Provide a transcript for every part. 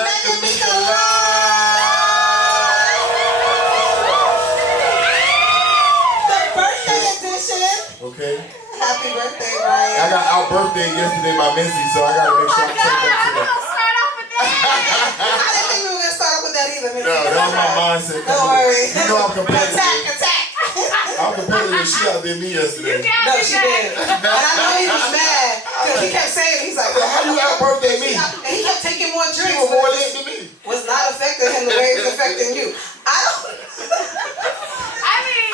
Meeka Live. The birthday edition. Okay. Happy birthday, Ryan. I got our birthday yesterday by Missy, so I gotta make sure I take that today. Start off with that. I didn't think we were gonna start off with that either, Missy. No, that was my mindset. Don't worry. You know I'm competitive. Attack. I'm competitive. She outdid me yesterday. No, she did. And I know he was mad because he kept saying, he's like, Well, how you out birthday me? and he kept taking more She drinks. was more lit than me. Was not affecting him the way it's affecting you. I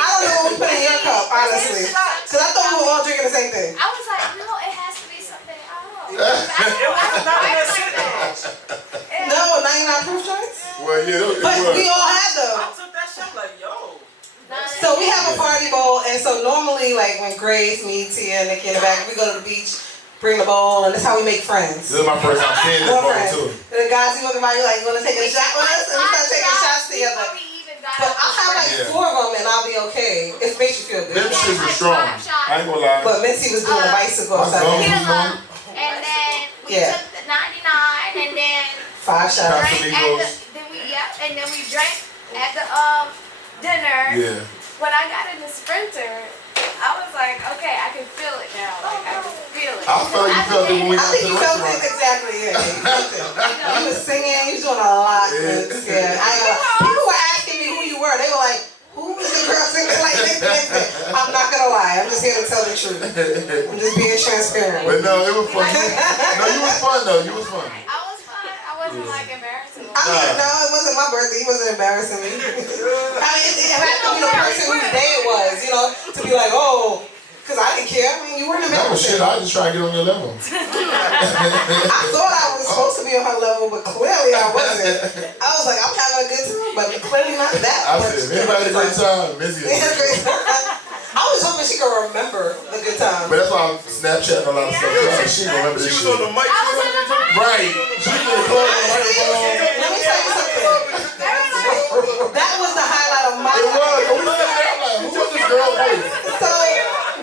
don't know what we put in your cup, honestly. Because I thought we were all drinking the same thing. I was like, no, it has to be something. I don't know. It was not that shit. No, 99 proof joints? Well, yeah, it But was. we all had I them. took that shit like, yo. So we have a party bowl, and so normally, like when Grace, me, Tia, and Nikki in the back, we go to the beach, bring the bowl, and that's how we make friends. This is my first time seeing this More bowl friends. too. And the guys, you walking by, you like, you want to take a shot with us? And we start taking shots together. But I'll have like 4 of them, and I'll be okay. It makes you feel Them good. shits were strong. I ain't gonna lie. But Missy was doing a bicycle, My so gums was long. And then we Yeah. took the 99, and then 5 shots. drank and then we drank at the dinner. Yeah. When I got in the Sprinter, I was like, okay, I can feel it now. Like I can feel it. I felt like you felt it when we I went think to you the felt it restaurant. exactly. Yeah, you felt it. You was singing. You was doing a lot. Yeah. People were asking me who you were. They were like, "Who is the girl singing like this?" I'm not gonna lie. I'm just here to tell the truth. I'm just being transparent. But no, it was fun. No, you was fun though. You was fun. I was fine. I wasn't like embarrassing. I mean, no, it wasn't my birthday. He wasn't embarrassing me. I mean, it had to be the person whose day it was, you know, to be like, oh, because I didn't care. I mean, you weren't No embarrassing. shit, I just try to get on your level. I thought I was supposed to be on her level, but clearly I wasn't. I was like, I'm having a good time, but clearly not that I much. said, if anybody had a great time, Missy We had had a a great great time. I was hoping she could remember the good time. But that's why I'm Snapchatting a lot of stuff. She ain't gonna remember this She shit. was on the mic. I was on the mic. Right. She was on the clothes on the microphone. Let me tell you something. That was the highlight of my It was. life. When we sat there, I'm like, who was this girl voice? So,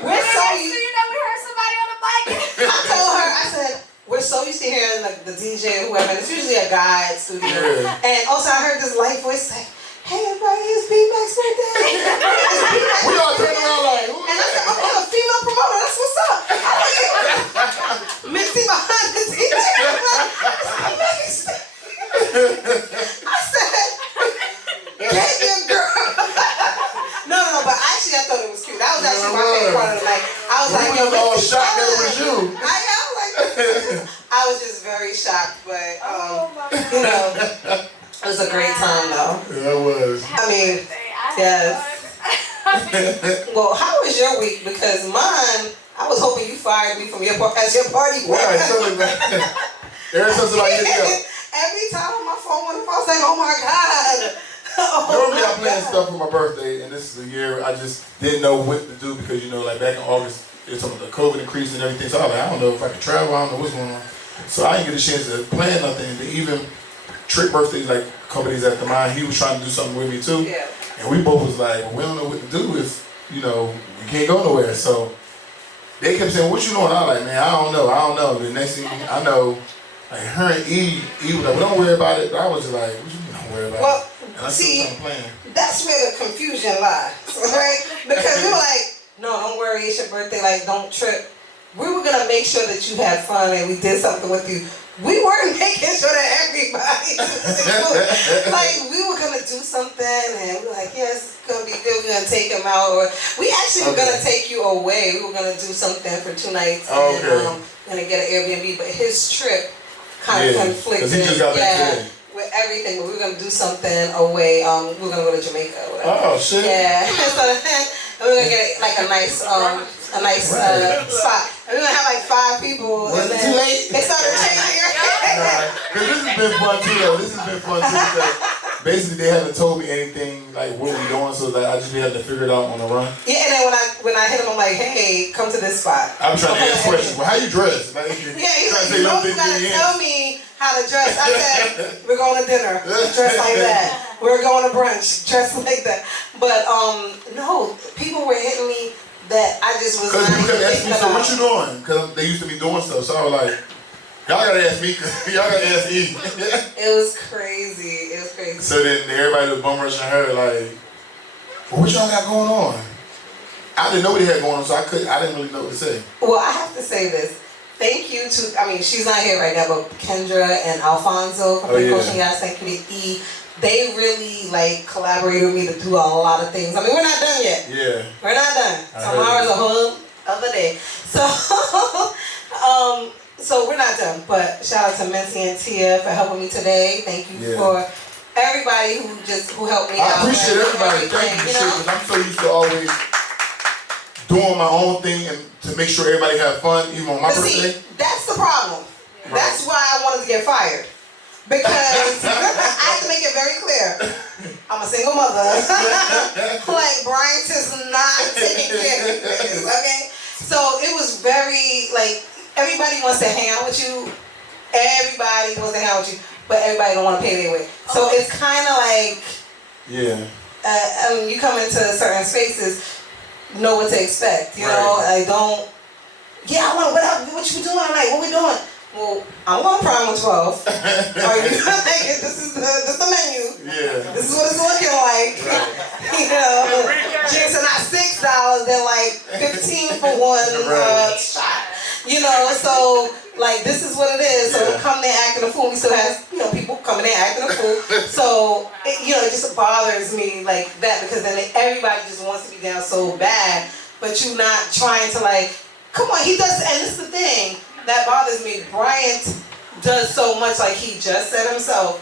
we're so used. You know, we heard somebody on the mic. I told her, I said, we're so used to hearing like the DJ or whoever, and it's usually a guy at studio. Yeah. And also I heard this light voice say, hey everybody, it's P-Mac's birthday. It's P-Mac's We all birthday. turned around like, who? And I said, I'm a female promoter, that's what's up. I'm like, Missy behind the DJ. I said, get your girl. No, but actually I thought it was cute. That was actually my favorite part of the night. I was like, yo, We was all Missy's shocked that it fine. was you. I was just very shocked, but you know, it was a great time though. Yeah, it was. I mean, yes. Well, how was your week? Because mine, I was hoping you fired me from your as your party boy. Right, tell me about that. Ever since somebody hit me up. Every time my phone went off, I was like, oh my God. Oh Normally my I plan God. stuff for my birthday, and this is a year I just didn't know what to do because, you know, like back in August, it's some of the COVID increase and everything. So I was like, I don't know if I can travel, I don't know what's going on. So I didn't get a chance to plan nothing. And even Trick birthday, like a couple days after mine, he was trying to do something with me too. Yeah. And we both was like, well, we don't know what to do if, you know, we can't go nowhere. So they kept saying, what you doing? I was like, man, I don't know. The next thing I know, like her and E was like, well, don't worry about it. But I was just like, what you mean don't worry about Well, it? And I see, still playing. that's where the confusion lies, right? Because we were like, no, don't worry, it's your birthday, like, don't trip. We were gonna make sure that you had fun and we did something with you. We weren't making sure that everybody like, we were gonna do something and we were like, yes, it's gonna be good, we're gonna take him out. Or we actually were gonna take you away. We were gonna do something for 2 nights and gonna get an Airbnb, but his trip kind of conflicted. 'cause he just got back today. With everything, but we were gonna do something away. We were gonna go to Jamaica or whatever. Oh shit. Yeah. So we were gonna get like a nice spot. And we were gonna have like 5 people. Was and it then too late? It started changing. Because this has been fun too though. This has been fun too because basically they haven't told me anything like what we doing, so like I just had to figure it out on the run. Yeah, and then when I hit him, I'm like, hey, come to this spot. I'm trying to ask questions. Well, how you dress? Like, Yeah, he's like, you know you gotta tell me how to dress. I said, we're going to dinner, dress like that. We're going to brunch, dress like that. But no, people were hitting me that I just was Because not people even kept asking thinking me, so about. what you doing? Because they used to be doing stuff, so I was like, Y'all gotta ask Meeka. Y'all gotta ask E. It was crazy. It was crazy. So then everybody was bum rushing her like, well, what y'all got going on? I didn't know what he had going on, so I didn't really know what to say. Well, I have to say this. Thank you to, I mean, she's not here right now, but Kendra and Alfonso from the coaching guys, thank you to E. They really like collaborated with me to do a lot of things. I mean, we're not done yet. Yeah. We're not done. Tomorrow's a whole other day. So, so we're not done. But shout out to Mincy and Tia for helping me today. Thank you for everybody who helped me out. I appreciate everybody. Thank you, because I'm so used to always doing my own thing and to make sure everybody have fun, even on my birthday. See, that's the problem. Right. That's why I wanted to get fired. Because I have to make it very clear. I'm a single mother. Like, Bryant is not taking care of this, okay? So it was very, like, everybody wants to hang out with you. Everybody wants to hang out with you. But everybody don't want to pay their way. So it's kind of like, you come into certain spaces, know what to expect. You know, I don't, I want, what you doing tonight? What we doing? Well, I'm on Prime 12. Are you like, this is the menu. Yeah. This is what it's looking like. Right. You know, drinks are not $6, they're like 15 for one shot. You know, so like this is what it is. So we come there acting a fool. We still have, you know, people coming there acting a fool. So it just bothers me like that, because then everybody just wants to be down so bad, but you're not trying to like, come on, he does, and this is the thing that bothers me. Bryant does so much, like he just said himself.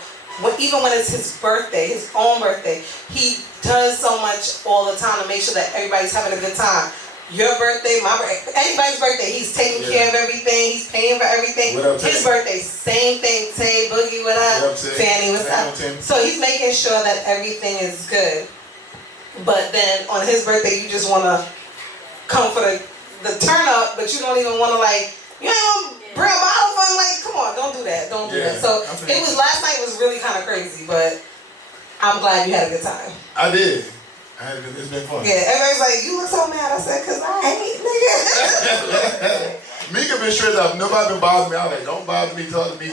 Even when it's his birthday, his own birthday, he does so much all the time to make sure that everybody's having a good time. Your birthday, my birthday, anybody's birthday, he's taking care of everything, he's paying for everything. His birthday, same thing. Tay, Boogie, what up? Fanny, what's up? So he's making sure that everything is good. But then on his birthday, you just want to come for the turn up, but you don't even want to like, you know, bring a bottle fun. Like, come on, don't do that. Don't do that. So last night was really kind of crazy, but I'm glad you had a good time. I did. It's been fun. Yeah, everybody's like, you look so mad. I said, cause I hate nigga. Meeka been straight up. Nobody been bothering me. I was like, don't bother me, talk to me.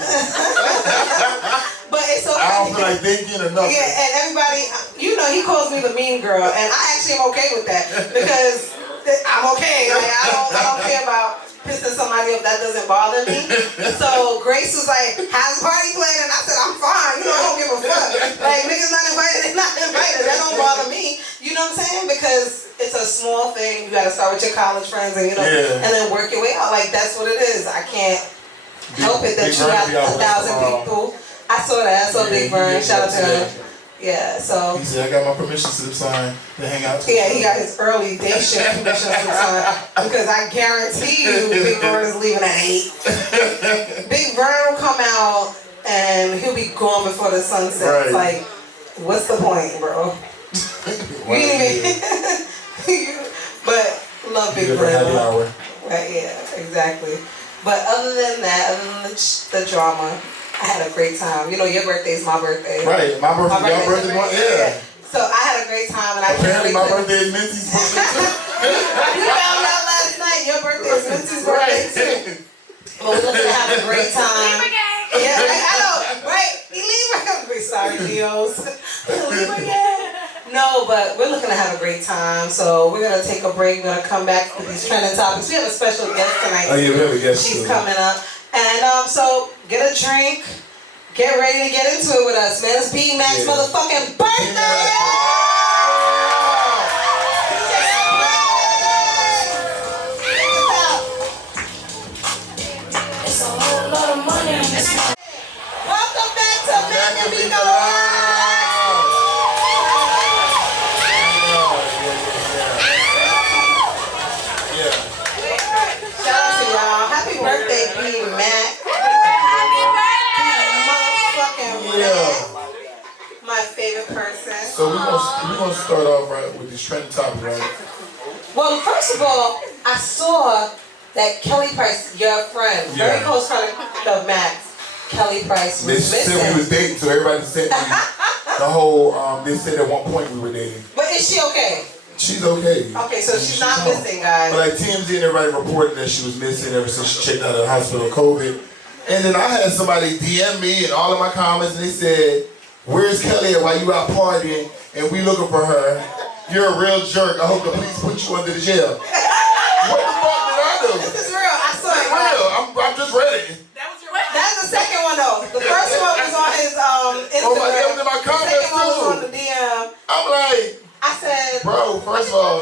But it's so I don't feel like thinking or nothing. Yeah, and everybody, you know, he calls me the mean girl, and I actually am okay with that, because I'm okay. Like, I don't care about pissing somebody off. That doesn't bother me. So Grace was like, how's the party playing? And I said, I'm fine. You know, I don't give a fuck. Like, niggas not invited, they're not invited. That don't bother me. You know what I'm saying? Because it's a small thing. You gotta start with your college friends and, you know, and then work your way out. Like, that's what it is. I can't help it that you have 1,000 people. I saw that. I saw Big Vern. Shout out to him. Yeah, so. He said, I got my permission slip signed to hang out. Yeah, he got his early day shift permission slip signed, because I guarantee you Big Vern is leaving at 8. Big Vern will come out and he'll be gone before the sun sets. Like, what's the point, bro? You didn't even. But love Big Vern. Right, yeah, exactly. But other than that, other than the drama, I had a great time. You know, your birthday is my birthday. Right, my birthday, your birthday, yeah. So I had a great time, and apparently my birthday is Mincy's birthday too. You found out last night your birthday is Mincy's birthday too. But we're looking to have a great time. Libra gang. Yeah, I know, right? Libra. Sorry, Leos. Libra gang. No, but we're looking to have a great time. So we're gonna take a break. We're gonna come back with these trending topics. We have a special guest tonight. Oh yeah, we have a guest. She's coming up. And so get a drink, get ready to get into it with us, man. It's P Mac's motherfucking birthday! It's a whole lot of money. Welcome back to Mac and Meeka Live! Shout out to y'all. Happy birthday, P Mac. My favorite person. So we're gonna start off right with this trending topic, right? Well, first of all, I saw that Kelly Price, your friend, very close friend of Max, Kelly Price was missing. They said we was dating, so everybody said the whole. They said at one point we were dating. But is she okay? She's okay. Okay, so she's not missing, guys. But like TMZ and everybody reported that she was missing ever since she checked out of the hospital with COVID. And then I had somebody DM me and all of my comments, and they said, "Where's Kelly at while you out partying and we looking for her? You're a real jerk. I hope the police put you under the jail." What the fuck did I do? This is real. I saw It's it. real. I'm just ready. That was your That's the second one though. The first one was on his Instagram. Oh my, that was in my The comments second one was on the too. DM. I'm like, I said, bro, first of all,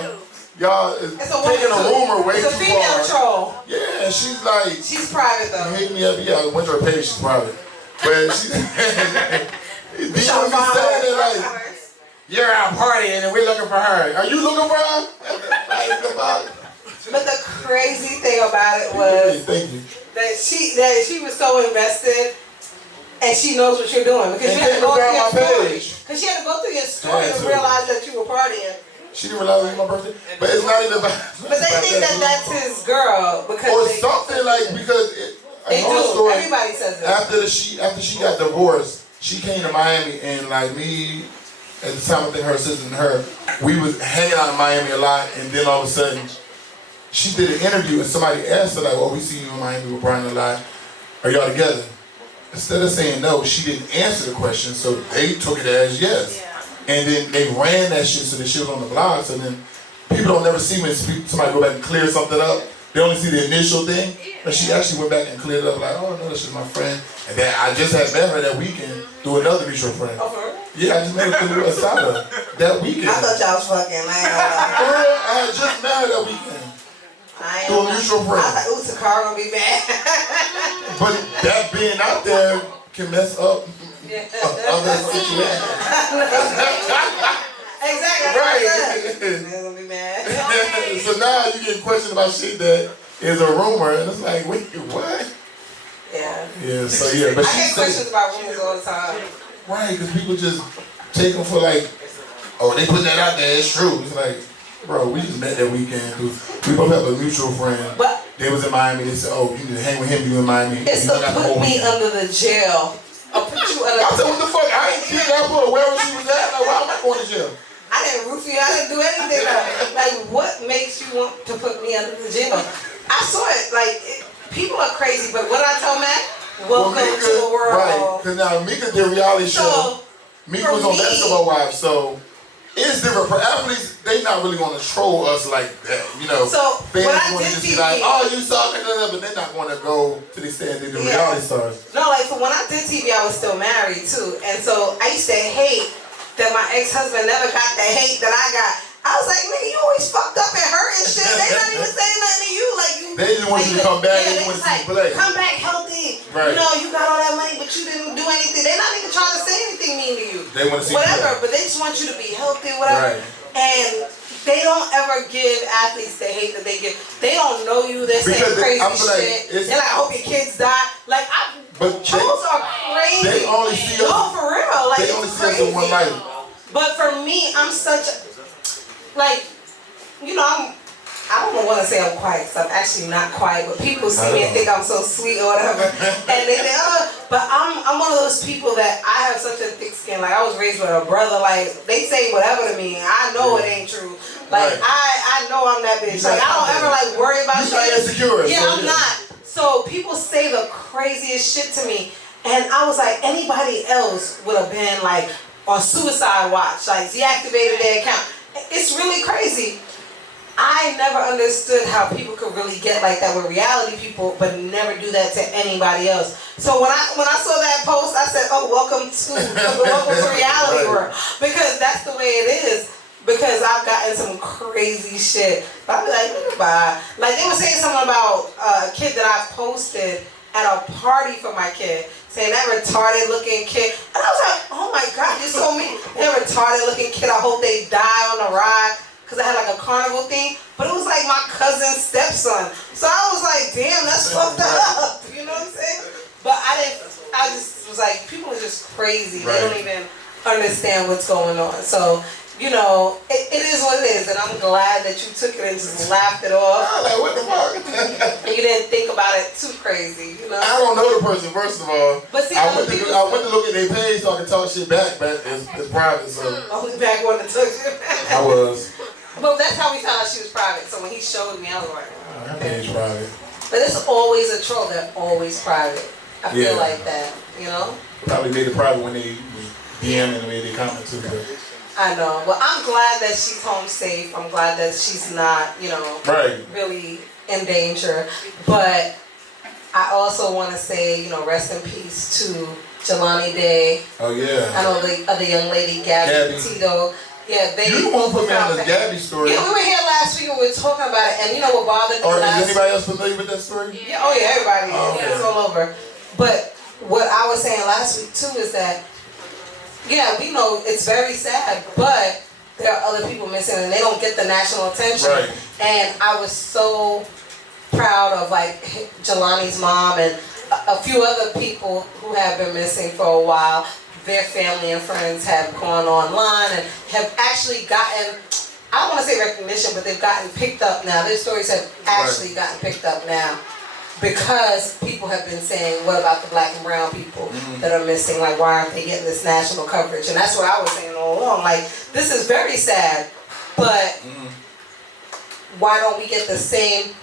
y'all is it's a taking a woman rumor too. way It's too a female far. troll. Yeah, she's like, She's private though. hit me up. Yeah, I went to her page. She's private, but she. You be shall find saying her. it like, you're out partying and we're looking for her. Are you looking for her? But the crazy thing about it was Thank you. that she was so invested, and she knows what you're doing because And you had to go came through your around my story. page. Because she had to go through your story Had to to. realize that you were partying. She didn't realize it was my birthday, but it's not even about. But they think that that's his girl because or they, something like because it. they I know a do. story. Everybody says it. After she got divorced, she came to Miami and like me, at the time I think her sister and her, we was hanging out in Miami a lot, and then all of a sudden, she did an interview and somebody asked her like, "Oh, we see you in Miami with Brian a lot. Are y'all together?" Instead of saying no, she didn't answer the question, so they took it as yes. And then they ran that shit, so the shit was on the blog. So then people don't never see when somebody go back and clear something up. They only see the initial thing. But she actually went back and cleared it up like, "Oh no, this is my friend." And then I just had met her that weekend through another mutual friend. Oh, for real? Yeah, I just met her through Asada that weekend. I thought y'all was fucking. I ain't For gonna lie. real, I had just met her that weekend. I ain't Through a gonna lie. mutual I friend. was like, ooh, Sakara gonna be mad. But that being out there can mess up other situations. Exactly. Right. They're gonna be mad. So now you get questioned about shit that is a rumor, and it's like, wait, what? Yeah. Yeah, so yeah, but I she get said, questions about rumors all the time. right, because people just take them for like, oh, they put that out there, it's true. It's like, bro, we just met that weekend, dude. We both have a mutual friend. But They was in Miami, they said, oh, you need to hang with him, you in Miami. it's You to got the put whole me weekend. under the jail. I'll put you under. I said, what the fuck? I ain't kidnapped her wherever she was at. Like, why am I going to jail? I didn't root for you. I didn't do anything. Like, what makes you want to put me under the jail? I saw it. Like, people are crazy. But what I tell Matt? Welcome Mika, to the world. right, because now Meeka did a reality show. So, Meeka for was on me- Basketball Wives, so it's different. For athletes, they not really going to troll us like that, you know. So, fans when I going to did just be TV like, oh, you saw me, but they're not going to go to the extent they do Yeah. reality stars. no, like, so when I did TV, I was still married too, and so I used to hate that my ex-husband never got the hate that I got. I was like, nigga, you always fucked up and hurt and shit. They not even saying nothing to you. Like, you. They just want you to come back. Yeah, They they want was you to like, play. come back healthy. Right. You know, you got all that money, but you didn't do anything. They're not even trying to say anything mean to you. They want to see Whatever, you. but they just want you to be healthy, whatever. Right. And they don't ever give athletes the hate that they give. They don't know you. They're saying Because crazy I feel like shit. it's- They're like, I hope your kids die. Like, But trolls are crazy. they only see us. No, for real. Like, They it's only see us crazy. in one life. But for me, I'm such a, like, you know, I don't want to say I'm quiet because I'm actually not quiet, but people see me and think I'm so sweet or whatever. And they think, but I'm one of those people that I have such a thick skin. Like, I was raised with a brother. Like, they say whatever to me. I know it ain't true. Like, Right. I know I'm that bitch. You're Like, I don't not ever, like, worry about You're not insecure. Yeah, so I'm not. So people say the craziest shit to me. And I was like, anybody else would have been, like, on suicide watch. Like, deactivated their account. It's really crazy. I never understood how people could really get like that with reality people, but never do that to anybody else. So when I saw that post, I said, "Oh, welcome to reality Right. world," because that's the way it is. Because I've gotten some crazy shit. But I'd be like, bye. Like, they were saying something about a kid that I posted at a party for my kid, saying that retarded looking kid. And I was like, oh my God, you're so mean. That retarded looking kid, I hope they die on the ride. Because I had like a carnival thing. But it was like my cousin's stepson. So I was like, damn, that's fucked up. You know what I'm saying? But I just was like, people are just crazy. Right. They don't even understand what's going on. So, you know, it is what it is, and I'm glad that you took it and just laughed it off. I'm like, what the fuck? And you didn't think about it too crazy, you know? I don't know the person, first of all. But see, I other went people- to look at their page so I can talk shit back, but it's private, so Only back when it took you. I was. But that's how we found out she was private. So when he showed me, I was like, Her page private. but it's always a troll. They're always private. I feel like that, you know? Probably made it private when they was DMing and made their comment too. But. I know. Well, I'm glad that she's home safe. I'm glad that she's not, you know, really in danger. But I also want to say, you know, rest in peace to Jelani Day. Oh, yeah. I know the other young lady, Gabby Petito. Yeah, they both put me on the Gabby story. Yeah, we were here last week and we were talking about it. And you know what bothered me last week? Is anybody else familiar with that story? Yeah, oh, yeah, everybody. It's all over. But what I was saying last week, too, is that yeah, we know it's very sad, but there are other people missing and they don't get the national attention. Right. And I was so proud of like Jelani's mom and a few other people who have been missing for a while. Their family and friends have gone online and have actually gotten, I don't want to say recognition, but they've gotten picked up now. Their stories have actually gotten picked up now. Because people have been saying, what about the black and brown people that are missing? Like, why aren't they getting this national coverage? And that's what I was saying all along. Like, this is very sad, but why don't we get the same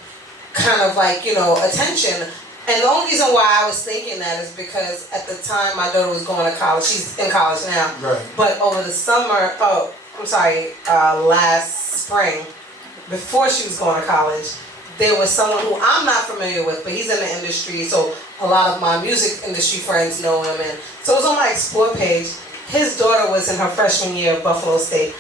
kind of like, you know, attention? And the only reason why I was thinking that is because at the time my daughter was going to college. She's in college now. Right. But over the summer, last spring, before she was going to college, there was someone who I'm not familiar with, but he's in the industry, so a lot of my music industry friends know him. And so it was on my Explore page. His daughter was in her freshman year at Buffalo State.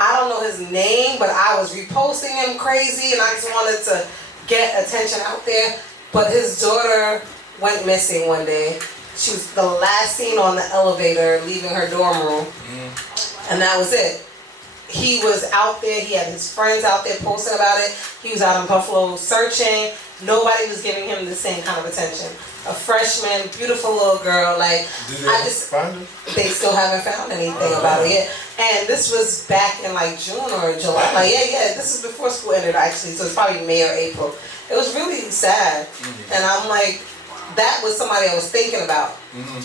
I don't know his name, but I was reposting him crazy, and I just wanted to get attention out there. But his daughter went missing one day. She was the last seen on the elevator leaving her dorm room, and that was it. He was out there, he had his friends out there posting about it. He was out in Buffalo searching. Nobody was giving him the same kind of attention. A freshman, beautiful little girl, like, find her? They still haven't found anything about it yet. And this was back in like June or July. Like, this is before school ended actually, so it's probably May or April. It was really sad. And I'm like, that was somebody I was thinking about.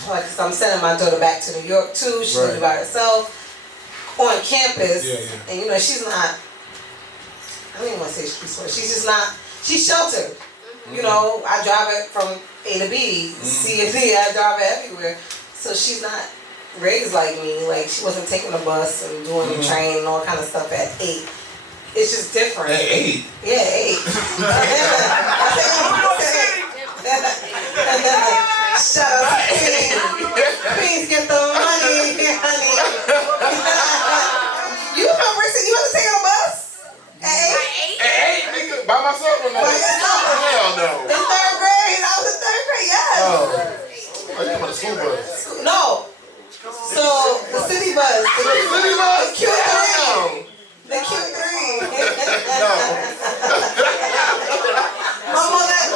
Like, cause I'm sending my daughter back to New York too. She's gonna be by herself on campus, and you know, she's not, I don't even want to say she's smart, she's just not, she's sheltered. You know, I drive it from A to B, C and D, I drive it everywhere. So she's not raised like me, like she wasn't taking the bus and doing the train and all kind of stuff at 8. It's just different. At 8? Yeah, 8. Shut up. Please get the money, honey. You remember you wasn't taking a bus? At 8? At 8, nigga? By myself or not? By yourself. Hell no. In 3rd grade. I was in 3rd grade, yes. Oh, you talking about the school bus? No. So, the city bus. The city bus? The Q3. The Q3. No. My mother and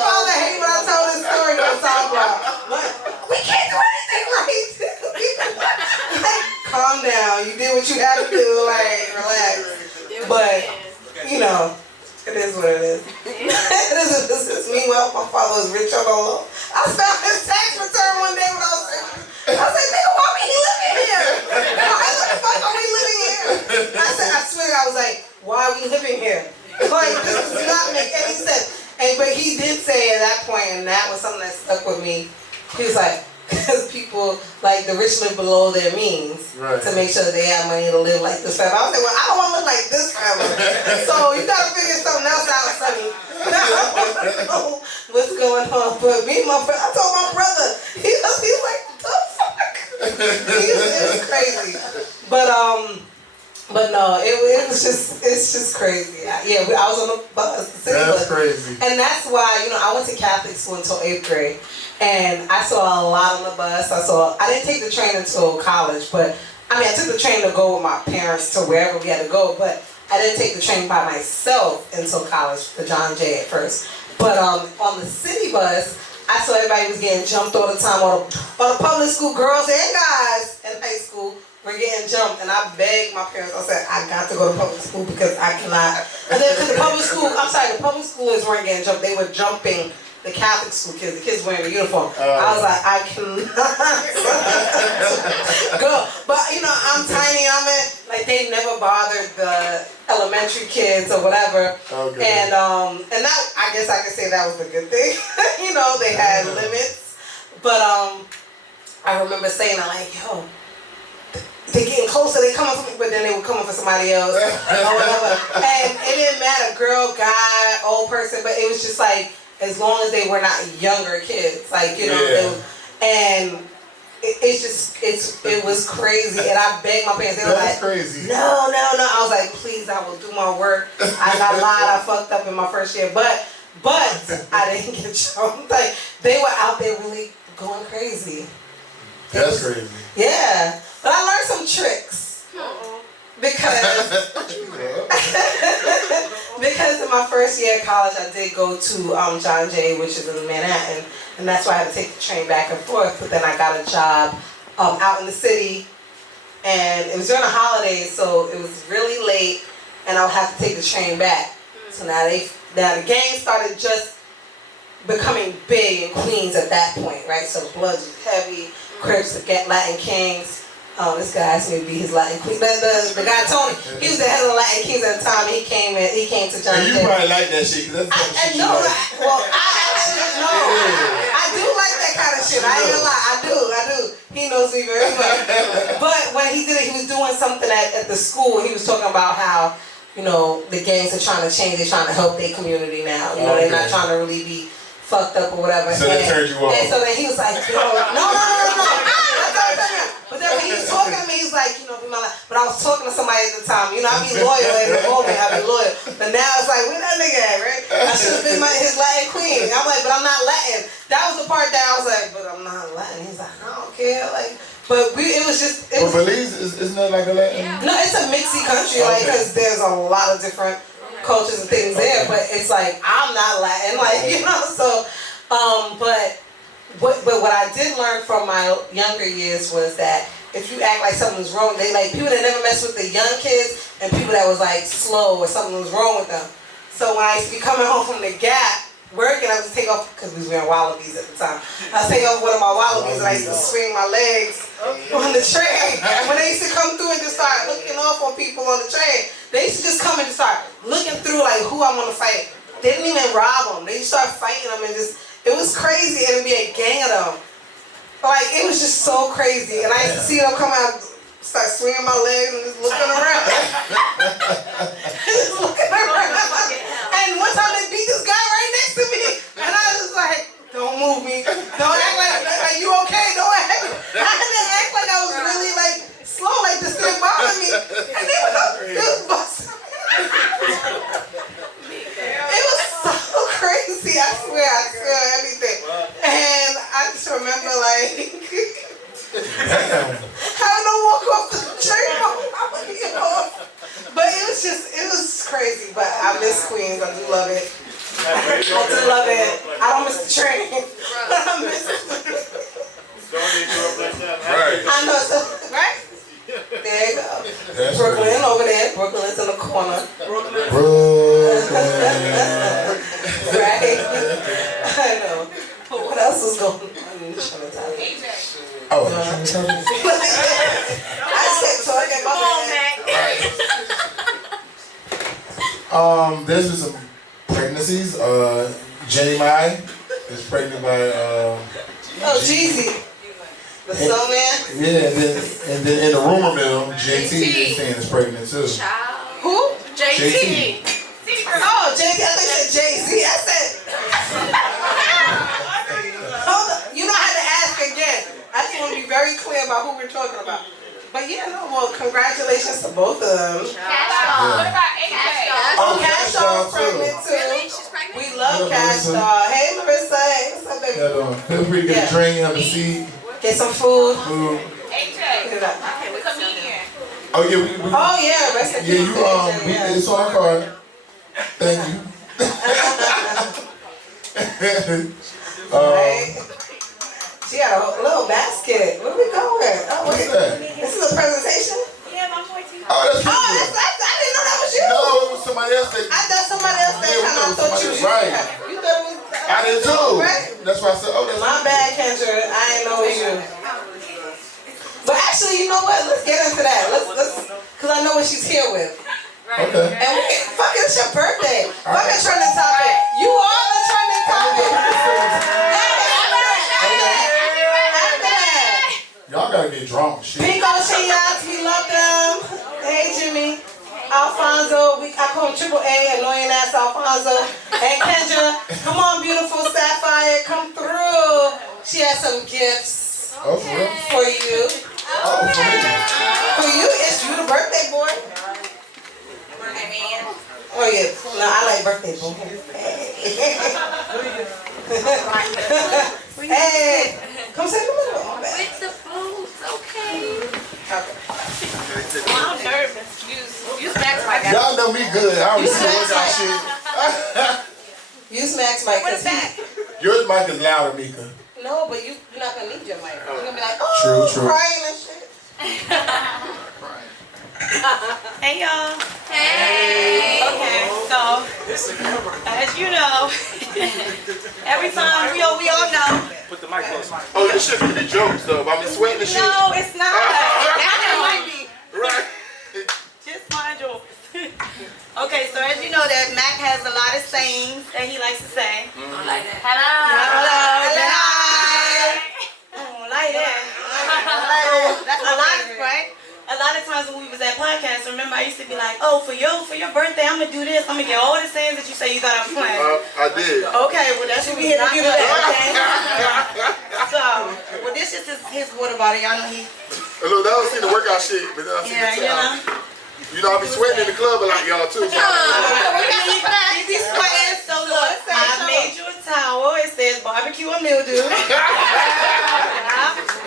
father hate when I tell this story that I'm talking about. We can't do anything right. Calm down. You did what you had to do. Like, relax. But, you know, it is what it is. This is meanwhile, my father was rich on the low. I found his tax return one day when I was like, nigga, why we living here? Why the fuck are we living here? I swear, I was like, why are we living here? Like, this does not make any sense. But he did say at that point, and that was something that stuck with me. He was like, because people, like, the rich live below their means to make sure that they have money to live like this forever. I was like, well, I don't want to live like this forever. So you got to figure something else out, sonny. I want to know what's going on. But me and my friend, I told my brother, he was like, the fuck? It was crazy. But no, it's just crazy. I was on the bus, the city bus. That's crazy. And that's why, you know, I went to Catholic school until 8th grade. And I saw a lot on the bus. I didn't take the train until college, but I took the train to go with my parents to wherever we had to go, but I didn't take the train by myself until college, the John Jay at first. But on the city bus, I saw everybody was getting jumped all the time. All the public school girls and guys in high school were getting jumped, and I begged my parents. I said, I got to go to public school because I cannot. And then the public schoolers weren't getting jumped. They were jumping the Catholic school kids. The kids wearing the uniform. I was like, I cannot go. But you know, I'm tiny. Like they never bothered the elementary kids or whatever. Okay. And that, I guess I could say that was the good thing. You know, they had limits. But I remember saying that like, yo, they getting closer, they coming for me, but then they were coming for somebody else or whatever. And it didn't matter, girl, guy, old person, but it was just like, as long as they were not younger kids, like, you know, they was, and it was crazy. And I begged my parents, they were like, crazy. no. I was like, please, I will do my work. I lied, I fucked up in my first year, but I didn't get jumped. Like, they were out there really going crazy. That's crazy. Yeah. But I learned some tricks. Because in my first year of college, I did go to John Jay, which is in Manhattan, and that's why I had to take the train back and forth. But then I got a job out in the city, and it was during the holidays, so it was really late, and I would have to take the train back. So now the gang started just becoming big in Queens at that point, right? So the Bloods was heavy, Crips, the Latin Kings. Oh, this guy asked me to be his Latin King. The guy Tony, he was the head of the Latin Kings at the time. He came to John Jay. You probably like that shit, because that's the shit you like. I do like that kind of shit. I ain't gonna lie, I do. He knows me very well. But when he did it, he was doing something at the school. He was talking about how, you know, the gangs are trying to change. They're trying to help their community now. You know, they're not trying to really be fucked up or whatever. So they turned you off. And so then he was like, no. But then when he was talking to me, he was like, you know, be my life. But I was talking to somebody at the time. You know, I be loyal at the moment. I be loyal. But now it's like, where that nigga at, right? I should have been his Latin queen. I'm like, but I'm not Latin. That was the part that I was like, but I'm not Latin. He's like, I don't care. Like, but it was just. But Belize isn't that like a Latin? No, it's a mixy country, like, because there's a lot of different cultures and things there. But it's like, I'm not Latin, like, you know. So, but what I did learn from my younger years was that if you act like something's wrong, they like people that never mess with the young kids and people that was like slow or something was wrong with them. So when I used to be coming home from the Gap, working, I would take off, because we was wearing wallabies at the time. I would take off one of my wallabies and I used to swing my legs on the train. When they used to come through and just start looking off on people on the train, they used to just come and just start looking through like who I want to fight. They didn't even rob them. They used to start fighting them and just, it was crazy, and it'd be a gang of them. Like, it was just so crazy. And I used to see them come out, start swinging my legs and just looking around. Just looking around. And one time they beat this guy right next to me. And I was like, don't move me. Don't act like you okay. Don't act. I didn't act like I was really like slow, like this didn't bother me. And they was busting. It was so crazy, I swear everything. And I just remember like having to walk off the train. But it was crazy. But I miss Queens, I do love it. I do love it. I don't miss the train. But I miss it. Right. I know, so, right? There you go. That's Brooklyn crazy. over there. Brooklyn's in the corner. Brooklyn. Right? I know. But what else is going on? I'm just trying to tell you. Oh, I'm trying to tell you. I just kept talking about that. There's been some pregnancies. Jenny Mai is pregnant by Jeezy. The snowman? Yeah, and then in the rumor mill, JT is saying is pregnant too. Who? JT. Oh, JT. I think you said Jay-Z. I said. Hold on. You know I had to ask again. I just want to be very clear about who we're talking about. But yeah, no, well, congratulations to both of them. What about AJ? Oh, Cash Doll's pregnant too. Really? She's pregnant? We love Cash Doll. Hey, Larissa. Hey, what's up, baby? Feel free to get a drink, have a seat. Get some food. AJ. Pick it up. Okay, the comedian. Oh yeah, Oh yeah, rest in peace. it's on our card. Thank you. Right? She got a little basket. Where we going? Oh, What's that? This is a presentation? Yeah, my boy T. Oh, that's Oh, you. I didn't know that was you. No, it was somebody else that. I thought somebody else that Yeah, we time. I thought thought somebody you. right. You thought it was. I did too. Right? That's why I said, oh, that's My bad, Kendra. I didn't know it was you. But actually, you know what? Let's get into that. Let's, cause I know what she's here with. Okay. And fuck, it's your birthday. Fuck a trending topic. You are the trending topic. Hey, shit. Pico Chinas, we love them. Hey, Jimmy. Alfonso, I call him Triple A, annoying ass Alfonso. And Kendra, come on, beautiful Sapphire, come through. She has some gifts Oh, for real? for you. Oh, for me. For you, it's you, the birthday boy. Oh yeah, no, I like birthday boy. Hey, come say hello. With the foods, okay. Okay. I'm nervous. Use Max my guy. Y'all know me good. I always see the workout shit. Use Max mic. What is that? Yours mic is louder, Meeka. No, but you're not gonna need your mic. You're gonna be like, oh, True. crying and shit. Hey y'all. Hey. Okay, so as you know, every time we all know. Put the mic close. Oh, this shit could be jokes though. I be sweating and shit. No, it's not. That might be. Right. Just mind yours. Okay, so as you know that Mac has a lot of sayings that he likes to say. Hello. Hello. I don't like that. That's A lot, right? A lot of times when we was at podcasts, remember I used to be like, oh, for your birthday, I'm gonna do this. I'm gonna get all the sayings that you say you thought I was playing. I did. Okay, well that's what we here to do today, okay? So, well this is his water bottle. Y'all know he, Look, I don't see the workout shit, but then I see yeah, the you towel. know. You know, I be sweating in the club a lot, y'all too. So He be sweating, so look, I made you a towel. It says barbecue or mildew.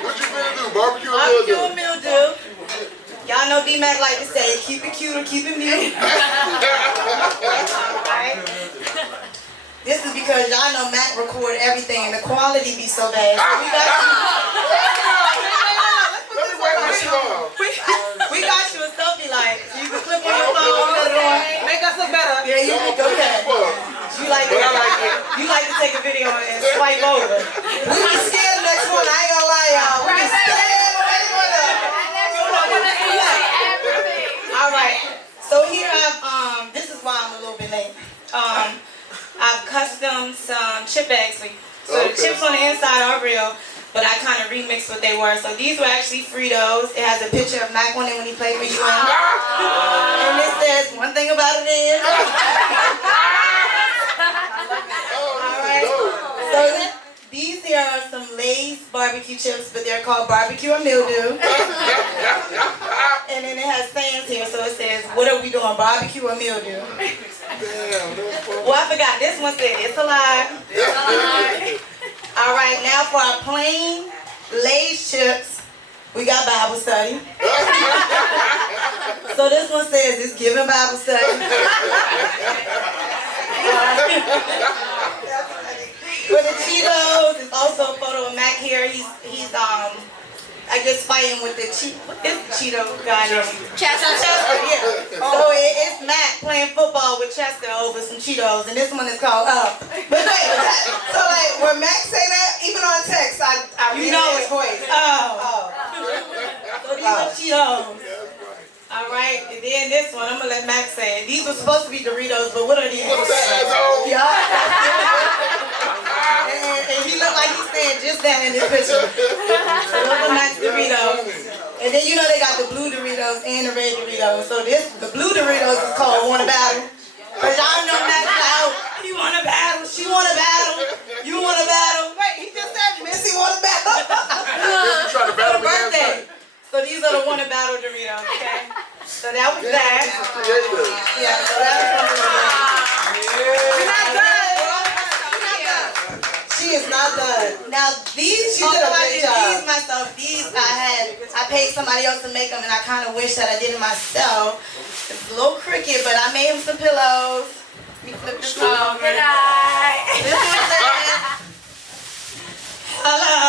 what you finna do? Barbecue or Barbecue or mildew? mildew. Y'all know D-Mac like to say, keep it cute or keep it mute. Right? This is because y'all know Mac record everything and the quality be so bad. So we got Let me wear my shit off. we got you a selfie like so you can clip on your phone. Make us look better. Yeah, you look okay. You like to, you like to take a video and swipe over. We be scared of next one. I ain't gonna lie, y'all. We be scared of next one. All right. So here I've this is why I'm a little bit late. I've custom some chip bags for you. So the chips on the inside are real, but I kind of remixed what they were. So these were actually Fritos. It has a picture of Mac on it when he played for UN. And it says one thing about it is. All right. So these here are some Lay's barbecue chips, but they're called barbecue or mildew. And then it has sayings here, so it says, what are we doing, barbecue or mildew? Well, I forgot, this one said, it's a lie. All right, now for our plain Lay's chips, we got Bible study. So this one says, it's giving Bible study. For the Cheetos, it's also a photo of Mac here. He's I guess fighting with the Cheeto guy. Chester. Yeah. So it's Mac playing football with Chester over some Cheetos, and this one is called Up. But wait, so like when Max say that, even on text, I You read know his it. voice. Oh. So these are Cheetos. All right, and then this one, I'm gonna let Max say it. These were supposed to be Doritos, but what are these? Yeah. And he looked like he's saying just that in this picture. Those are Max Doritos. And then you know they got the blue Doritos and the red Doritos. So the blue Doritos is called Want a Battle. But y'all know Max like, he want a battle, she want a battle, you want a battle. Wait, he just said Missy want a battle. You trying to battle me last Birthday. night? So these are the Want a Battle Doritos, okay? So that was that. Creative. Yeah, so that was one of the We're not done. She is not done. Now these, She did a great job. these myself, these I paid somebody else to make them, and I kind of wish that I did it myself. It's a little crooked, but I made him some pillows. Let me flip this one over. Good night. This one says, hello.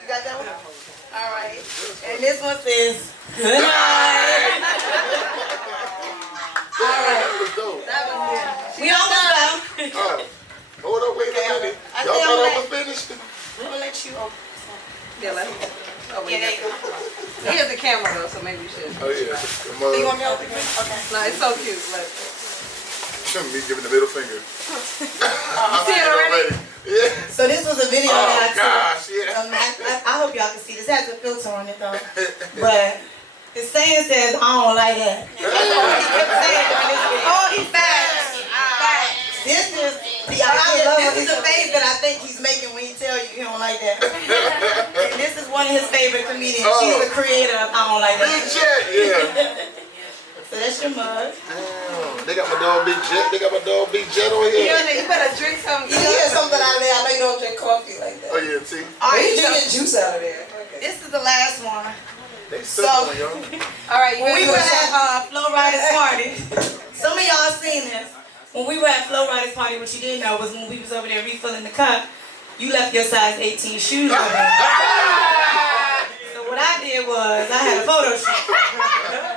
You got that one? All right. And this one says, good night. All right. That was dope. That was good. We almost done. Hold on, wait a minute. I Y'all think thought I I'm was finished? I'm gonna let you. Yeah, let me. Oh, Yeah, there you go. He has a camera though, so maybe you should. Oh yeah. So you want me to open it? Okay. No, it's so cute. Look. Me giving the middle finger. You see it already? Yeah. So this was a video that I took. Gosh, yeah. I hope on it though. But the saying says, I don't like that. That's all he kept saying during this video. Oh, he's fast. This is the face that I think he's making when he tell you he don't like that. And this is one of his favorite comedians. She's the creator of I Don't Like That. Big Jet, yeah. So that's your mug. Damn, they got my dog Big Jet. They got my dog Big Jet on here. You better drink something. You hear something out of there. I know you don't drink coffee like that. Oh yeah, see. But you drinking juice out of there. Okay. This is the last one. They still on y'all. All right, When we were at Flow Riders Party, some of y'all seen this. When we were at Flow Riders Party, what you didn't know was when we was over there refilling the cup, you left your size 18 shoes over there. So what I did was, I had a photo shoot.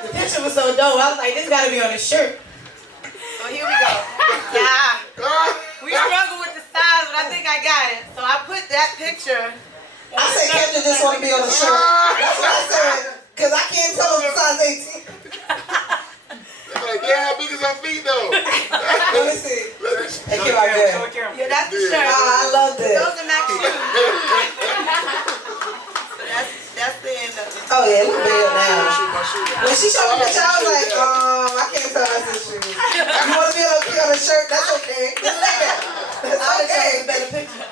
The picture was so dope, I was like, this gotta be on the shirt. So here we go. Yeah. We struggled with the size, but I think I got it. So I put that picture. I said, Kendra just want to be on the shirt. That's what I said. Because I can't tell him size 18. Like, yeah, how big is her feet though? Let me see. Hey, keep on good. Yeah, that's the shirt. I love this. Those are Mac shoes. That's the end of it. Oh, yeah, look big now. When she showed me the picture, I was like, I can't tell that's his shoes. You want to be able to put on a shirt? That's okay. Just like that. That's okay. A better picture.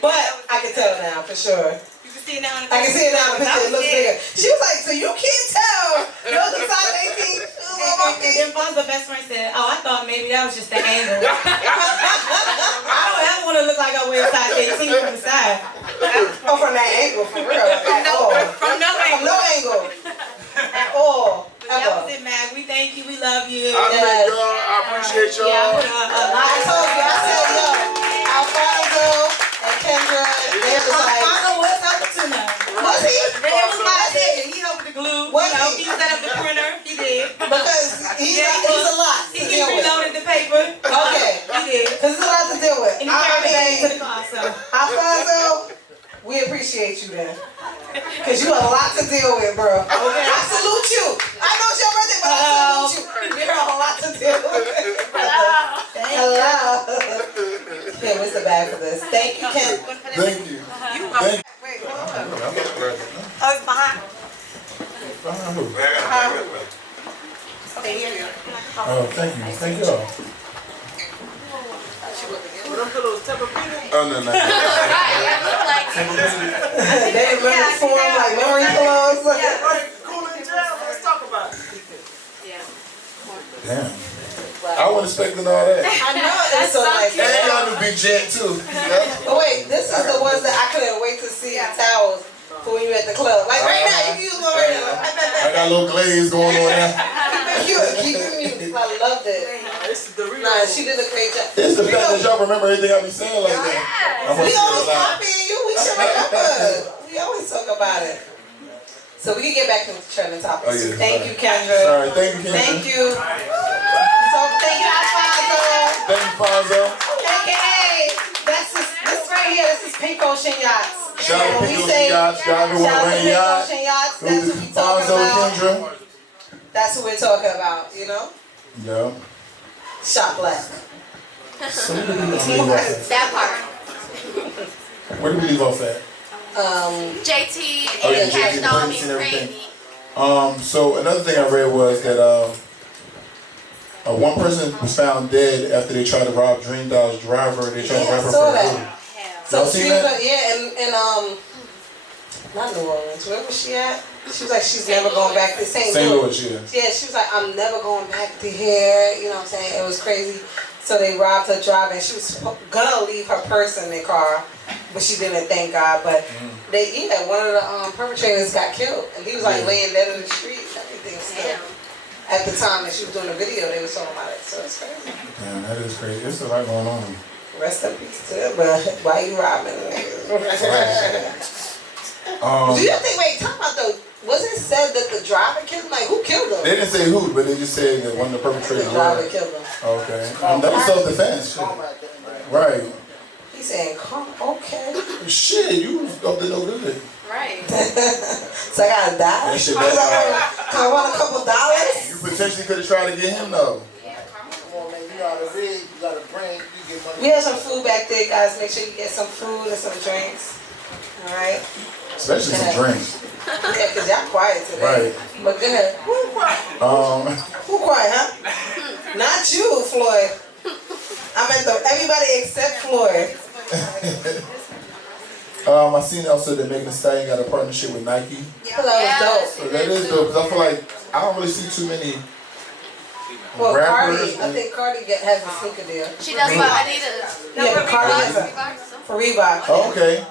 But I can tell now, for sure. You can see it now in the I can see it now in the picture. It looks bigger. She was like, so you can't tell. Yours is size 18 shoes on my And feet. then Fon's best friend said, oh, I thought maybe that was just the angle. I don't ever want to look like I wear a size 18 from the side. Oh, from that angle, for real. At all. From no From angle. no angle. At all. That was it, Mac. We thank you. We love you. I thank y'all. I appreciate y'all. I told you, I said, yo, Alfonso and Kendra, they was like, Alfonso was helping too now. was he? It was my idea. He helped with the glue. Was You know, he? he set up the printer. He did. Because he's a lot to He deal with. reloaded the paper. Okay. He did. Because it's a lot to deal with. And he carried it back to the car, so. Alfonso, we appreciate you then. Because you have a lot to deal with, bro. Okay. I salute you. I know it's your birthday, but I salute you. You have a lot to deal with. Hello. Here, what's the bag for this? Thank you, Ken. Thank you. Thank you. Wait, hold on. Oh, it's behind. Okay, here you go. Oh, thank you. Thank y'all. What them pillows, Tempur-Pedic? Oh, no. They remember the form like Lori clothes. Right, cool and jail. Let's talk about it. Damn. I wasn't expecting all that. I know it's so like And they got the Big Jet, too. Oh wait, this is the ones that I couldn't wait to see in towels for when you at the club. Like right now, you can use one right now. I got a little glaze going on there. Keep it muted. I loved it. This is the real. Nah, she did a great job. It's the fact that y'all remember everything I be saying like that. We always copying you. We should remember. We always talk about it. So we can get back to trending topics. Oh, yeah, Thank sorry. you, Kendra. Sorry, thank you, Kendra. Thank you. So thank you, Alfonso. Thank you, Fonzo. AKA, this right here. This is Pink Ocean Yachts. Shout out to When we Pink Ocean say Yachts. Y'all ever want shout to out to rent a Pink yacht? Ocean Yachts. Go That's to what we talking Fonzo, about. Kendra. That's what we're talking about. You know, Yeah. shop black. So where did we leave off at? That part. Where did we leave off at? JT Oh, yeah, and Cash JT, Doll Prince being and everything. crazy. So another thing I read was that one person was found dead after they tried to rob Dream Doll's driver. They tried to rob her saw for a that. food. So Y'all she seen was that? like, not New Orleans. Where was she at? She was like, she's never going back to St. Louis. Yeah. Yeah, she was like, I'm never going back to here. You know what I'm saying? It was crazy. So they robbed her driver, and she was gonna leave her purse in the car, but she didn't. Thank God. But one of the perpetrators got killed, and he was like laying dead in the street and everything. Still. At the time that she was doing the video, they were talking about it. So it's crazy. Man, that is crazy. There's a lot going on. Rest in peace to it, but why you robbing Do you think, wait, talk about though, was it said that the driver killed him? Like, who killed him? They didn't say who, but they just said that one of the perpetrators The driver were. killed him. Okay. That was self-defense. Right. He's saying, okay. Shit, you was up to no good. Right. So I gotta die? That shit I want a couple dollars? You potentially could have tried to get him though. Come on, man. You got a rig, you got a brain, you get money. We have some food back there, guys. Make sure you get some food and some drinks. Alright? Especially some drinks. Yeah, because y'all quiet today. Right. But go ahead. Who quiet, huh? Not you, Floyd. I meant everybody except Floyd. I seen also that Megan Thee Stallion got a partnership with Nike. Yeah, that was dope. So that is dope, because I feel like I don't really see too many Well, rappers. Cardi, I think Cardi has a sneaker deal. She does for Adidas. Yeah, but Cardi has a, for Reebok. Oh, okay.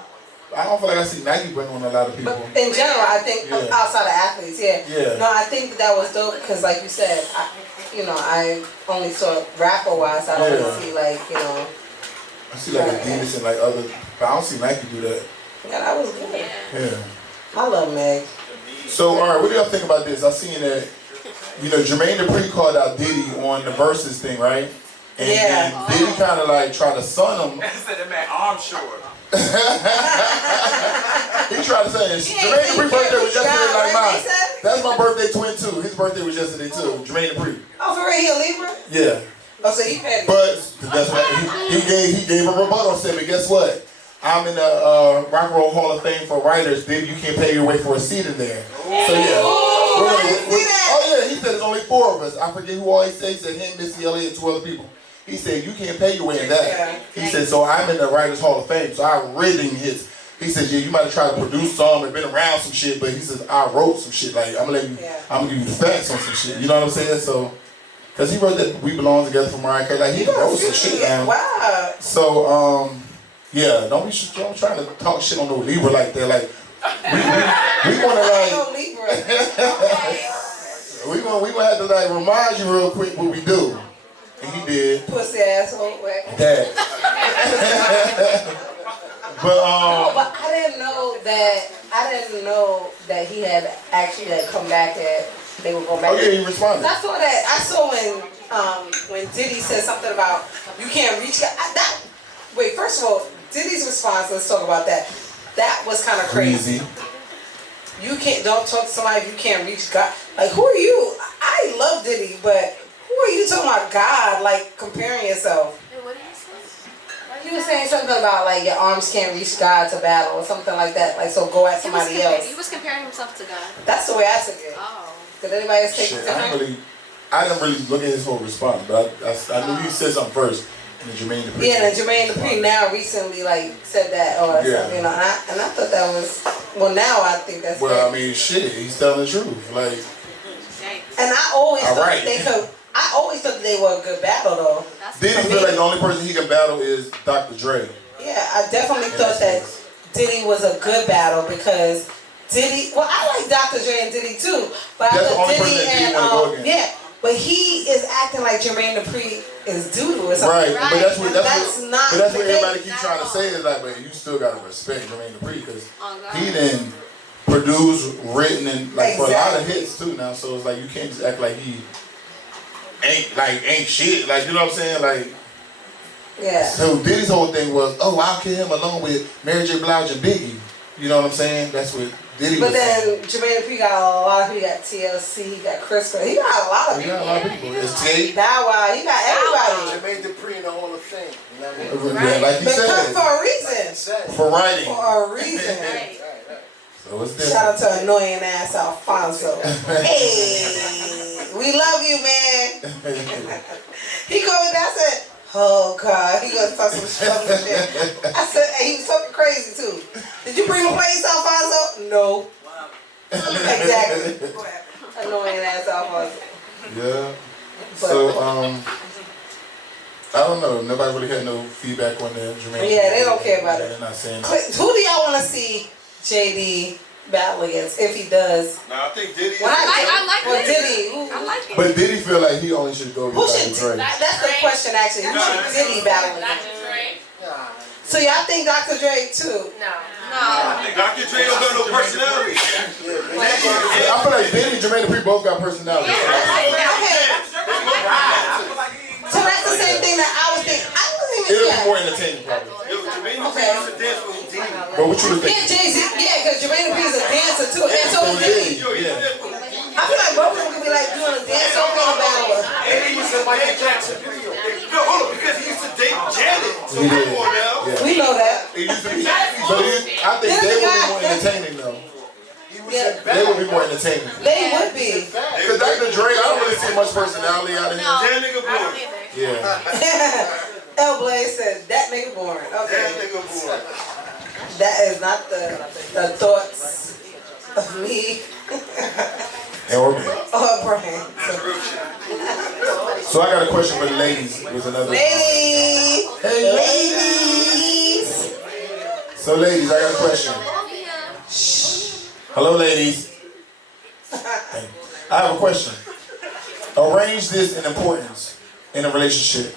I don't feel like I see Nike bring on a lot of people. But in general, I think outside of athletes, Yeah. No, I think that was dope because, like you said, I only saw rapper wise. I don't really see I see like Adidas and like other, but I don't see Nike do that. Yeah, that was good. Yeah. I love Meg. So, all right, what do y'all think about this? I seen that, Jermaine Dupri called out Diddy on the Versus thing, right? And then Diddy kind of like tried to sun him. I said that man arm short. He tried to say, Jermaine Dupri's birthday was yesterday like mine. That's my birthday twin too. His birthday was yesterday too. Jermaine Dupri. Oh, for real? He a Libra? Yeah. Oh, so he paid. But that's what he gave a rebuttal. Said, but guess what? I'm in the Rock and Roll Hall of Fame for writers. Then you can't pay your way for a seat in there. So yeah. Oh yeah, he said it's only 4 of us. I forget who all he said. He said him, Missy Elliott, and 2 other people. He said you can't pay your way in that. He said so I'm in the Writers Hall of Fame. So I reading his. He said yeah, you might have tried to produce some and been around some shit, but he says I wrote some shit. Like I'm gonna give you the facts on some shit. You know what I'm saying? So. Cause he wrote that "We Belong Together" for Mariah Carey. Like he wrote some shit down. Wow. So yeah, don't trying to talk shit on no Libra like that. Like we want to we gonna have to like remind you real quick what we do, and he did. Pussy asshole. That. But I didn't know that he had actually come back at. They were going back. Oh yeah, he responded. I saw that. I saw when Diddy said something about you can't reach God. Wait, first of all, Diddy's response. Let's talk about that. That was kind of crazy. You don't talk to somebody if you can't reach God. Like who are you? I love Diddy, but who are you talking about God? Like comparing yourself. What did you say? He was saying something about like your arms can't reach God to battle or something like that. Like so, go at somebody else. He was comparing himself to God. That's the way I took it. Oh. Did anybody else take it Shit, different? I didn't really look at his whole response, but I knew he said something first. And then Jermaine Dupri. Yeah, and Jermaine Dupri now recently said that or something, and I thought that was now I think that's well, I mean, shit, he's telling the truth, like. And I always thought they were a good battle though. Diddy feel like the only person he can battle is Dr. Dre. Yeah, I definitely thought that Diddy was a good battle because Diddy. Well, I like Dr. Dre and Diddy too, but I thought Diddy and but he is acting like Jermaine Dupri is doo-doo or something. Right, but that's what everybody keeps trying to say is like, but you still gotta respect Jermaine Dupri because he done produced, written, and for a lot of hits too now. So it's like you can't just act like he ain't shit. Like you know what I'm saying? Like So Diddy's whole thing was, I'll kill him along with Mary J. Blige and Biggie. You know what I'm saying? That's what Diddy was saying. Then Jermaine Dupri got a lot of people. He got TLC, he got Chris. He got a lot of people. He got a lot of people. It's Tate. Bow Wow, he got everybody. Jermaine Dupri in the Hall of Fame. You know what I mean? Right. Like you said. For a reason. For writing. For a reason. So it's different. Shout out to annoying ass Alfonso. Hey, we love you, man. He called me back and said, oh God, he gonna talk some shit. I said, hey, he was talking crazy too. Did you bring the plates, Alfonso? No. Exactly. Annoying ass Alfonso. Yeah. So I don't know. Nobody really had no feedback on that. Jermaine. Yeah, they don't care about it. They're not saying. Who do y'all want to see JD battle against if he does? No, I think Diddy. I like Diddy. I like it. But Diddy feel like he only should go Who against should? Dre. That's the question actually. Who should Diddy battle against? So y'all think Dr. Dre too? No. Dr. Dre don't got no personality. I feel like Diddy and Jermaine Dupri both got personality. So that's the same thing that I was thinking. I wasn't even. It'll be more entertaining probably. But what you was Yeah, thinking? Jay-Z. Yeah, because Jermaine Dupri is a dancer too, and so is Diddy. Yeah. I feel like both of them could be like doing a dance over in a battle. And he was in Michael Jackson video. No, hold on, because he used to date Janet. So He did. come on now. Yeah. We know that. It used to be, but I think they would be more entertaining though. He was in They would be more entertaining. They would be. Because Dr. Dre, I don't really see much personality out of him. That nigga boy. Yeah. L Blaze said, that nigga boring. That Okay. nigga boy. That is not the thoughts of me And we're good. or Brian. So I got a question for the ladies. There's another. Ladies! Ladies! So ladies, I got a question. Hello, ladies. I have a question. Arrange this in importance in a relationship.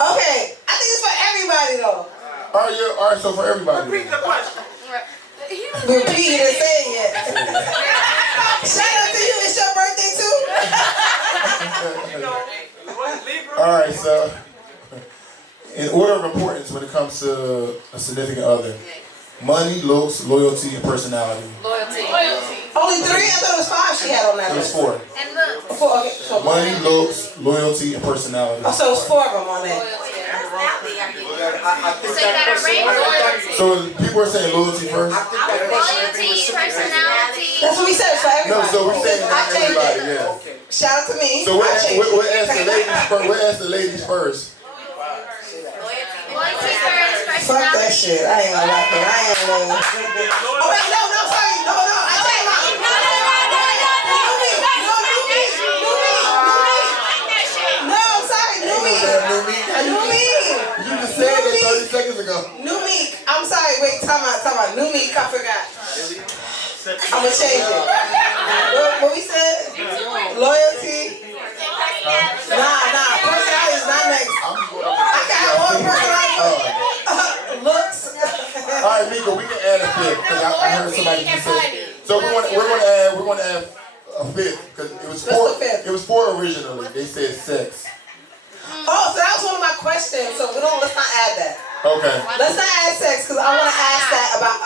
Okay, I think it's for everybody though. All right, so for everybody. Repeat the question. Repeat it and say it yet. Shout out to you, it's your birthday too. All right, so in order of importance when it comes to a significant other, money, looks, loyalty, and personality. Loyalty. Only 3? I thought it was 5 she had on that It was list. 4. And look. 4, okay. So Money, looks, loyalty, and personality. Oh, so it's 4 of them on there. Loyalty. I think So you that gotta person. rate loyalty. So people are saying loyalty first. I think that person should be Loyalty, reciprocated. personality. That's what we said, it's for No, everybody. so we're saying I changed everybody, it. yeah. Okay. Shout out to me. So I changed it. we'll ask the ladies first. We'll ask the ladies first. Loyalty first, Fuck that personality. shit. I ain't gonna lie to you. I ain't gonna. Oh wait, no, sorry. No. I changed my. No, sorry, new me. You just said it 30 seconds ago. New me. I'm sorry. Wait, time out. New me. I forgot. I'ma change it. What we said? Loyalty. Nah. Personality is not next. I can have one personality. Looks. All right, Meeka, we can add a fifth because I heard somebody just say. So we're gonna add a fifth because it was 4. What's the fifth? It was 4 originally. They said sex. Oh, so that was one of my questions. So let's not add that. Okay. Let's not add sex because I want to ask that about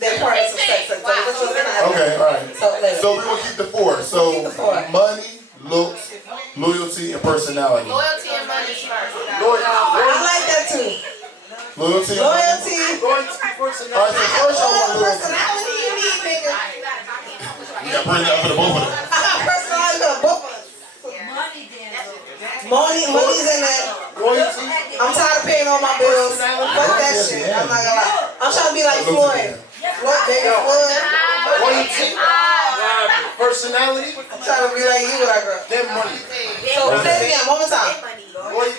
the importance of sex. So let's just not add Okay. that. All right. So later. So we're gonna keep the 4. So Keep the 4. money, looks, loyalty, and personality. Loyalty and money first. I like that too. Loyalty. Loyalty. All right. So I have first I all want the loyalty. personality you need, nigga. You gotta bring that up for the both of them. I have personality for both of us. Money's in there. I'm tired of paying all my bills. Fuck that shit. I'm not gonna lie. I'm trying to be like Floyd. Floyd, baby, Floyd. Personality, I'm trying to be like you when I grow up. then money. So say it again, one more time.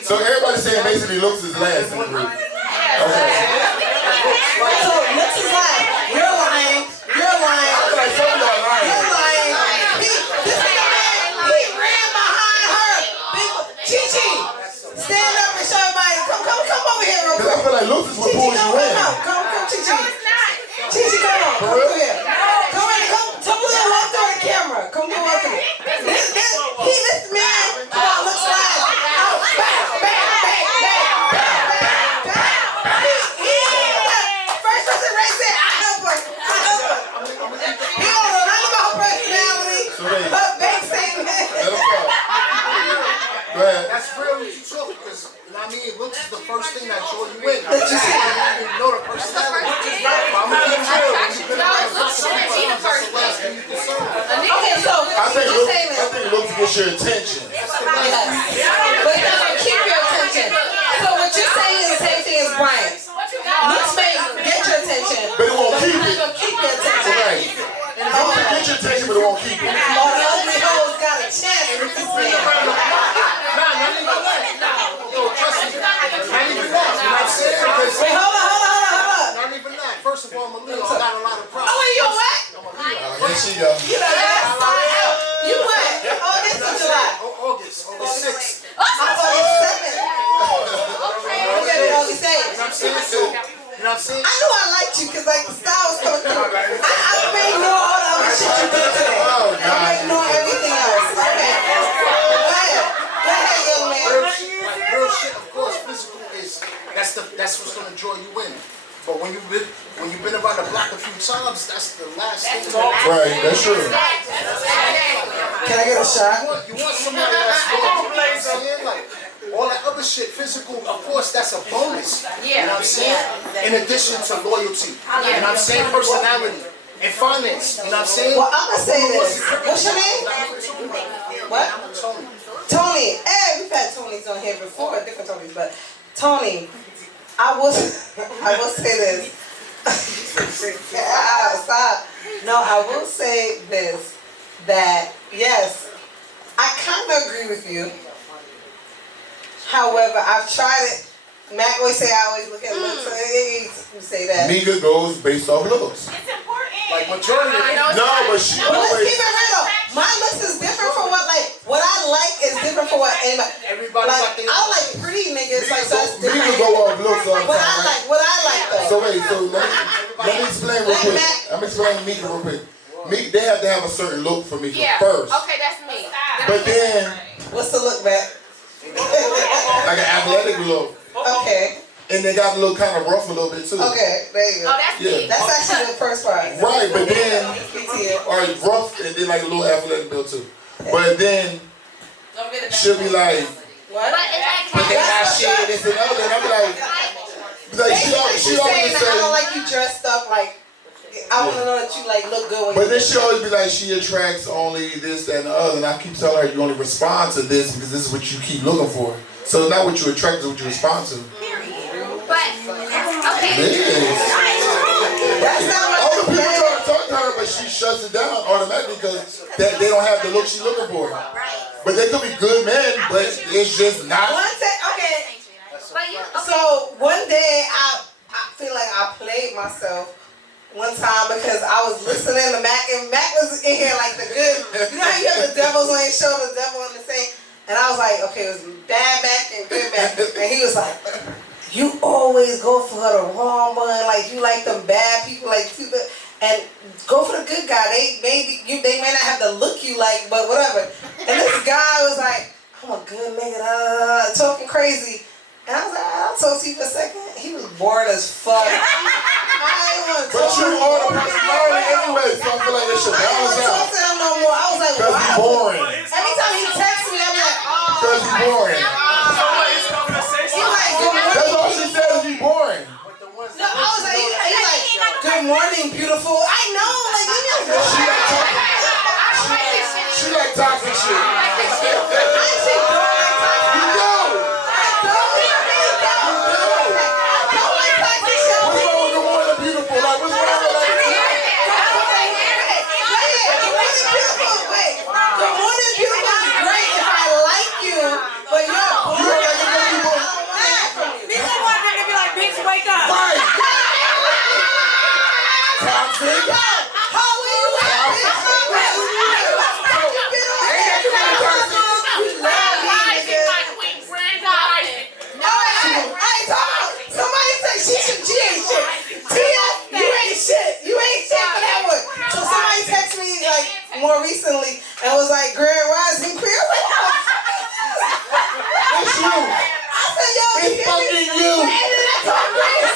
So everybody's saying basically looks is last in the group. Okay. So looks is lying. You're lying. You're lying. Like some of y'all lying. You're lying. This nigga man, he ran behind her. Big Chi. Stand up and show everybody. Come over here real Because I quick. feel like looks is what Chi, pulls you in. come, Chi. Chi, come on. Come through here. Come walk through the camera. Come walk through. This man, come on, looks like. Oh, bang. First person raised it. I help her. He don't know nothing about her personality. Her bank statement. Let him talk. Go ahead. That's real what you talk because, you know what I mean? Looks is the first thing that draw you in. That you see. You know the personality. But I'm gonna keep real. When you've been around looks shouldn't be the first thing. Okay, so I think looks gets your attention. but it doesn't keep your attention. So what you're saying is the same thing as Brian. Looks may get your attention, But it won't keep it's it. not gonna keep your attention. Right. It won't get your attention, but it won't keep it. All the ugly hoes got a chance with this man. Not even that. Yo, trust me. Not even that. You know what I'm saying? Because Wait, hold on. not even that. First of all, I'm a Leo. I got a lot of Oh, problems. wait, you a what? Here she go. You the last sign out. You what? Oh, this is July. August 6th. I'm August 7th. Okay, we only say it. You know what I'm saying? So, you know what I'm saying? I knew I liked you because like the style was coming through. I may ignore all the other shit you did today. I'm gonna ignore everything else. Okay. Go ahead, young man. Real shit, of course, physical is that's what's gonna draw you in. But when you've been around the block a few times, that's the last thing. Right, that's true. Can I get a shot? You want somebody that's loyal, you know what I'm saying? Like all that other shit, physical, of course, that's a bonus. You know what I'm saying? In addition to loyalty. You know what I'm saying? Personality. and finance. You know what I'm saying? Well, I'm gonna say this. What's your name? What? Tony. Hey, we've had Tonys on here before, different Tonys, but Tony, I will say this. Stop. No, I will say this, that yes, I kind of agree with you. However, I've tried it. Mac always say I always look at looks. You say that. Meeka goes based off looks. It's important. Like majority of it. No, but she But let's always. keep it real though. My looks is different from what I like is different from what anybody. Everybody Like got their I like pretty niggas, like so that's Meeka different. go off looks all the What I time, right? like, what I like though. So wait, so let me explain real quick. I'm explaining Meeka real quick. They have to have a certain look for Meeka first. Okay, that's me. But then, What's the look back? like an athletic look. Okay. And they got to look kind of rough a little bit too. Okay, there you go. Oh, that's me. That's actually the first part. Right, but then, PTO. or rough and then like a little athletic build too. But then, she'll be like, What? but they not shit, this and other. And I'm like she She's saying always that I don't say, like you dressed up like. I want to know that you like look good when but you. then she always be like, she attracts only this, that, and the other. And I keep telling her, you only respond to this because this is what you keep looking for. So not what you attract, is what you respond to. But, okay. It is. That's not All what the you people said. try to talk to her, but she shuts it down automatically because they don't have the look she's looking for. But they could be good men, but it's just not. One day, okay. But you, So one day I feel like I played myself one time because I was listening to Mac and Mac was in here like the good. You know how you have the devils on your shoulder, the devil on the same. And I was like, okay, it was bad Mac and good Mac, and he was like, you always go for the wrong one. Like you like them bad people, like and go for the good guy. They may not have the look you like, but whatever. And this guy was like, I'm a good nigga, talking crazy. And I was like, I'll talk to you for a second. He was bored as fuck. I didn't want to But talk you to him. are the personality anyway, so I feel like it should I didn't balance want to talk out. to him no more. I was like, Because he's wow. boring. Every time he texts me, I'm like, oh. Because he's boring. He's like, good morning. That's all she says, he's boring. No, I was like, he's like, good morning, beautiful. I know, like, leave me alone. She like toxic shit. I actually don't like toxic. You know. I don't like toxic shit. What's wrong with the one that's beautiful? Like, what's wrong with that? Good morning, beautiful is great if I like you, but you're You boring. don't like it when people. People want them to be like, bitch, wake up. Right. Toxic. How are you? Somebody said she ain't shit. Tia, you ain't shit. You ain't shit for that one. So somebody texted me like more recently and was like, Grand Rising Queer. I was like, oh, It's you. I said, yo, It's fucking you. And then I told Grace.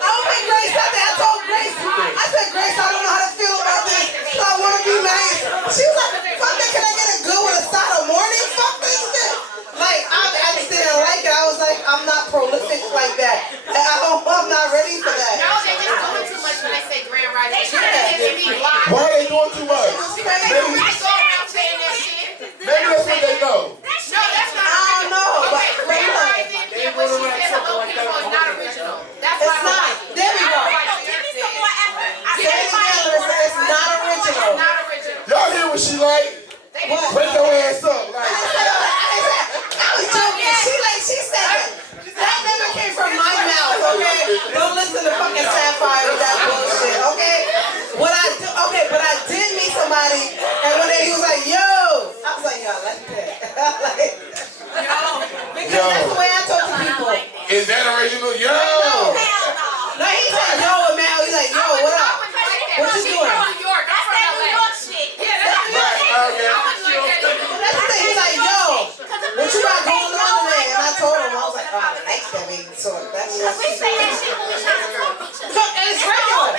I don't think Grace said that. I told Grace. I said, Grace, I don't know how to feel about this. So I want to be nice. She was like, fuck that. Can I get a good with a side of morning? Fuck this shit. Like, I just didn't like it. I was like, I'm not prolific like that. I'm not ready for that. No, they just doing too much when they say Grand Rising. Why are they doing too much? They go around saying that shit. Maybe that's what they know. No, that's not I don't know, but Grand Rising, yeah, when she said hello people is not original. That's why it's not. There we go. Give me some more effort. Say it together. It's not original. It's not original. Y'all hear what she like? What? Wake your ass up. Like, I was joking. She said that. That never came from my mouth, okay? Don't listen to fucking Sapphire with that bullshit, okay? But I did meet somebody, and when he was like, yo, I was like, yo, I like that. Because that's the way I talk to people. is that original? Yo! No, he said, yo, man. He's like, yo, what up? What you doing? New York. That's that New York shit. Yeah, that's New York shit. Okay. I was like that. That's the thing. He's like, yo, what you got going on today? And I told him, I was like, oh, I like that baby. So that's We say that shit when we trying to talk each other. So, and it's regular.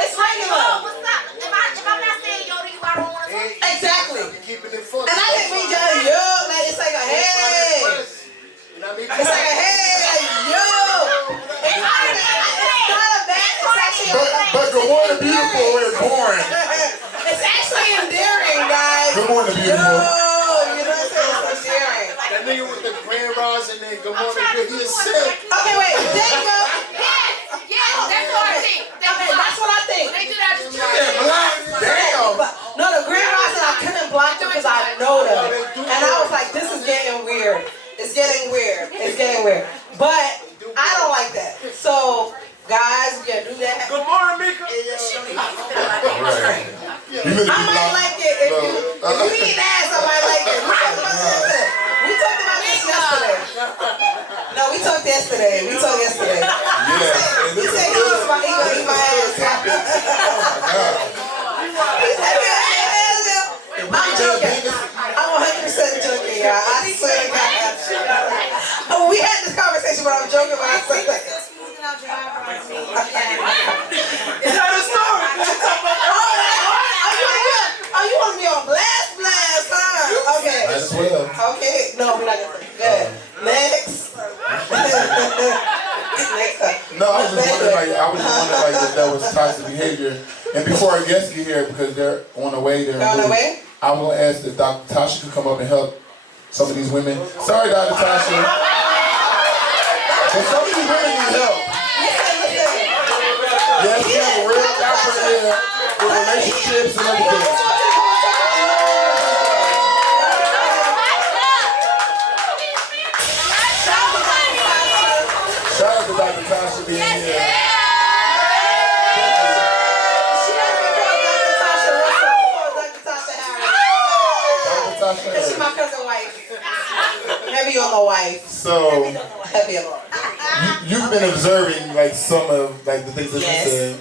It's regular. Oh, what's up? If I'm not saying yo to you, I don't want to talk. Exactly. Keeping it fun. And I didn't mean just yo, like it's like a hey. You know what I mean? It's like a hey, like yo. It's not a bad, it's actually But good morning, beautiful, is born good morning, Yo, beautiful. you know what I'm saying? So sharing. That nigga with the grand rise and then good morning, good. He is sick. Okay, wait. There you go. Yes, that's what I think. Okay, that's what I think. They do that to Damn. No, the Grand Rising, I couldn't block them because I know them. And I was like, this is getting weird. It's getting weird. It's getting weird. But I don't like that. So, guys, we can do that. Good morning, Meeka. Right. I might like it if you eat ass, I might like it. We talked about this yesterday. No, we talked yesterday. We talked yesterday. Yeah. He said he was my, he gonna eat my ass. He said, I'm joking. I'm 100% joking, y'all. I swear to God. Oh, we had this conversation, but I'm joking when I said that. Is that a story? Oh, you want to be on blast, huh? Okay. Might as well. Okay. No, we're not going to. Good. Next. Next up. No, I was just wondering, if that was toxic behavior. And before our guests get here, because they're on the way, They're on the way? I'm going to ask if Dr. Tasha could come up and help some of these women. Sorry, Dr. Tasha. But some of these women need help. Yes, we have a real doctor here with relationships and everything. Shout out to Dr. Tasha being here. She's my cousin wife. Heavy on the wife. So, Heavy on the you've been observing like some of like the things that you said,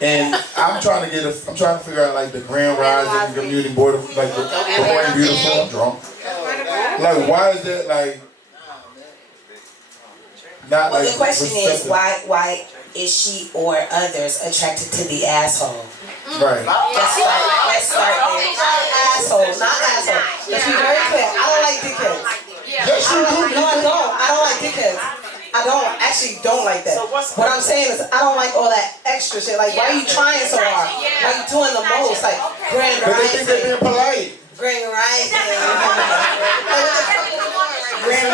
and I'm trying to figure out like the Grand Rising Community Board of like the Morning Beautiful. I'm drunk. Like, why is that like not Well, like the question is respected? why is she or others attracted to the asshole? Right. Let's start there. asshole, not asshole. Let's be very clear. I don't like dickheads. Yes, you do. No, I don't. I don't like dickheads. I don't like that. What I'm saying is, I don't like all that extra shit. Like, why are you trying so hard? Why are you doing the most? Like, Grand But they think they're Rising. being polite. Grand Rising. Grand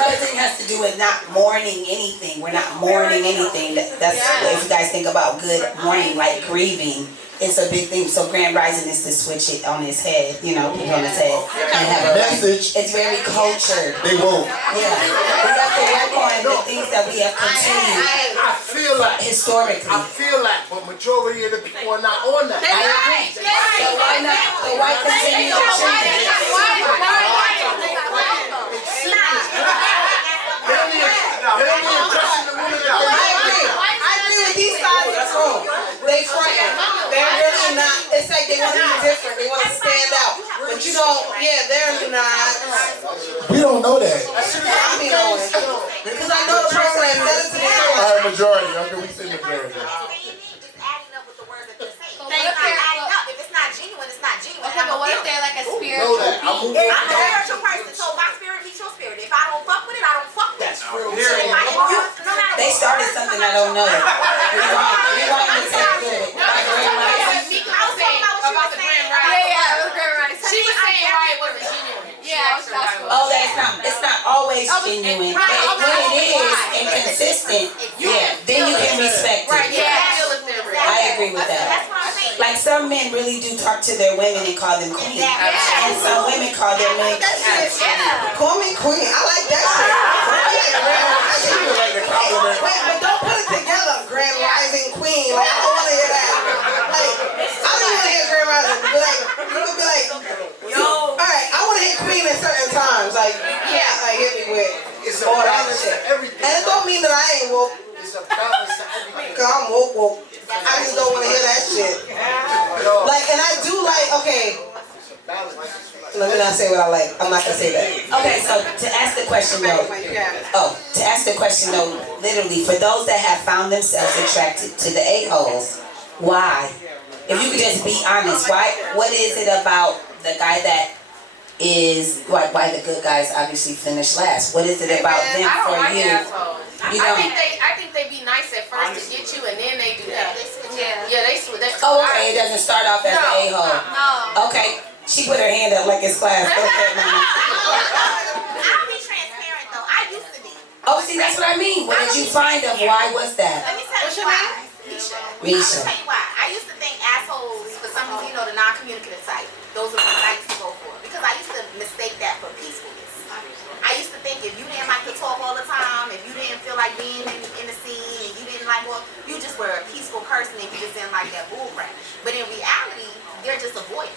Rising has to do with not mourning anything. We're not mourning anything. That's if you guys think about good mourning, like grieving. It's a big thing. So Grand Rising is to switch it on his head, put it on his head, and have a Message. It's very cultured. They won't. Yeah, we have to work on the things that we have continued I feel like, historically. but majority of the people are not on that. I agree. So why not? So why continue to change? I agree with these sides of the room. They frontin'. They're really not. It's like they want to be different. They want to stand out. But you don't. Yeah, they're not. We don't know that. I be knowing. Because I know the person that said it to me. All right, majority. Okay, we say majority. If it's not genuine, it's not genuine. Okay, but what if they're like a Know spiritual that. I'm being? I'm a spiritual person, so my spirit meets your spirit. If I don't fuck with it, I don't fuck with it. That's real. They started something I don't know. We want to take good. Meeka was saying about the Grand Rising. Yeah, it was Grand Rising. She was saying why it wasn't genuine. Yeah, Oh, it's not always genuine. But when it is and consistent, then you can respect Right, it. yeah. I agree with that. Like some men really do talk to their women and call them queen, and some women call their men queen. Call me queen. I like that shit. I like Grand Rising. Wait, but don't put it together. Grand Rising queen. Like, I don't want to hear that. Like, I don't want to hear Grand Rising. Like, you could be like, all right, I want to hear queen at certain times. Like, like hit me with It's a all that balance to shit. everything. And it don't mean that I ain't woke. It's a balance to everything. Cause I'm woke. I just don't want to hear that shit. Like, and I do like, okay, let me not say what I like. I'm not gonna say that. Okay, so to ask the question though, literally for those that have found themselves attracted to the a-holes, why? If you could just be honest, why? What is it about the guy that is why the good guys obviously finish last? What is it about them for you? You I don't. think they be nice at first to get you, and then they do that. Yeah, they switch. Oh, okay. It doesn't start off as an a-hole. No. Okay. She put her hand up like it's class. Okay, mama. I'll be transparent though. I used to be. Oh, see, that's what I mean. What did you find of? Why was that? Let me tell you why. Misha. I'm Misha. gonna tell you why. I used to think assholes, for some reason, the non-communicative type, those are the ones I used to go for. Because I used to mistake that for peacefulness. I used to think if you didn't like to talk all the time, if you didn't feel like being in the scene, and you didn't like, well, you just were a peaceful person and you just didn't like that bull crap. But in reality, they're just avoiding.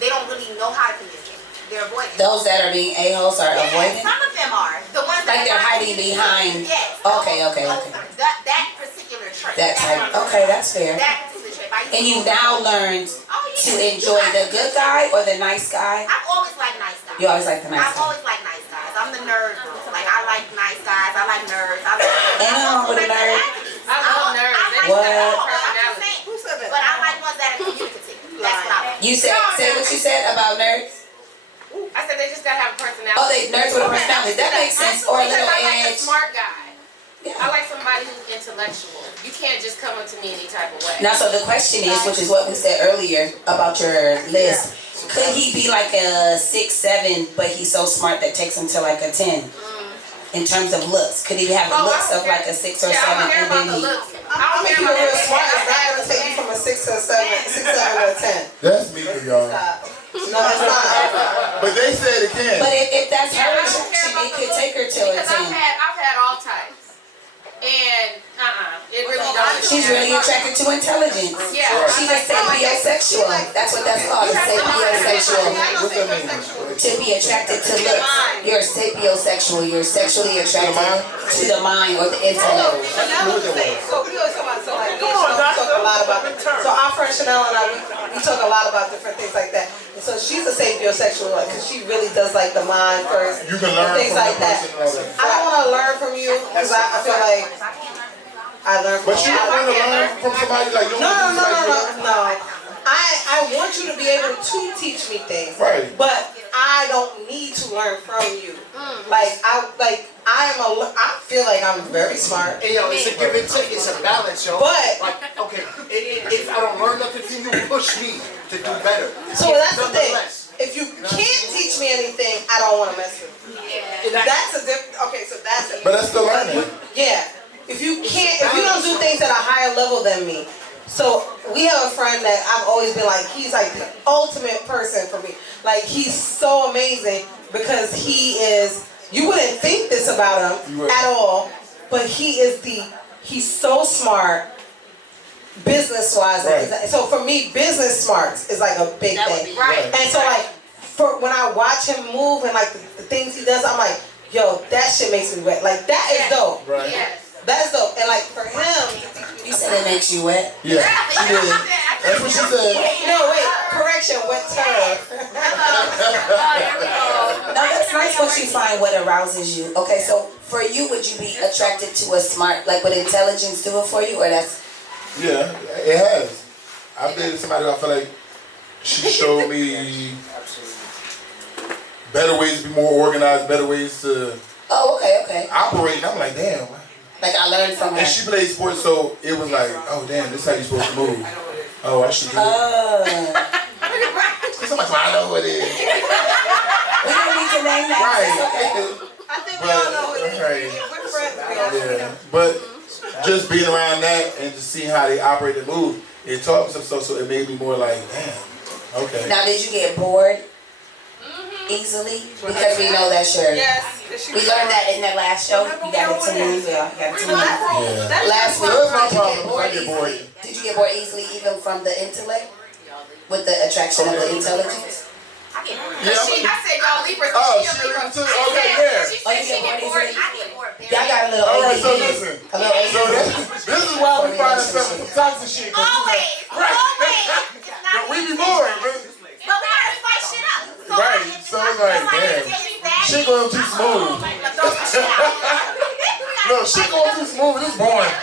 They don't really know how to communicate. They're avoiding. Those that are being a-holes are avoiding? Some of them are. The ones that Like they're hiding behind. Yes. Okay. That particular trait. That type. Okay, that's fair. That particular trait. And you've now learned to enjoy the good guy or the nice guy? I've always liked nice guys. You always like the nice I've guy. always liked nice guys. I'm the nerd girl. Like I like nice guys. I like nerds. I like Ain't nothing wrong with a nerd. I love nerds. They What? just got I'm personality. just saying. Who said that? But I like ones that are communicative. That's what I like. You said, say what you said about nerds? I said they just gotta have a personality. Oh, they nerds with a personality. That makes sense. Or a Because little I like a edge. smart guy. Yeah. I like somebody who's intellectual. You can't just come up to me any type of way. Now, so the question is, which is what we said earlier about your list, could he be like a 6'7", but he's so smart that takes him to like a 10? In terms of looks, could he have the looks of like a 6 or 7? I don't care And about then the he, looks. I'm making it real smart. It's not gonna take you from a 6 to a 7, 6, 7 to a 10. That's Meeka, y'all. No, it's not. But they said it can. but if that's Yeah, her I don't care attraction, about it the could looks take her to a because 10. I've had all types, and it really don't. She's really attracted to intelligence. Yeah. She's a sapiosexual. That's what that's called, a sapiosexual. What's that mean? To be attracted to looks, you're sapiosexual. You're sexually attracted to the mind or the intellect. So we always talk about, so like, we talk a lot about, so our friend Chanel and I, we talk a lot about different things like that. And so she's a sapiosexual, like, cause she really does like the mind first. You can learn things from like the that. person. I don't want to learn from you, cause I feel like I learn from But you don't want to learn from somebody like you. No. I want you to be able to teach me things. Right. But I don't need to learn from you. I feel like I'm very smart. Hey yo, it's a give and take, it's a balance, yo. But- like, okay, if I don't learn nothing from you, push me to do better. So that's the thing. Nonetheless. If you can't teach me anything, I don't want to mess with you. That's a different. Okay, so that's it. But that's still learning. Yeah. If you don't do things at a higher level than me. So we have a friend that I've always been like, he's like the ultimate person for me. Like he's so amazing because he is, you wouldn't think this about him at all, but he's so smart business-wise. Right. So for me, business smarts is like a big thing. Right. And so like, when I watch him move and like the things he does, I'm like, yo, that shit makes me wet. Like that is dope. Right. Yes. That's dope. And like for him, You said it makes you wet. Yeah. She did. That's what she said. no wait, correction, wetter. Now that's nice what you find what arouses you. Okay, so for you, would you be attracted to a smart, like would intelligence do it for you, or that's? Yeah, it has. I've dated somebody who I feel like she showed me better ways to be more organized, better ways to Oh, okay. operate. And I'm like, damn. Like I learned from her. And she played sports, so it was like, oh damn, this is how you're supposed to move. Oh, I should do it. Somebody, I know what it is. We don't need to name that. Right. I think we all know who it is. Right. We're friends. Yeah. But just being around that and just seeing how they operate and move, it taught me some stuff, so it made me more like, damn, okay. Now, did you get bored easily? Because we know that's your. Yes. We learned that in that last show. You got it to me. Yeah, got it to me. Yeah. Last week, That's my did you get problem. bored I get bored. easily? Did you get bored easily even from the intellect? With the attraction of the intelligence? Yeah. I said y'all Libras. Oh, she a she Libra. too? Okay, yeah. She said she get bored. I get bored. Y'all got a little All right, ADD. so listen. A little So ADD. this is why we find ourselves in some toxic shit. Always. It's not But we be bored. But we gotta spice shit up. So Right. So it's like, damn. She going too smooth. No, she going too smooth. It's boring.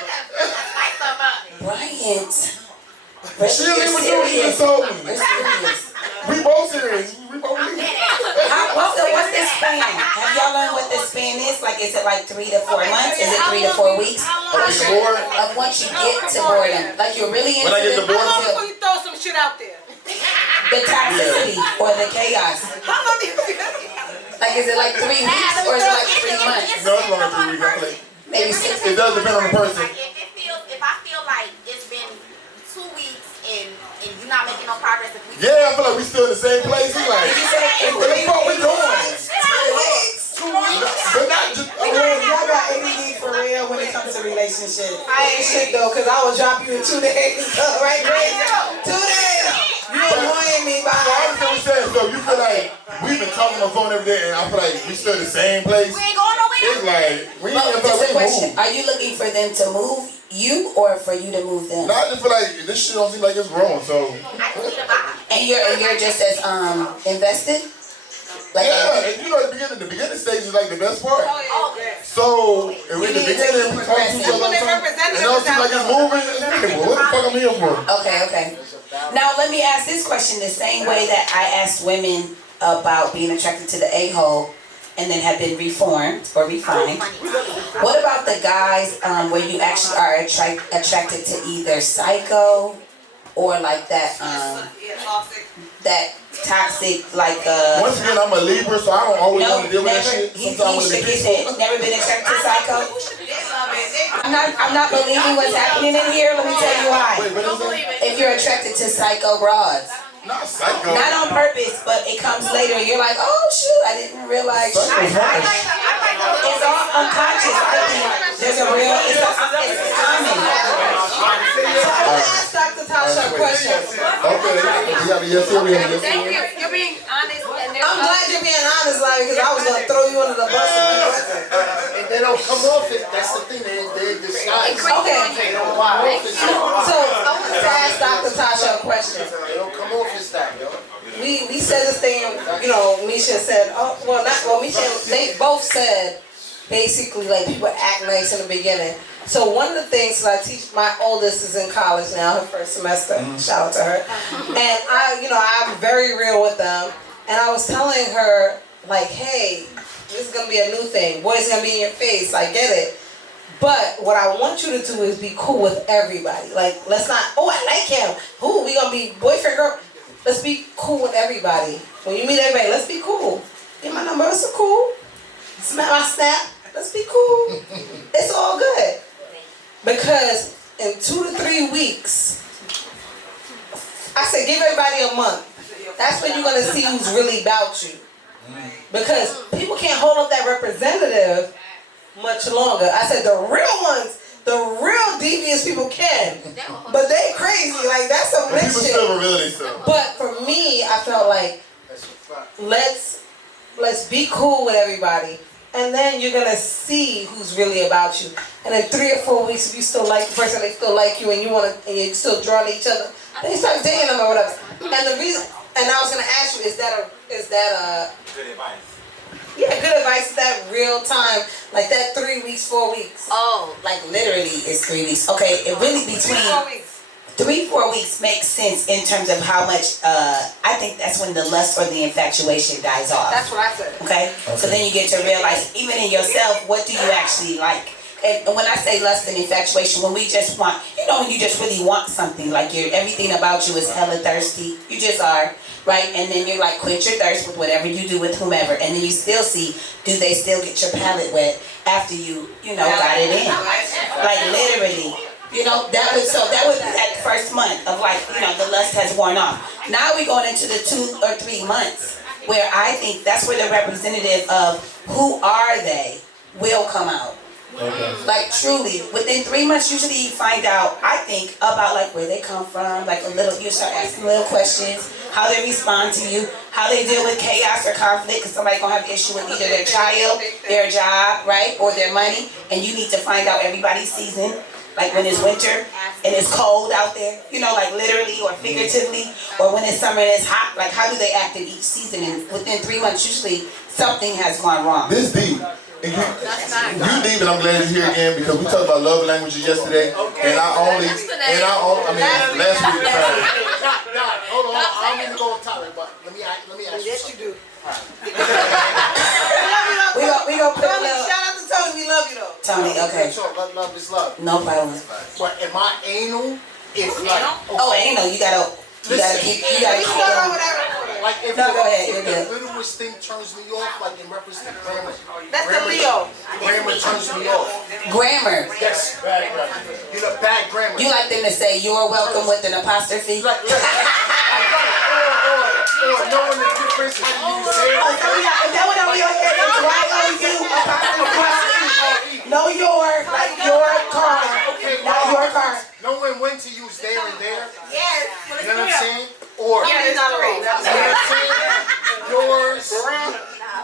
Bryant. She didn't even do it. She just told me. You're serious. We both serious. We both serious. What's the span? Have y'all learned what the span is? Like, is it like 3 to 4 months? Is it 3 to 4 weeks? Of once you get to boredom, like you're really into When I get to boredom, How long before you throw some shit out there? the toxicity or the chaos. How long do you Like, is it like 3 weeks or is it like 3 months? No, it's longer than 3 weeks. I feel like Maybe 6. it does depend on the person. If I feel like it's been 2 weeks and you're not making no progress, Yeah, I feel like we still in the same place. We like, what the fuck we doing? 2 weeks. But not just. Y'all got ADD for real when it comes to relationships. I ain't shit though, cause I will drop you in 2 days. Right, Grace? 2 days. You annoying me by That's what I'm saying. So you feel like we've been talking on the phone every day, and I feel like we still in the same place. we ain't going nowhere. It's like we ain't Well, feel just like a we question. move. Are you looking for them to move you or for you to move them? No, I just feel like this shit don't seem like it's growing. So I just need a vibe. And you're just as invested? Like, yeah, and you know the beginning stage is like the best part. Oh, yes. So if in the beginning we talk to each other, and it don't seem like it's moving. Well, what the fuck I'm here for? Okay. Now let me ask this question the same way that I asked women about being attracted to the a-hole and then have been reformed or refined. What about the guys where you actually are attracted to either psycho or like that toxic like Once again, I'm a Libra, so I don't always want to deal with that never, shit. he Sometimes shook when his it head. Never been attracted to psycho. I'm not believing what's happening in here. Let me tell you why. Wait, what is that? If you're attracted to psycho broads. Not psycho. Not on purpose, but it comes later and you're like, oh shoot, I didn't realize. Psycho's harsh. It's all unconscious. I think there's a real, it's common. So I want to ask Dr. Tasha a question. Okay, you got to yes sir, yes sir. Thank you. You're being honest. And I'm glad you're being honest, Larry, because I was going to throw you under the bus. And they don't come off it. That's the thing. They disguise. Okay. They don't come off it. So I want to ask Dr. Tasha a question. They don't come off as that, yo. We said this thing, you know, Misha said, Misha, they both said, basically, like, people act nice in the beginning. So one of the things that I teach, my oldest is in college now, her first semester, shout out to her. And I'm very real with them. And I was telling her, like, hey, this is going to be a new thing. Boys going to be in your face, I get it. But what I want you to do is be cool with everybody. Like, let's not, oh, I like him. Who, we going to be boyfriend, girl? Let's be cool with everybody. When you meet everybody, let's be cool. Get my number, it's cool. Smack my snap, let's be cool. It's all good. Because in 2 to 3 weeks, I said give everybody a month. That's when you're going to see who's really about you. Because people can't hold up that representative much longer. I said the real ones, the real devious people can. But they crazy. Like, that's some People rich shit. still really stuff. But for me, I felt like let's be cool with everybody. And then you're going to see who's really about you. And in 3 or 4 weeks, if you still like the person, they still like you, and you're still drawn to each other, then you start dating them or whatever. And the reason, and I was going to ask you, is that Good advice. yeah, good advice, is that real time, like that 3 weeks, 4 weeks? Oh, like literally it's 3 weeks. Okay, it really between 4 weeks. 3-4 weeks makes sense in terms of how much, I think that's when the lust or the infatuation dies off. That's what I said. Okay? So then you get to realize, even in yourself, what do you actually like? And when I say lust and infatuation, when we just want, when you just really want something, like everything about you is hella thirsty. You just are, right? And then you're like, quench your thirst with whatever you do with whomever. And then you still see, do they still get your palate wet after you got it in? Like literally. That was that first month of like, the lust has worn off. Now we're going into the 2 or 3 months where I think that's where the representative of who are they will come out. Okay. Like truly, within 3 months, usually you find out, I think, about like where they come from, like you start asking little questions, how they respond to you, how they deal with chaos or conflict, because somebody's gonna have an issue with either their child, their job, right, or their money, and you need to find out everybody's season. Like when it's winter and it's cold out there, like literally or figuratively, or when it's summer and it's hot, like how do they act in each season? And within 3 months, usually something has gone wrong. This deep. And you deep, and I'm glad you're here again because we talked about love languages yesterday, and last week. Hold on, I don't mean to go on topic, but let me ask you something. Yes, you do. Right. Tony, okay. Love is love. No problem. But am I anal? If like, Oh, anal, you gotta keep going. Like if No, go ahead, you're if the good. littlest thing turns me off, like in reference to grammar. That's the Leo. Grammar turns me off. Grammar. Yes, bad grammar. You know, bad grammar. You like them to say you're welcome with an apostrophe? Or knowing the difference if you use there. That one over your head is right on you. Apostrophe. Know your, like your car. Not your car. Knowing when to use there and there. Yes. You know what I'm saying? Or, Yeah, it's not you know what I'm saying? Yours.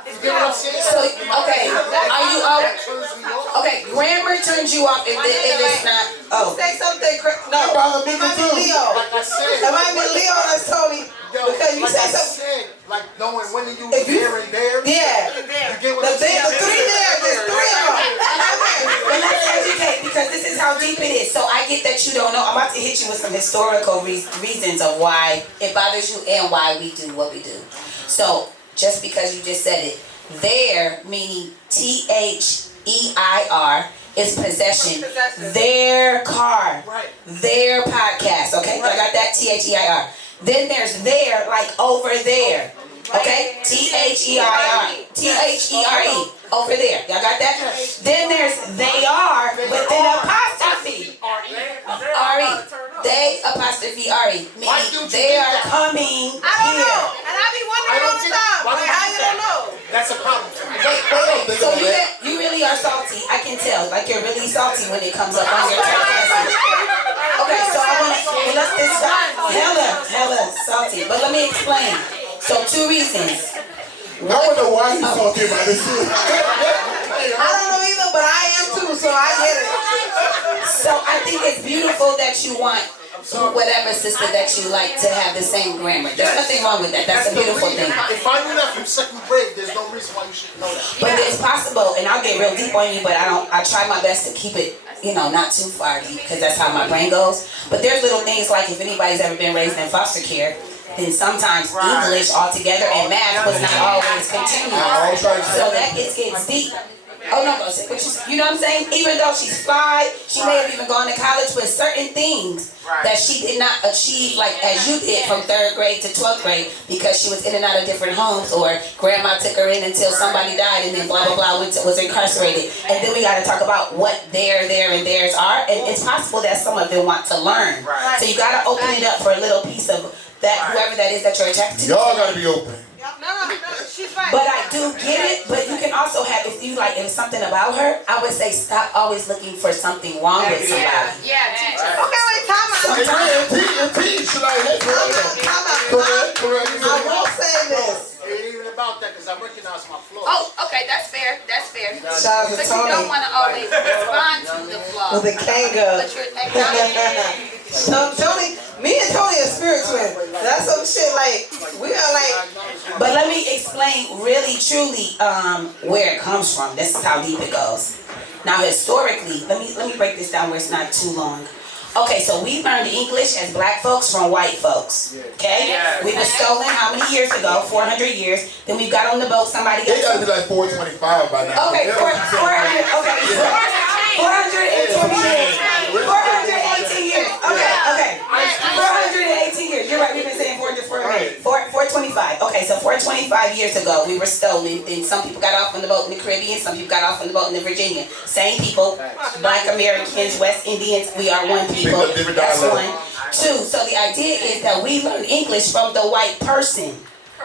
You get what I'm saying? So, okay, are you all, That turns me off. okay, grammar turns you off if it's not, oh. Say something, no. That bother me It might be too. Leo. Like I said. It might be Leo, that's Tony. Yo, Because you like say I something. said, like knowing when to use If you- there and there. Yeah. You get what I'm The saying? three there, there's three of them. But let's educate because this is how deep it is. So I get that you don't know. I'm about to hit you with some historical reasons of why it bothers you and why we do what we do. So just because you just said it, there meaning THEIR is possession. Their car, Right. their podcast. Okay, I got that THEIR. Then there's there like over there. Okay, THERE over there. Y'all got that? Then there's they are with an apostrophe. RE. They apostrophe RE. Meaning they are coming I don't here. know. And I be wondering all the time. Like, how you don't know? That's a problem for me. Wait. So you really are salty. I can tell. Like you're really salty when it comes up on your text message. Okay, so I want to let's just stop. Hella salty. But let me explain. So 2 reasons. I don't know why you talking about this. I don't know either, but I am too, so I get it. So I think it's beautiful that you want whatever sister that you like to have the same grammar. There's nothing wrong with that. That's a beautiful thing. If I knew that from second grade, there's no reason why you shouldn't know that. But it's possible, and I'll get real deep on you, but I try my best to keep it, not too far deep, because that's how my brain goes. But there's little things like if anybody's ever been raised in foster care, then sometimes English altogether and math was not always continuous. So that gets deep. Oh no, you know what I'm saying? Even though she's fly, she may have even gone to college with certain things that she did not achieve like as you did from 3rd grade to 12th grade because she was in and out of different homes or grandma took her in until somebody died and then blah blah blah was incarcerated. And then we got to talk about what there and theirs are. And it's possible that some of them want to learn. So you got to open it up for a little piece of that, whoever that is that you're attracted to. Y'all gotta be open. No, she's right. But I do get it, but you can also have, if something about her, I would say stop always looking for something wrong with somebody. Yeah, teacher. Okay, wait, time out. Should I hit Correct. I will say this. It ain't even about that because I recognize my flaws. Oh, okay, that's fair. Shout out to But you Tony. don't want to always respond to the flaw. With the kanga. But you're acknowledging. So Tony, me and Tony are spirit twin. That's some shit like we are like. But let me explain really truly where it comes from. This is how deep it goes. Now historically, let me break this down where it's not too long. Okay, so we learned English as black folks from white folks. Okay? We were stolen how many years ago? 400 years. Then we got on the boat, somebody got They gotta be like 425 by now. Okay, 400, okay. 420 years. 418 years. Okay. 418 years. You're right, we've been saying 400 for a minute. 425. Okay, so 425 years ago, we were stolen. And some people got off on the boat in the Caribbean, some people got off on the boat in the Virginia. Same people, Black Americans, West Indians, we are one people. That's one. 2, so the idea is that we learn English from the white person.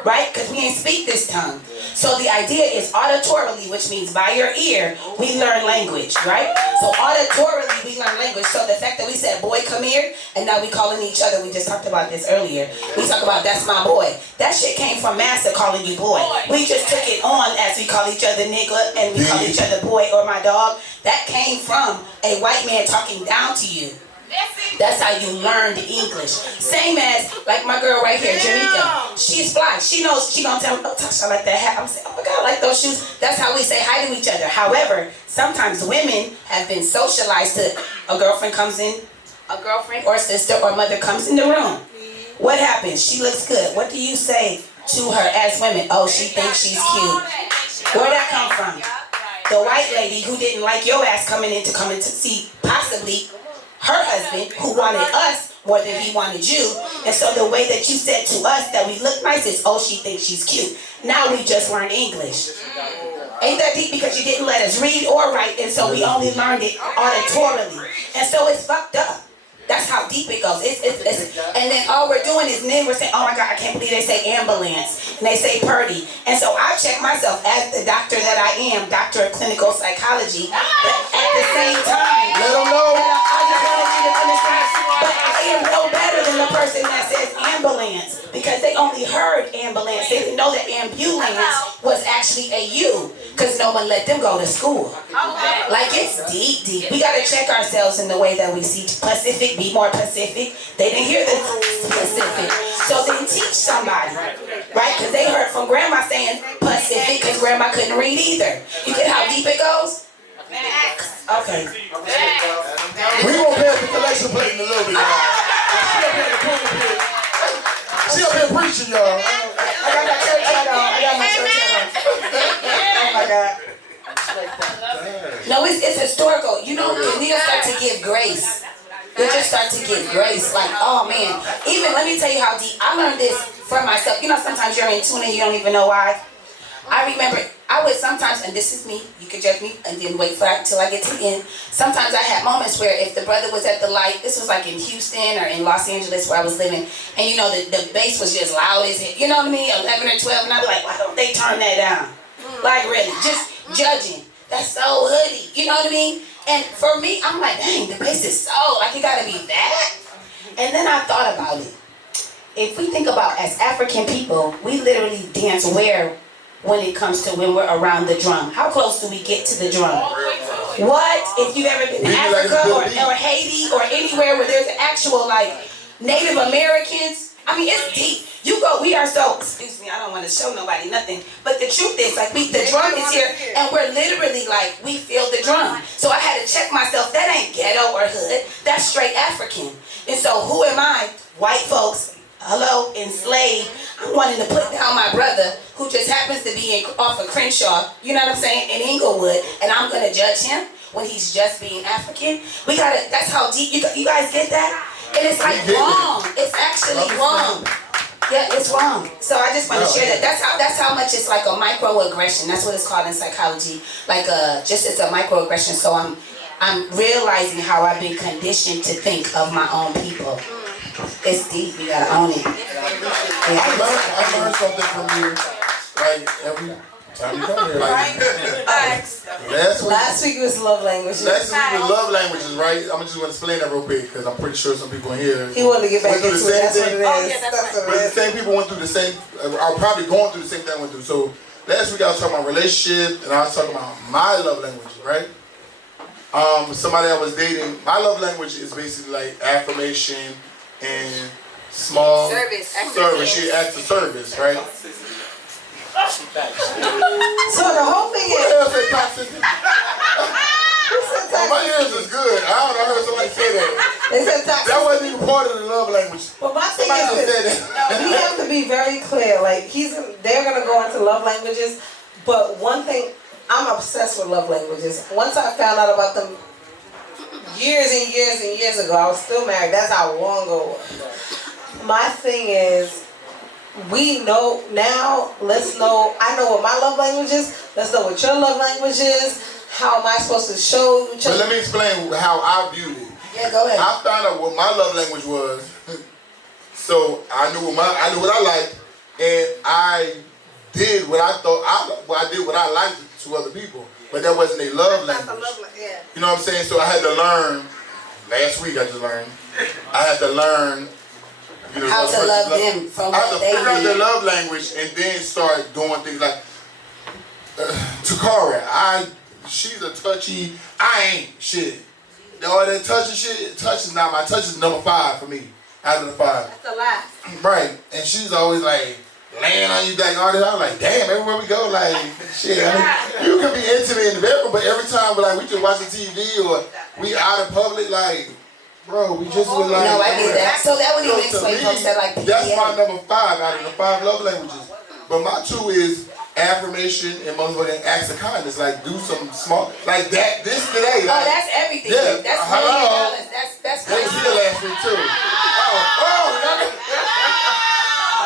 Right? Because we ain't speak this tongue. So the idea is auditorily, which means by your ear, we learn language, right? So auditorily, we learn language. So the fact that we said, boy, come here, and now we calling each other, we just talked about this earlier. We talk about, that's my boy. That shit came from master calling you boy. We just took it on as we call each other nigga, and we call each other boy or my dog. That came from a white man talking down to you. That's how you learned English. Same as, like my girl right here, Jamaica. She's fly. She knows, she gonna tell me, oh, Tasha, I like that hat. I'm saying, oh my God, I like those shoes. That's how we say hi to each other. However, sometimes women have been socialized to, a girlfriend comes in, a girlfriend or sister or mother comes in the room. What happens? She looks good. What do you say to her as women? Oh, she thinks she's cute. Where'd that come from? the white lady who didn't like your ass coming to see possibly her husband who wanted us more than he wanted you. And so the way that you said to us that we look nice is, oh, she thinks she's cute. Now we just learned English. Ain't that deep? Because you didn't let us read or write, and so we only learned it auditorily. And so it's fucked up. That's how deep it goes. And then all we're doing is then we're saying, oh my God, I can't believe they say ambulance and they say purdy. And so I check myself as the doctor that I am, doctor of clinical psychology, but at the same time, Let them know. I just wanted you to understand, but I am no better than the person that says ambulance because they only heard ambulance. They didn't know that ambulance was actually a U because no one let them go to school. Like it's deep. We got to check ourselves in the way that we see Pacific. Be more Pacific. They didn't hear the Pacific. So then teach somebody, right? Because they heard from grandma saying Pacific because grandma couldn't read either. You get how deep it goes? Okay. We gonna pay the collection plate in a little bit, y'all. She up here preaching, y'all. I got my church hat on. Oh my God. No, it's historical. You know, you'll start to give grace. You'll just start to give grace. Like, oh man. Even, let me tell you how deep. I learned this for myself. You know, sometimes you're in tune and you don't even know why. I remember, I would sometimes, and this is me, you could judge me and then wait for until I get to the end. Sometimes I had moments where if the brother was at the light, this was like in Houston or in Los Angeles where I was living, and you know, the bass was just loud as it, you know what I mean, 11 or 12, and I'd be like, why don't they turn that down? Like really, just judging. That's so hoodie, you know what I mean? And for me, I'm like, dang, the bass is so, like it gotta be that? And then I thought about it. If we think about as African people, we literally dance where when it comes to when we're around the drum. How close do we get to the drum? What? If you've ever been to Africa or Haiti or anywhere where there's actual like Native Americans, I mean, it's deep. You go, we are so, excuse me, I don't want to show nobody nothing, but the truth is like the drum is here and we're literally like, we feel the drum. So I had to check myself, that ain't ghetto or hood, that's straight African. And so who am I? White folks, hello, enslaved. I'm wanting to put down my brother who just happens to be off of Crenshaw, you know what I'm saying, in Inglewood, and I'm going to judge him when he's just being African. We got to, that's how deep, you guys get that? And it's like wrong. It's actually wrong. Yeah, it's wrong. So I just want to share that. That's how much it's like a microaggression. That's what it's called in psychology. Like just it's a microaggression. So I'm realizing how I've been conditioned to think of my own people. It's deep. You gotta own it. Yeah. I learned something from you. Like every time you come here. Like, last week was love languages. Last week was love languages, right? I'm just going to explain that real quick because I'm pretty sure some people in here. He wanted to get back into it. That's what it is. Oh, yeah, but the same people went through the same, are probably going through the same thing I went through. So last week I was talking about relationship and I was talking about my love languages, right? Somebody I was dating, my love language is basically like affirmation and small service. She acts of service, right? So the whole thing is. My ears is good. I don't know. I heard somebody say that. They said toxic. That wasn't even part of the love language. But my thing is, we have to be very clear. Like they're gonna go into love languages, but one thing, I'm obsessed with love languages. Once I found out about them years and years and years ago, I was still married. That's how long ago it was. My thing is, we know now, let's know, I know what my love language is, let's know what your love language is, how am I supposed to show each other? But let me explain how I viewed it. Yeah, go ahead. I found out what my love language was, so I knew what I liked, and I did what I thought, I did what I liked to other people, but that wasn't a love language. You know what I'm saying? So I had to learn, last week I just learned, I had to learn how to love them from I had to what they figure out their need. love language and then start doing things like Takara. She's a touchy. I ain't shit. All that touchy shit. Touch is not my touch is number 5 for me. Out of the 5. That's a lot. Right. And she's always like laying on you like all this. I'm like, damn. Everywhere we go, like shit. I mean, you can be intimate in the bedroom, but every time we just watching TV or we out in public, like. Bro, we just was like. No, I get that. So that would even explain folks that like PDA. That's my number 5 out of the 5 love languages. But my 2 is affirmation and motherfucking acts of kindness. Like do some small, like that. This today. Like, Oh, that's everything. Yeah. That's Hello. $1 million. That's They was here last week too.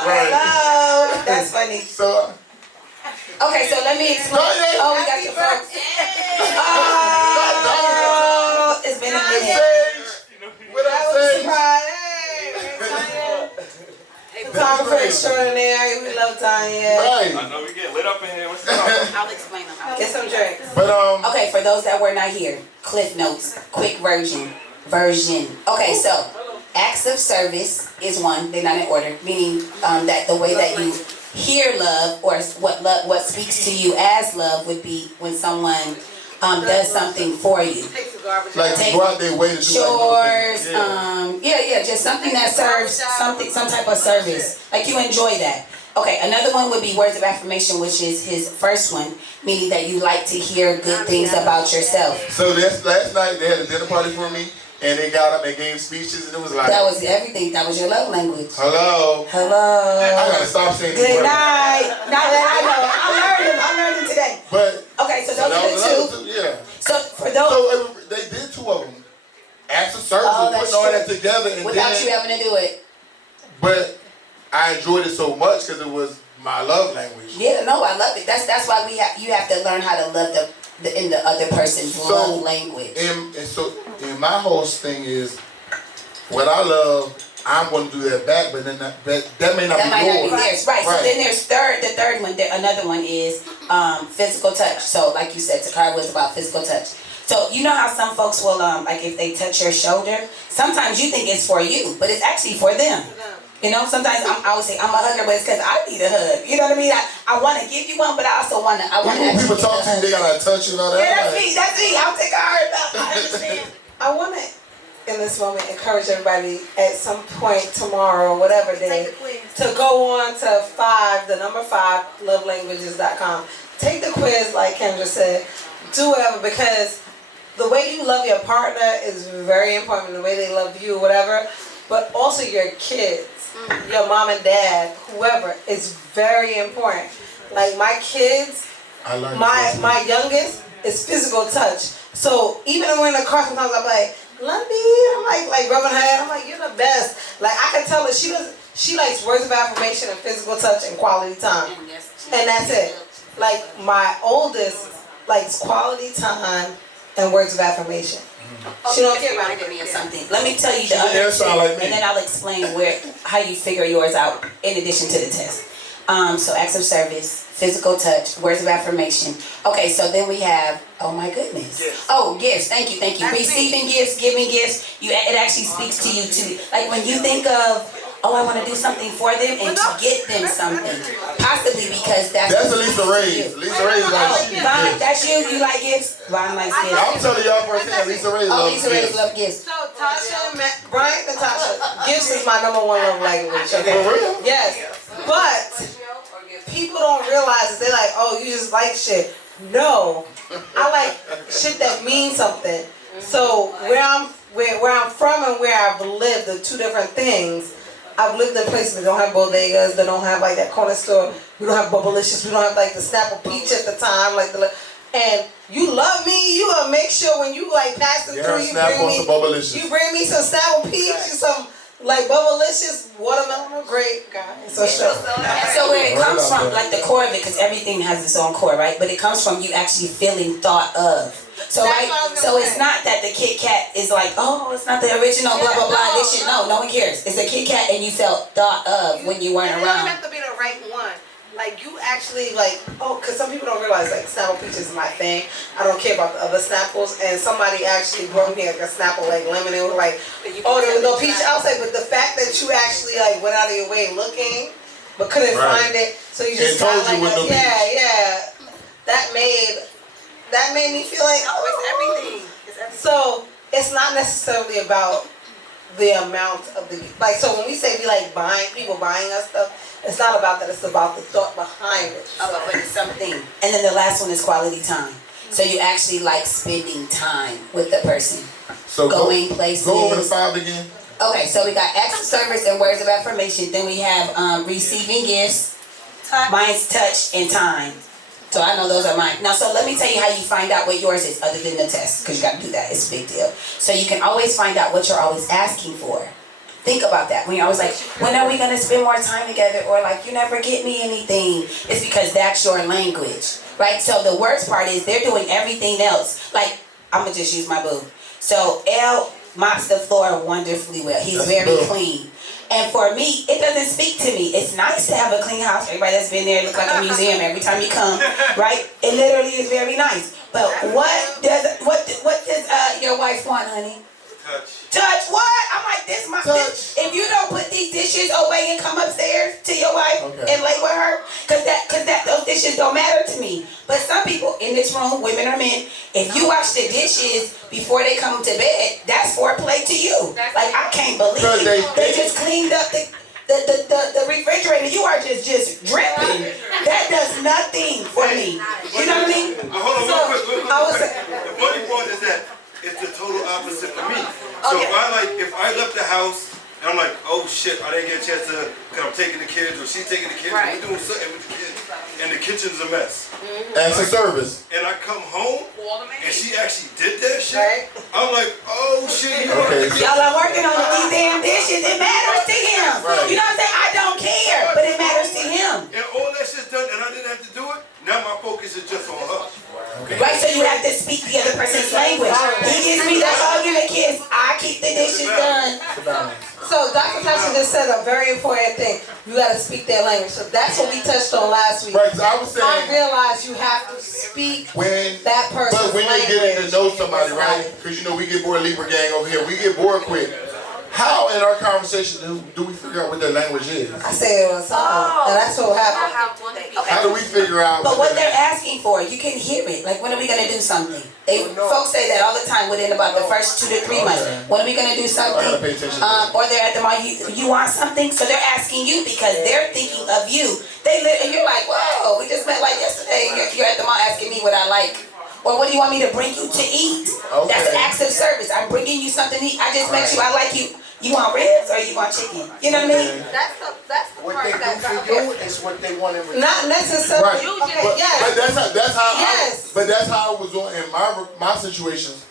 Right. Hello. That's funny. So. Okay, so let me explain. Oh, we got the folks. Oh, it's been a minute. What up, Sage? Photographer extraordinary. We love Tanya. Right. I know we get lit up in here. What's up? I'll explain them. Get some drinks. But Okay, for those that were not here, Cliff Notes, quick version. Okay, so acts of service is one. They're not in order, meaning that the way that you hear love or what speaks to you as love would be when someone does something for you. like to go out their way to do Chores, like, just something that serves some type of service. Like you enjoy that. Okay, another one would be words of affirmation, which is his first one, meaning that you like to hear good things about yourself. So last night they had a dinner party for me, and they got up and gave speeches, and it was like That was everything. That was your love language. hello. Hello. I gotta stop saying these Good words. night. Now that I know, I'm learning today. But Okay, so those that are was the another two. Yeah. So for those, So they did two of them. Acts of service, Oh, and that's putting all true. that together, and without then you having to do it. but I enjoyed it so much because it was my love language. Yeah, no, I love it. That's why you have to learn how to love the other person's love language. And so my whole thing is, what I love, I'm going to do that back, but then that may not That be might not be yours. theirs, right? So then there's the third one. Another one is physical touch. So like you said, Takara was about physical touch. So you know how some folks will like if they touch your shoulder, sometimes you think it's for you, but it's actually for them. You know, sometimes I would say I'm a hugger, but it's because I need a hug. You know what I mean? I want to give you one, but I also want to. When people talk to you, they gotta touch you and all that. Yeah, that's me. I'll take a hard enough. I understand. I want to, in this moment, encourage everybody at some point tomorrow, or whatever day, to go on to the number 5, lovelanguages.com. Take the quiz, like Kendra said. Do whatever, because the way you love your partner is very important. The way they love you, whatever. But also your kids, your mom and dad, whoever, is very important. Like my kids, my youngest is physical touch. So even when we're in the car, sometimes I'm like, Lundy, I'm like rubbing her head. I'm like, you're the best. Like I can tell her she likes words of affirmation and physical touch and quality time. And that's it. Like my oldest likes quality time and words of affirmation. She don't care about me or something. Let me tell you the other two, and then I'll explain how you figure yours out in addition to the test. So acts of service, physical touch, words of affirmation. Okay, so then we have, oh my goodness. Gifts. Oh, gifts. Thank you. Receiving gifts, giving gifts. It actually speaks to you too. Like when you think of, oh, I want to do something for them and to get them something. Possibly because that's Lisa Ray's. Lisa Ray's like Vaughn, that's you? You like gifts? Vaughn likes gifts. I'm telling y'all first thing, Lisa Ray loves Lisa Ray love gifts. So Tasha, Brian, Natasha, gifts is my number 1 love language. Okay? For real? Yes, but people don't realize it. They're like, oh, you just like shit. No, I like shit that means something. So where I'm from and where I've lived, the two different things. I've lived in places that don't have bodegas, that don't have like that corner store. We don't have Bubblicious. We don't have like the Snapple Peach at the time, and you love me. You will make sure when you like passing through, you bring me some Snapple Peach, some like Bubblicious, watermelon or grape, guys. So where it comes from, like the core of it, because everything has its own core, right? But it comes from you actually feeling thought of. So it's not that the Kit Kat is like, oh, it's not the original, blah blah blah. This shit, no one cares. It's a Kit Kat, and you felt thought of when you weren't around. It doesn't have to be the right one. Like you actually because some people don't realize like Snapple Peach is my thing. I don't care about the other Snapples, and somebody actually brought me like a Snapple like lemon. It was like, oh, there was no peach outside, but the fact that you actually like went out of your way looking, but couldn't find it, so you just got like that made me feel like, oh, it's everything. So it's not necessarily about the amount of the so when we say we like people buying us stuff, it's not about that. It's about the thought behind it. But it's something. And then the last one is quality time. So you actually like spending time with the person. So going places. Go over the 5 again. Okay, so we got acts of service and words of affirmation. Then we have receiving gifts. Mine's touch and time. So I know those are mine. Now, so let me tell you how you find out what yours is other than the test, because you got to do that. It's a big deal. So you can always find out what you're always asking for. Think about that. When you're always like, when are we going to spend more time together? Or like, you never get me anything. It's because that's your language, right? So the worst part is they're doing everything else. Like, I'm going to just use my boo. So L mops the floor wonderfully well. He's very clean. And for me, it doesn't speak to me. It's nice to have a clean house. Everybody that's been there looks like a museum every time you come, right? It literally is very nice. But what does your wife want, honey? Touch what? I'm like, this my touch. If you don't put these dishes away and come upstairs to your wife and lay with her, cause those dishes don't matter to me. But some people in this room, women or men, if you wash the dishes before they come to bed, that's foreplay to you. Like, I can't believe they just cleaned up the refrigerator. You are just dripping. That does nothing for me. You know what I mean? Hold on, real quick. The funny part is that it's the total opposite for me. So if I left the house and I'm like, oh shit, I didn't get a chance to, cause I'm taking the kids or she's taking the kids, and we're doing something with the kids, and the kitchen's a mess. As a service. And I come home and she actually did that shit. I'm like, oh shit, you know. Y'all are working on these damn dishes. It matters to him. You know what I'm saying? I don't care, but it matters to him. And all that shit's done and I didn't have to do it. Now my focus is just on her. Right, so you have to speak the other person's language. He gives me the hug and the kiss. I keep the dishes done. So Dr. Tasha just said a very important thing. You got to speak their language. So that's what we touched on last week. Right, so I was saying, I realized you have to speak that person's language. But when you're getting to know somebody, right? Because you know we get bored, Libra gang over here. We get bored quick. How in our conversation do we figure out what their language is? I say it was and that's what happened. How do we figure out? But what they're asking for, you can hear it. Like, when are we gonna do something? Folks say that all the time within about the first 2 to 3 months. When are we gonna do something? Or they're at the mall. You want something, so they're asking you because they're thinking of you. And you're like, whoa, we just met like yesterday. You're at the mall asking me what I like. Or what do you want me to bring you to eat? That's acts of service. I'm bringing you something to eat. I just met you. I like you. You want ribs or you want chicken? You know what I mean? That's the What part they do for you is what they want in return. Not necessarily. Right. Okay, But that's how I was on in my situations.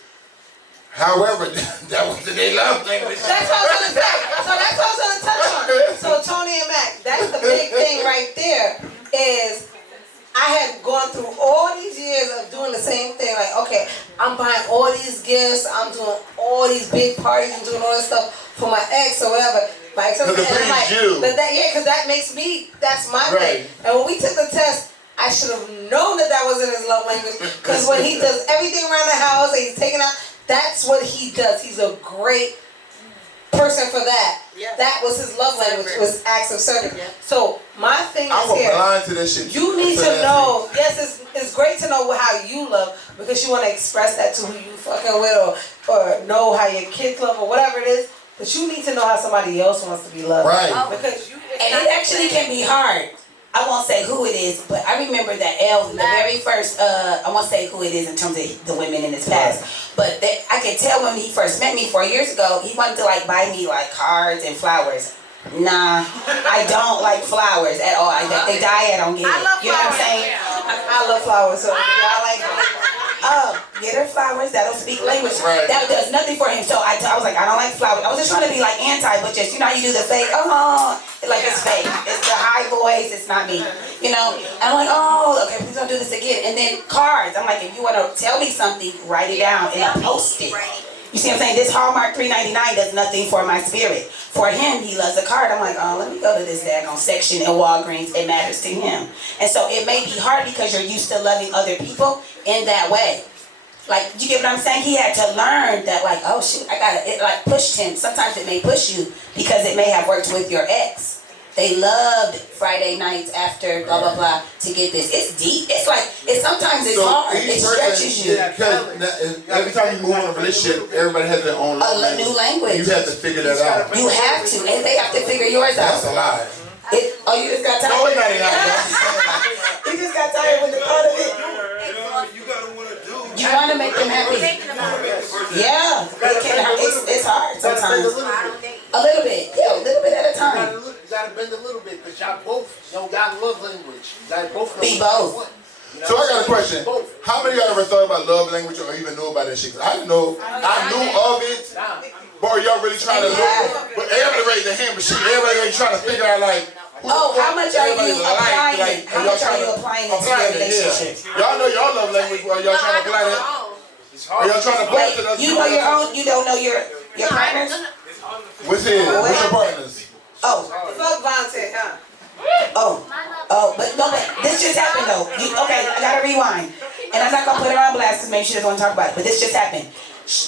However, that wasn't their love language. That's what I was gonna say. So that's what I was gonna touch on. So Tony and Mac, that's the big thing right there. Is I had gone through all these years of doing the same thing. Like, okay, I'm buying all these gifts. I'm doing all these big parties and doing all this stuff for my ex or whatever. Like, so, and I'm like, because that makes me. That's my thing. And when we took the test, I should have known that wasn't his love language. Because when he does everything around the house and he's taking out, that's what he does. He's a great person for that. That was his love language, was acts of service. So my thing is here, blind to that shit. you need to know, yes, it's great to know how you love because you want to express that to who you fucking with or know how your kids love or whatever it is, but you need to know how somebody else wants to be loved. Right. Because and it actually can be hard. I won't say who it is, but I remember that L, the very first, I won't say who it is in terms of the women in his past, but I could tell when he first met me 4 years ago, he wanted to like buy me like cards and flowers. Nah, I don't like flowers at all. They die, I don't get it. You know what I'm saying? I love flowers, so I like get her flowers, that'll speak language. That does nothing for him. So I was like, I don't like flowers. I was just trying to be like anti, but just, you know how you do the fake, like it's fake. It's the high voice, it's not me. You know? I'm like, okay, please don't do this again. And then cards. I'm like, if you want to tell me something, write it down and I'll post it. You see what I'm saying? This Hallmark $3.99 does nothing for my spirit. For him, he loves a card. I'm like, let me go to this daggone section in Walgreens. It matters to him. And so it may be hard because you're used to loving other people in that way. Like, you get what I'm saying? He had to learn that, like, oh shoot, it like pushed him. Sometimes it may push you because it may have worked with your ex. They loved Friday nights after blah blah blah to get this. It's deep. It's like sometimes it's hard. It stretches you. Because every time you move on a relationship, everybody has their own new language. You have to figure that out. You have to, and they have to figure yours out. That's a lie. You just got tired. No, it's not a lie. You just got tired with the thought of it. You gotta want to do. You want to make them happy. Yeah, it can hurt. It's hard sometimes. A little bit, yeah, a little bit at a time. You gotta bend a little bit because y'all both know y'all love language. Y'all both know. Be both. You know So I got a what I'm question. saying? Both. How many of y'all ever thought about love language or even knew about that shit? 'Cause I didn't know. I knew of it. But are y'all really trying to look? But everybody raised their hand, but shit, everybody really trying to figure out like. Oh, how much are everybody you like, applying like, it? How much are you applying it to your relationship? Yeah. Y'all know y'all love language. Well, y'all trying to apply that. Are y'all trying to apply it to the? You know your own. You don't know your partners. What's his? What's your partners? Oh. Fuck Vontae, huh? Oh, but no, but this just happened though. Okay, I gotta rewind. And I'm not gonna put her on blast because maybe she doesn't want to talk about it, but this just happened.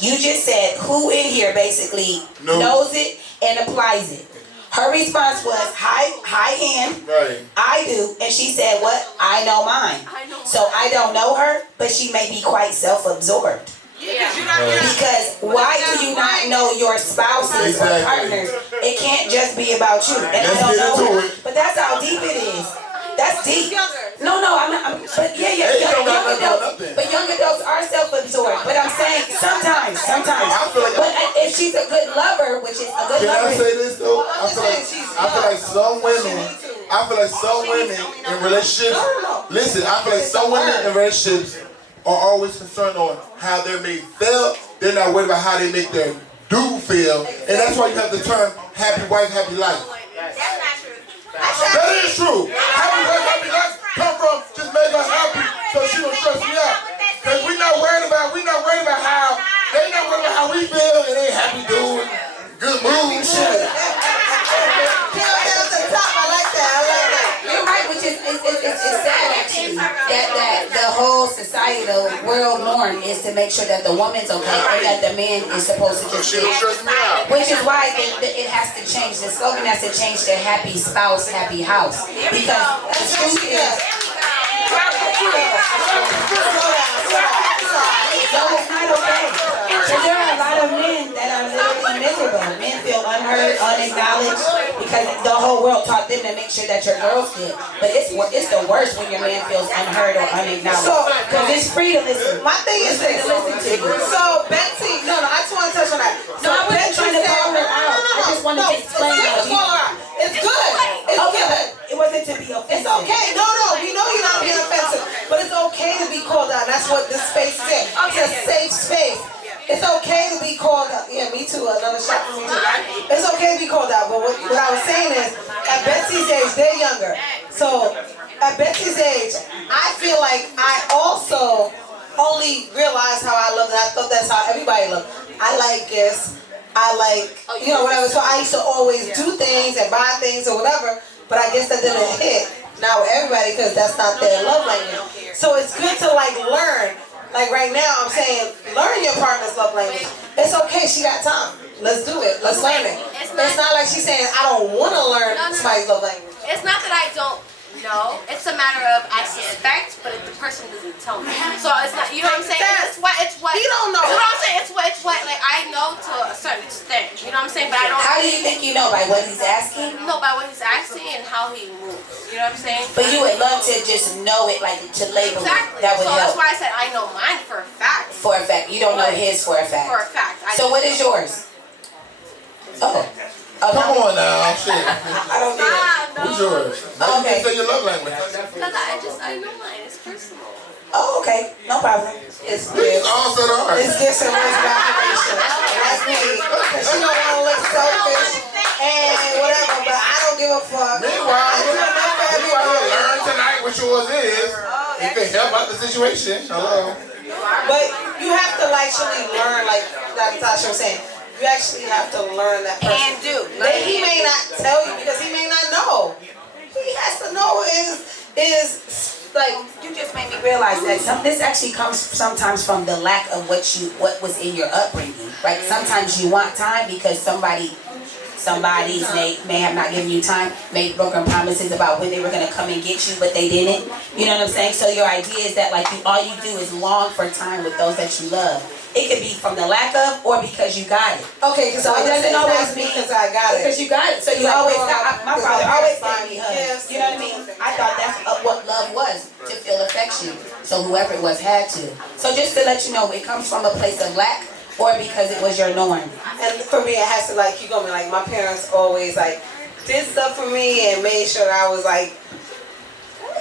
You just said who in here basically knows it and applies it. Her response was, high hand, right. I do. And she said, what? I know mine. So I don't know her, but she may be quite self-absorbed. Yeah. Because why do you not know your spouses or partners? It can't just be about you. And I don't know her, but that's how deep it is. That's deep. No, I'm not. But young adults are self-absorbed. But I'm saying sometimes. But if she's a good lover, which is a good lover. Can I say this though? I feel like some women in relationships. Listen, I feel like some women in relationships are always concerned on how they're made feel. They're not worried about how they make their dude feel, and that's why you have the term "happy wife, happy life." That's not true. That is true. Happy wife, happy life come from just make her happy so she don't stress me out. Cause we not worried about how they not worried about how we feel, and they happy dude, good mood, shit. You're right, which is it's sad actually that the whole societal world norm is to make sure that the woman's okay and that the man is supposed to just She don't stress me out. which is why it has to change. The slogan has to change to happy spouse, happy house. Because the truth is, no, it's not okay. So there are a lot of men that are literally miserable. Men feel unheard, unacknowledged, because the whole world taught them to make sure that your girl's good. But it's the worst when your man feels unheard or unacknowledged. Because it's free to listen. My thing is this. So Betsy, no, I just want to touch on that. No, I wasn't trying to call her out. I just wanted to explain how you. It's good. It's good. It wasn't to be offensive. It's okay. No, we know you're not being offensive, but it's okay to be called out. That's what this space is. It's a safe space. It's okay to be called out. Yeah, me too. Another shot for me too. It's okay to be called out, but what I was saying is, at Betsy's age, they're younger. So at Betsy's age, I feel like I also only realized how I loved it. I thought that's how everybody loved. I like gifts. I like, whatever. So I used to always do things and buy things or whatever, but I guess that didn't hit now with everybody because that's not their love language. So it's good to learn. Like right now, I'm saying, learn your partner's love language. It's okay, she got time. Let's do it. Let's learn it. It's not like she's saying, I don't want to learn somebody's love language. It's not that I don't know. It's a matter of I suspect, but if the person doesn't tell me. So it's not, you know what I'm saying? It's what. He don't know. You know what I'm saying? It's what, like I know to a certain extent. You know what I'm saying? But I don't. How do you think you know? By what he's asking? No, by what he's asking and how he moves. You know what I'm saying? But you would love to just know it, like to label exactly. it. That would so help. that's why I said I know mine for a fact. For a fact. You don't know his for a fact. For a fact. So what is yours? Oh. Come on now, shit. I don't get it. What's yours? Now you can say your love language. Because I know mine. It's personal. Oh, okay. No problem. It's It's all set up. It's gifts and words of affirmation. That's me. Because she don't want to look selfish and whatever, but I don't give a fuck. Meanwhile, you learn tonight what yours is. It can help out the situation. Hello. But you have to actually learn, like Natasha was saying, you actually have to learn that person. And do. He may not tell you because he may not know. He has to know is like. You just made me realize that this actually comes sometimes from the lack of what was in your upbringing. Right? Sometimes you want time because somebody may have not given you time, made broken promises about when they were going to come and get you, but they didn't. You know what I'm saying? So your idea is that all you do is long for time with those that you love. It could be from the lack of or because you got it. Okay, so it doesn't always mean because I got it. Because you got it. So you always got. My father always gave me hugs. You know what I mean? I thought that's what love was, to feel affection. So whoever it was had to. So just to let you know, it comes from a place of lack or because it was your norm. And for me, it has to you gonna be like my parents always did stuff for me and made sure that I was like,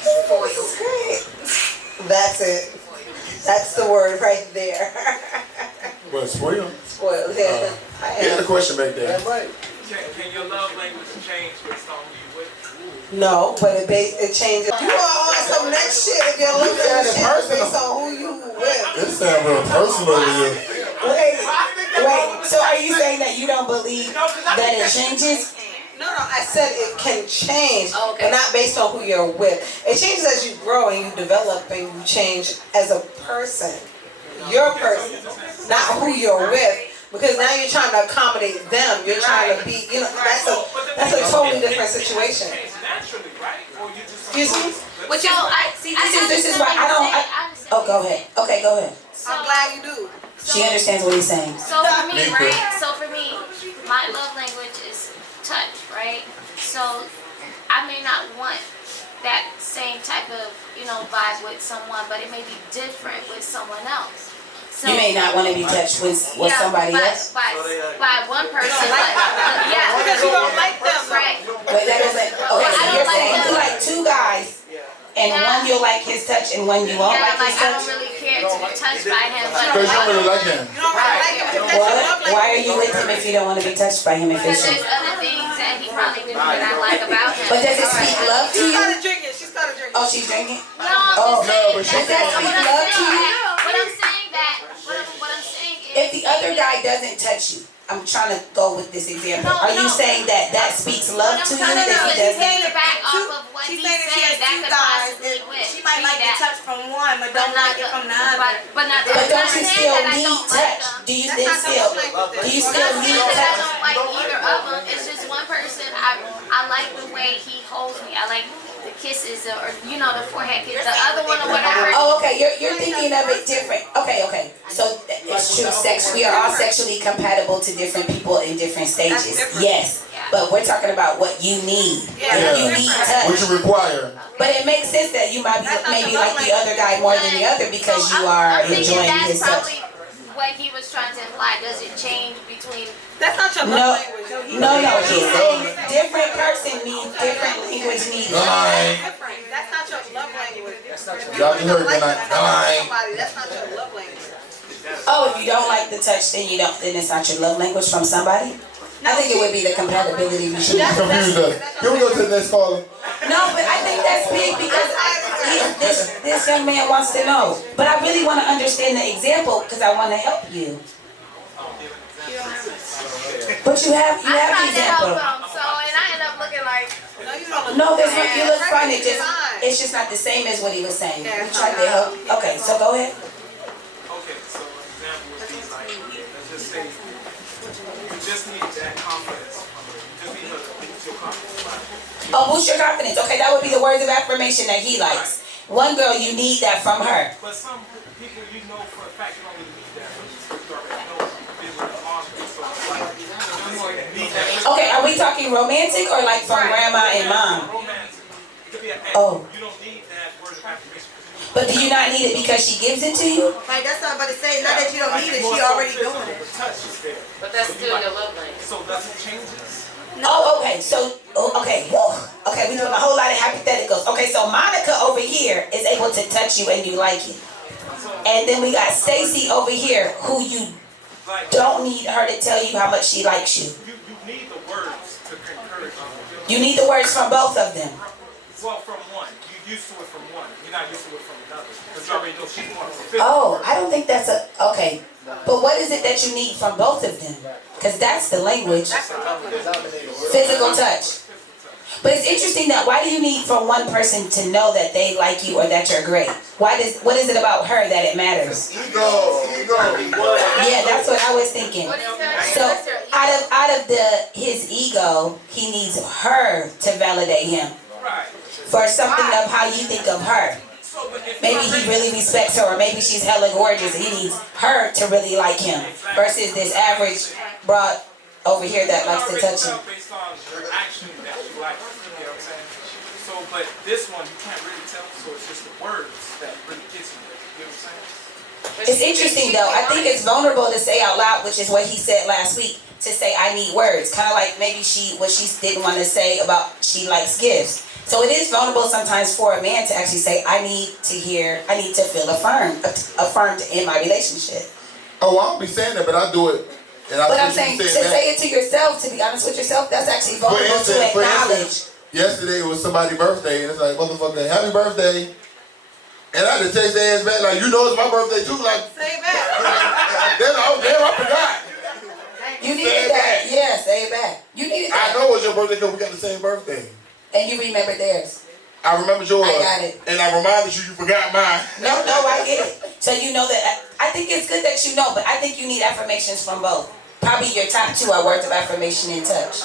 this is great. That's it. That's the word right there. What, spoiled? Spoiled, yeah. He had a question back there. Can your love language change based on who you with? No, but it changes. You are on some next shit if your love language changes based on who you with. This sounds real personal to you. Wait, so are you saying that you don't believe that it changes? No, I said it can change, but not based on who you're with. It changes as you grow and you develop and you change as a person. Your person, not who you're with. Because now you're trying to accommodate them. You're trying to be, that's a totally different situation. Naturally, right? Excuse me? But This is why I don't. Oh, go ahead. Okay, go ahead. I'm glad you do. She understands what he's saying. So for me, right? So for me, my love language is touch, right? So I may not want that same type of, vibe with someone, but it may be different with someone else. So, You may not want to be touched with somebody else. By one person, but Because you don't like them. right? Wait, that doesn't. Okay, so you're saying you like two guys, and one you'll like his touch, and one you won't Yeah, like his I don't touch. really care to be touched by him, but Because you don't really like him. You don't really like him. If that's your love Why are language. you with him if you don't want to be touched by him? If because it's there's other things that he probably didn't that I like about him. But does it speak love to She's you? gotta drink it. She's gotta drink it. Oh, she's drinking. No, I'm Oh, just saying but she that. does speak love to you? But I'm saying that. What I'm saying is. If the other guy doesn't touch you, I'm trying to go with this example. Are you saying that speaks love to you No, if he she's doesn't? saying to back off of what She's he's saying that she has that two could guys. possibly win. She might like the touch from one, but don't like it from the other. But not. But I'm don't not you saying still that I need don't like touch? them. Do you That's then not still? the love language. Do you Not still saying need that I touch? don't like either of them. It's just one person. I like the way he holds me. I like the kisses or the forehead kiss. The other one or whatever. Oh, okay. You're thinking of it different. Okay. So it's true. We are all sexually compatible to different people in different stages. Yes. But we're talking about what you need. Yeah. You need What touch. you require. But it makes sense that you might be maybe like the other guy more than the other because you are I'm thinking enjoying that's his touch. probably what he was trying to imply. Does it change between? That's not your No, love language. no. He's saying different person needs different language needs. Nine. Different. That's not your love language. Y'all can hear it Like tonight. somebody, that's not your love language. Oh, if you don't like the touch, then it's not your love language from somebody? I think it would be the compatibility between. She confused us. Here we go to the next caller. No, but I think that's big because this young man wants to know. But I really want to understand the example because I want to help you. But you have the I tried to help example. him, and I ended up looking like. No, you don't. No, you look fine. It's just not the same as what he was saying. We tried to help. Okay, so go ahead. Okay, so an example would be like, let's just say, you just need that confidence. You just need her to boost your confidence. Oh, boost your confidence. Okay, that would be the words of affirmation that he likes. One girl, you need that from her. But some people you know for a fact you don't really need that. You already know deal with the monster, so it's like, you need that. Okay, are we talking romantic or like from grandma and mom? Romantic. It could be an Oh. You don't need that word of affirmation. But do you not need it because she gives it to you? Like that's not about to say. Not that you don't need it. She already doing it. The touch is there. But that's still your love language. So does it changes? Oh, okay. So, okay. Woo. Okay, we're doing a whole lot of hypotheticals. Okay, so Monica over here is able to touch you and you like it. And then we got Stacy over here who you don't need her to tell you how much she likes you. You need the words to encourage you. You need the words from both of them. Well, from one. You're used to it from one. You're not used to it from another. Because you already know she's more physical. Oh, I don't think that's okay. But what is it that you need from both of them? Because that's the language. Physical touch. But it's interesting that why do you need from one person to know that they like you or that you're great? What is it about her that it matters? Ego. Yeah, that's what I was thinking. So out of his ego, he needs her to validate him. For something of how you think of her. Maybe he really respects her, or maybe she's hella gorgeous and he needs her to really like him. Versus this average broad over here that likes to touch him. Based on your action that you like, you know what I'm saying? So, but this one you can't really tell, so it's just the words that really gets you. You know what I'm saying? It's interesting though. I think it's vulnerable to say out loud, which is what he said last week. To say I need words, kind of like maybe she didn't want to say about she likes gifts. So it is vulnerable sometimes for a man to actually say I need to feel affirmed in my relationship. Oh, I don't be saying that, but I do it. And But I'm saying to say it to yourself, to be honest with yourself, that's actually vulnerable to acknowledge. Yesterday it was somebody's birthday, and it's like, motherfucker, happy birthday. And I had to text their ass back, like, you know it's my birthday too, like. Say it back. Then I forgot. You needed that. Yeah, say it back. You needed that. I know it's your birthday because we got the same birthday. And you remembered theirs. I remember yours. I got it. And I reminded you forgot mine. No, I get it. So you know that, I think it's good that you know, but I think you need affirmations from both. Probably your top two are words of affirmation and touch.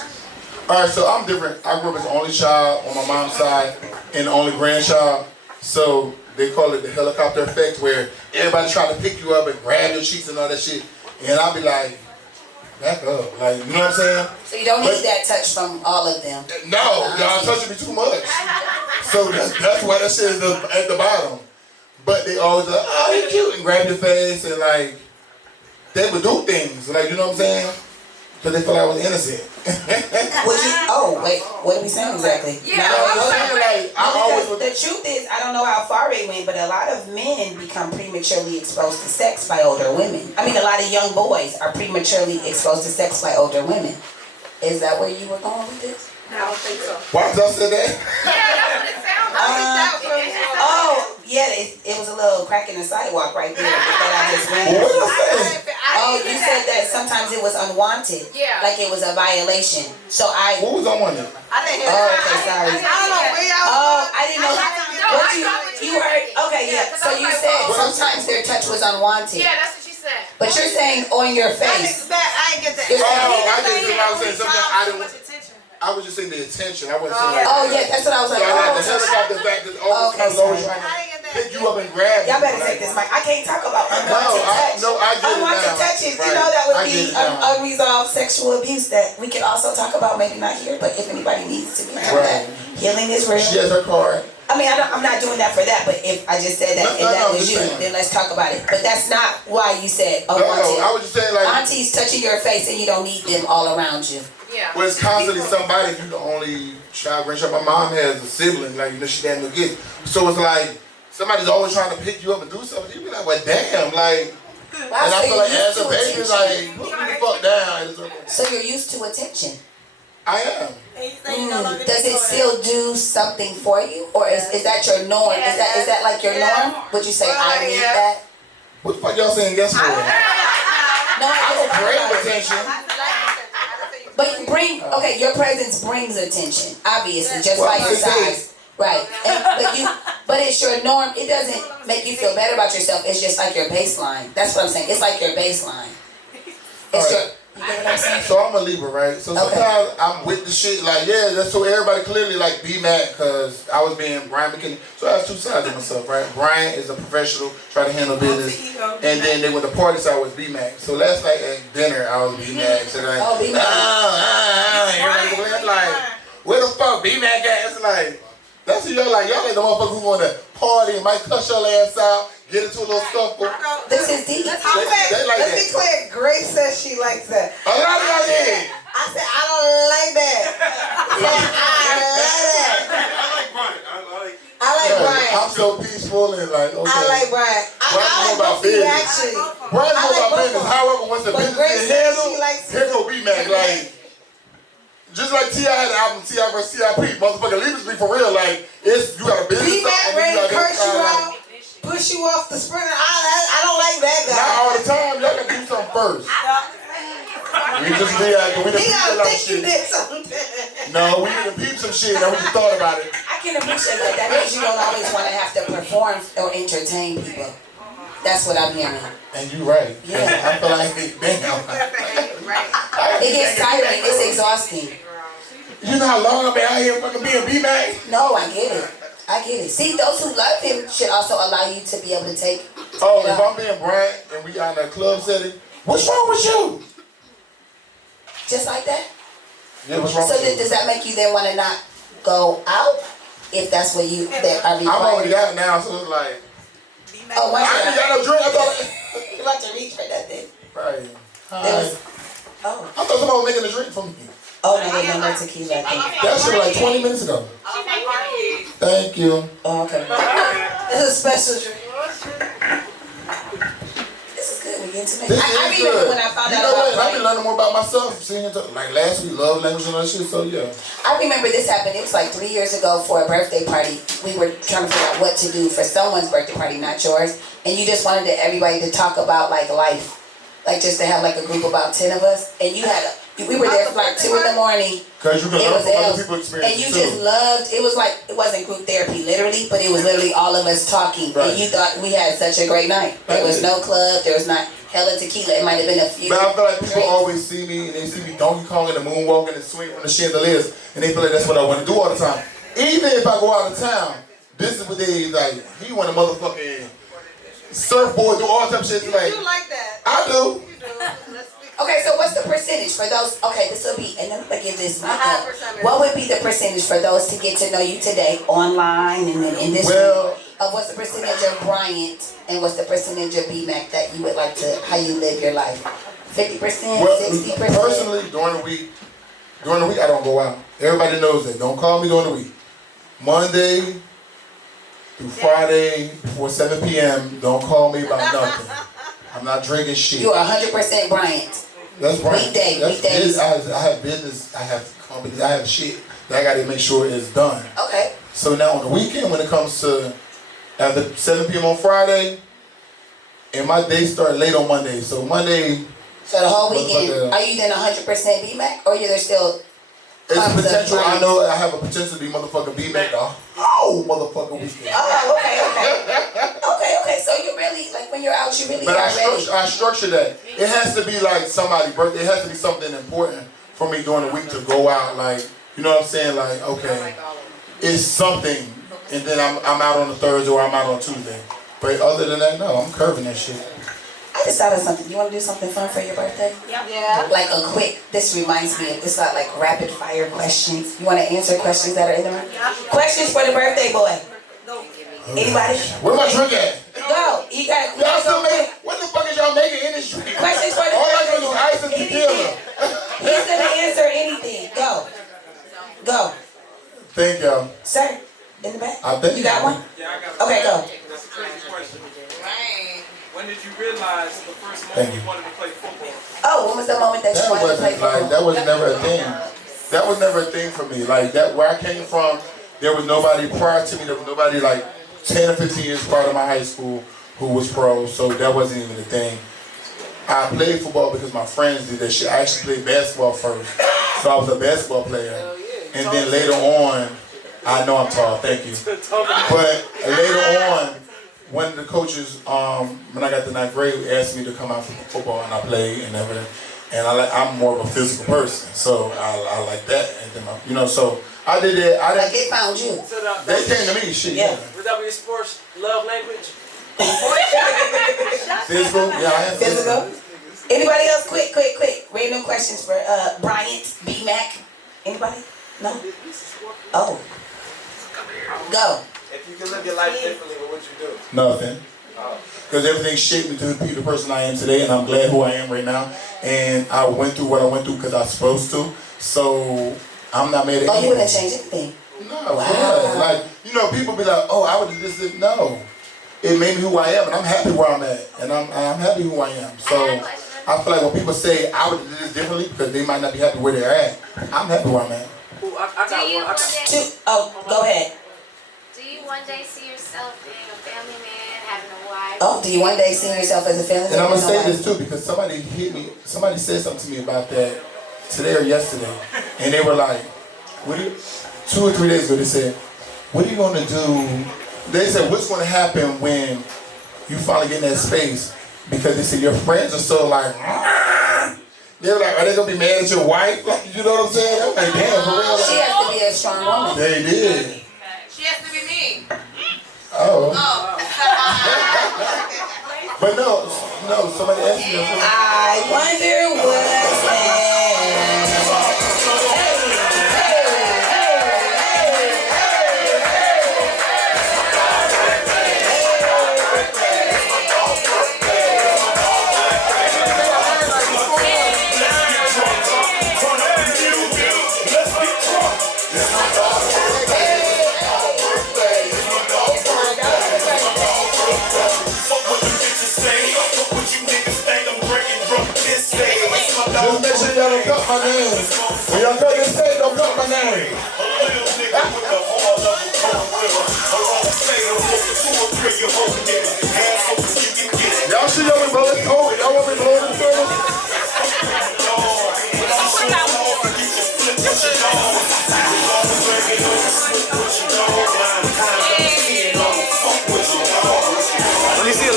Alright, so I'm different. I grew up as the only child on my mom's side and the only grandchild. So they call it the helicopter effect where everybody's trying to pick you up and grab your cheeks and all that shit. And I'll be like, back up. Like, you know what I'm saying? So you don't need that touch from all of them. No, y'all touching me too much. So that's why that shit is at the bottom. But they always like, oh, you cute, and grab your face and like, they would do things. Like, you know what I'm saying? Because they feel like I was innocent. What are we saying exactly? Yeah, The truth is, I don't know how far it went, but a lot of men become prematurely exposed to sex by older women. I mean, a lot of young boys are prematurely exposed to sex by older women. Is that where you were going with this? I don't think so. Why did I say that? Yeah, that's what it sounds like. It was a little crack in the sidewalk right there that I just ran. What did I say? You said that sometimes it was unwanted. Yeah. Like it was a violation. So What was unwanted? I didn't hear okay, sorry. I don't know where y'all I didn't know. What you heard? Okay, yeah. So you said sometimes their touch was unwanted. Yeah, that's what you said. But you're saying on your face. I didn't get that. I was saying something I didn't. I was just saying the attention. I wasn't saying like. Yeah, that's what I was like. So I had the helicopter back that's always trying to pick you up and grab you. Y'all better take this mic. I can't talk about unwanted touch. I get it unwanted now. touches, Right. you know, that would be I unresolved sexual abuse that we can also talk about, maybe not here, but if anybody needs to be heard that. Healing is real. She has her card. I mean, I'm not doing that for that, but if I just said that that was you, then let's talk about it. But that's not why you said unwanted. I was just saying like aunties touching your face and you don't need them all around you. Yeah. Well, it's constantly somebody. You the only child, grandchild. My mom has a sibling, like, you know, she had no kids. So it's like somebody's always trying to pick you up and do something. You be like, well, damn, like. And I feel like as a baby, like, put me the fuck down. So you're used to attention. I am. Does it still do something for you, or is that your norm? Is that like your norm? Would you say I need that? What the fuck y'all saying yes for? No, I don't crave attention. But you bring, your presence brings attention, obviously, just by your size. Right. But it's your norm. It doesn't make you feel better about yourself. It's just like your baseline. That's what I'm saying. It's like your baseline. It's your, you get what I'm saying? So I'm a Libra, right? So sometimes I'm with the shit, like, yeah, that's so everybody clearly like be mad because I was being Brian McKinney. So I have two sides of myself, right? Brian is a professional, try to handle business. And then they went to party, so I was B-Mac. So last night at dinner, I was B-Mac. So like, everybody was like, where the fuck B-Mac at? It's like, that's what y'all like the motherfucker who wanna party and might cuss your ass out, get into a little scuffle. This is deep. They like Let's that. be clear, Grace says she likes that. A lot of y'all did. I said, I don't like that. I like Brian. I'm so peaceful and like, okay. I like Brian. I like both of you actually. Brian's more about business. However, once the But business Grace is says handled, she likes here go B-Mac. Like, just like T.I. had the album T.I. vs. C.I.P. Motherfucker, leave us be for real. Like, it's, you got a business. B-Mac ready to curse you out, push you off the sprinter. I don't like that guy. Not all the time. Y'all gotta do something first. We just reacting. We He done gotta peeped a lot of think you shit. did something. No, we done peeped some shit and we just thought about it. I can appreciate that. That means you don't always want to have to perform or entertain people. That's what I'm hearing. And you right. Yeah. I feel like, damn. It gets tiring. It's exhausting. You know how long I've been out here fucking being B-Mac? No, I get it. I get it. See, those who love him should also allow you to be able to take. Oh, if I'm being Brian and we out in a club setting, what's wrong with you? Just like that? Yeah, what's wrong So with you? does that make you then want to not go out? If that's what you that are I'm already required? out now, so it's like, Oh, I ain't got no drink. I thought. You about to reach for nothing. Right. There was, oh. I thought somebody was making a drink for me. Oh, no, there's no more tequila. I think. That shit was like 20 minutes ago. Thank you. Oh, okay. It's a special drink. This is good. We get to make. This I is remember good. when I found You out know what? about I've been learning more about myself. Seeing like last week, love language and all that shit. So yeah. I remember this happened. It was like 3 years ago for a birthday party. We were trying to figure out what to do for someone's birthday party, not yours. And you just wanted everybody to talk about like life, like just to have like a group about 10 of us. And you had we were there for like 2 in the morning. Cause you can learn from other people's experiences and you too. just loved. It was like it wasn't group therapy, literally, but it was literally all of us talking. Right. And you thought we had such a great night. There was no club. There was not hella tequila. It might have been a few. But I feel like people drinks. always see me and they see me Donkey Kong and the moonwalking and swinging from the chandeliers, and they feel like that's what I want to do all the time. Even if I go out of town, this is what they like. He want to motherfucking surfboard, do all type of shit. Like, You like that? I do. Okay, so what's the percentage for those? Okay, this will be, and I'm gonna give this Meeka. What would be the percentage for those to get to know you today online and then in this Well, of what's the percentage of Bryant and what's the percentage of BMAC that you would like to, how you live your life? 50%, well, 60%? personally, during the week I don't go out. Everybody knows that. Don't call me during the week. Monday through Friday before 7 p.m. Don't call me about nothing. I'm not drinking shit. You are 100% Bryant. That's right. Weekdays. I have business. I have companies. I have shit that I got to make sure is done. Okay. So now on the weekend, when it comes to after 7 p.m. on Friday, and my day start late on Monday. So Monday. So the whole weekend, are you then 100% BMAC or are there still? It's a potential. I know I have a potential to be motherfucking B-Mac the whole motherfucking weekend. Oh, okay. So you really, like when you're out, you really But are ready. I structure that. It has to be like somebody's birthday. It has to be something important for me during the week to go out. Like, you know what I'm saying? Like, okay, it's something, and then I'm out on a Thursday or I'm out on Tuesday. But other than that, no, I'm curving that shit. I just thought of something. You want to do something fun for your birthday? Yeah. Like a quick, this reminds me of, it's not like rapid fire questions. You want to answer questions that are in the room? Questions for the birthday boy. Anybody? Where my drink at? Go. You got Y'all still making, what the fuck is y'all making in this drink? questions for the All I birthday do is boy. ice and tequila. He's going to answer anything. Go. Thank y'all. Sir, in the back. I think You got one? Yeah, I got Okay, go. That's a crazy question. When did you realize the first Thank moment you. you wanted to play football? Oh, when was the moment that you That wanted to play wasn't like, football? that was never a thing. That was never a thing for me. Like that, where I came from, there was nobody prior to me. There was nobody like 10 or 15 years prior to my high school who was pro. So that wasn't even a thing. I played football because my friends did that shit. I actually played basketball first, so I was a basketball player. And then later on, I know I'm tall. Thank you. But later on, one of the coaches, when I got to 9th grade, asked me to come out for football, and I played and everything. And I'm more of a physical person, so I like that. And then so I did it. Like it found you. They came to me, shit. Yeah. Was that your sports love language? Physical, yeah, I am Physical. Anybody else? Quick. Random questions for Bryant, B-Mac. Anybody? No? Oh. Go. If you could live your life differently, what would you do? Nothing. Because everything shaped me to be the person I am today, and I'm glad who I am right now. And I went through what I went through because I was supposed to. So I'm not mad at Oh, you anything. wouldn't change anything? No, Wow. like, people be like, oh, I would do this. No. It made me who I am, and I'm happy where I'm at. And I'm happy who I am. So I feel like when people say I would do this differently because they might not be happy where they're at, I'm happy where I'm at. Ooh, I got one. Go ahead. Do you one day see yourself being a family man, having a wife? Oh, do you one day see yourself as a family? And I'm going to say man? this too because somebody said something to me about that today or yesterday. And they were like, 2 or 3 days ago, they said, what are you going to do? They said, what's going to happen when you finally get in that space? Because they said, your friends are so like, they're like, are they going to be mad at your wife? Like, you know what I'm saying? I'm like, damn, for real. She has to be a strong woman. They did. She has to be me. Oh. But no, somebody asked me. I wonder what's next. y'all don't cut my name. When y'all cut this tape, don't cut my name. Y'all see y'all been blowing? Oh, y'all want me blowing the service? Let me see it.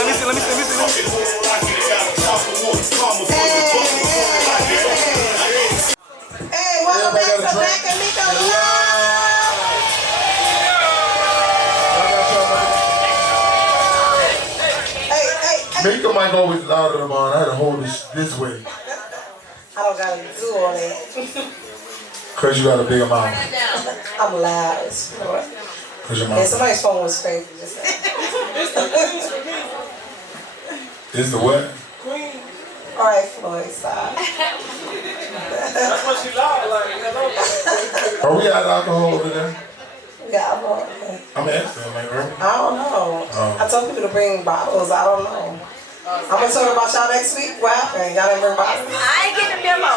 Hey, welcome back to Black and Meeka Live. Meeka mic always louder than mine. I had to hold this way. I don't gotta do all that. Cause you got a bigger mouth. I'm loud as fuck. Cause your Yeah, mouth. somebody's phone was crazy just now. Is the what? All right, Floyd, stop. That's what she loud like. Hello. Are we out of alcohol over there? Yeah, I'm okay. I'm asking, like, bro. I don't know. Oh. I told people to bring bottles. I don't know. I'm gonna talk about y'all next week. What happened? Y'all didn't bring bottles? I ain't getting a memo.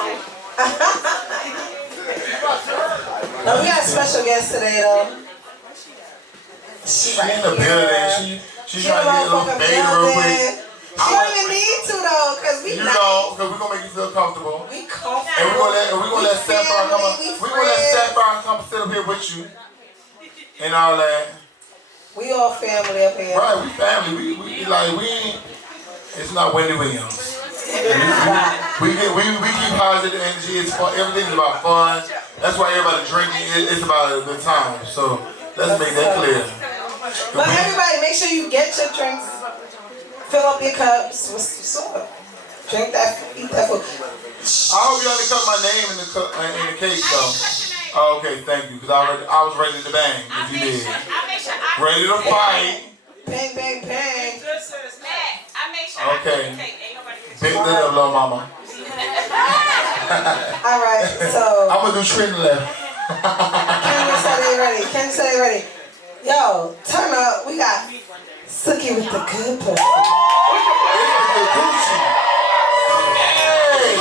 No, we got a special guest today, though. She in the building. She's She trying to get a little motherfucking fade real quick. building. She don't even need to, though, because we You nice. know, because we're going to make you feel comfortable. We comfortable. And we're gonna let Sapphire come up. family, we We're gonna let friends. Sapphire come sit up here with you. And all that. We all family up here. Right, we family. We ain't, it's not Wendy Williams. We keep positive energy. It's fun. Everything's about fun. That's why everybody drinking. It's about a good time. So let's make that clear. But everybody, make sure you get your drinks. Fill up your cups. What's up? Drink that, eat that food. I hope you only cut my name in the cake, though. Oh, okay, thank you. Because I was ready to bang. If you did. Ready to fight. Bang, bang, bang. Okay. Big little little mama. All right, so. I'm gonna do Trinity left. Kenny said they ready. Kenny said they ready. Yo, turn up. We got Suki with the good person. It's the Gucci. Hey.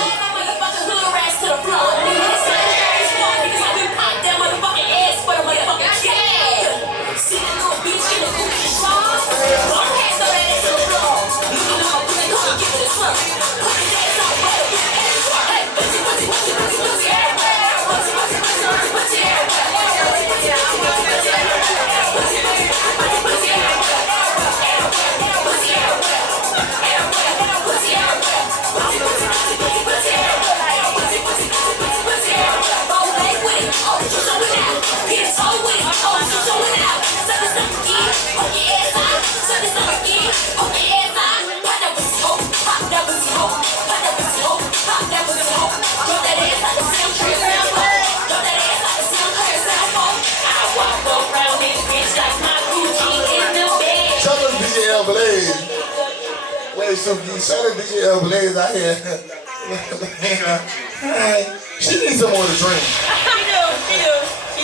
Wait, Suki, shout out DJ L Blaze out here. She needs some more to drink. She do.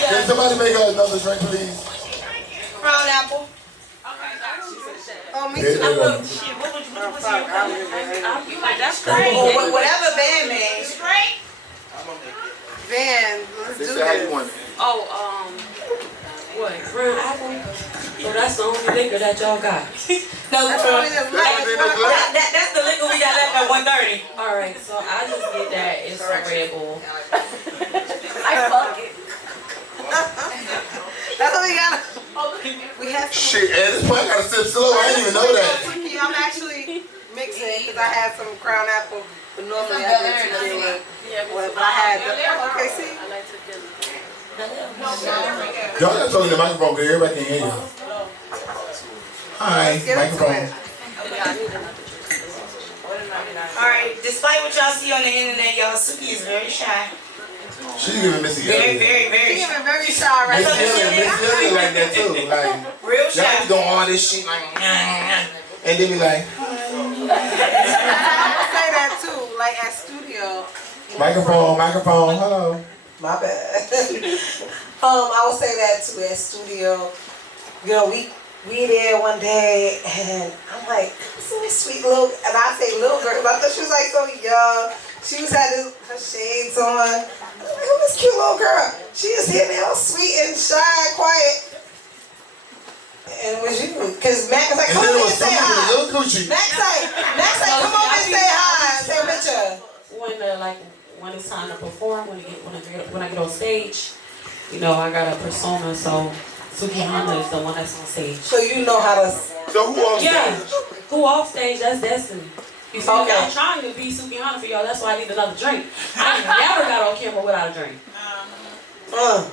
Can somebody make her another drink, please? Crown apple. Oh, me Yeah, too. That's great. Or whatever Van made. Van, let's do This is how you this. want it. What? Brown apple? So that's the only liquor that y'all got? No, That's only the light. that's the liquor we got left at 1:30. Alright, so I just get that. It's a Red Bull. I fuck it. That's what we got. We have some. Shit, at this point I gotta sip slow. I didn't even know that. I'm actually mixing because I had some crown apple, but normally I get tequila. But I had the, okay, see? Y'all gotta talk in the microphone because everybody can hear you. Hi, microphone. Alright, despite what y'all see on the internet, y'all, Suki is very shy. She's giving Missy Very, Elliott. very She's shy. even very shy right Missy now. Elliott like that too. Like, Real y'all shy. be doing all this shit like, and then be like, I'm gonna say that too, like at studio. microphone, hello. My bad. I would say that too at studio. You know, we there one day and I'm like, so sweet little, and I say little girl, I thought she was like so young. She was had her shades on. I was like, who this cute little girl? She is here now, sweet and shy, quiet. And was you? Because Max was like, come over and say hi. Max like, come over and say hi. Say a picture. When it's time to perform, when I get on stage, you know, I got a persona, so Sukihana is the one that's on stage. So you know how to... So who off stage? Yeah, who off stage, that's Destiny. You see, I'm trying to be Sukihana for y'all, that's why I need another drink. I never got on camera without a drink.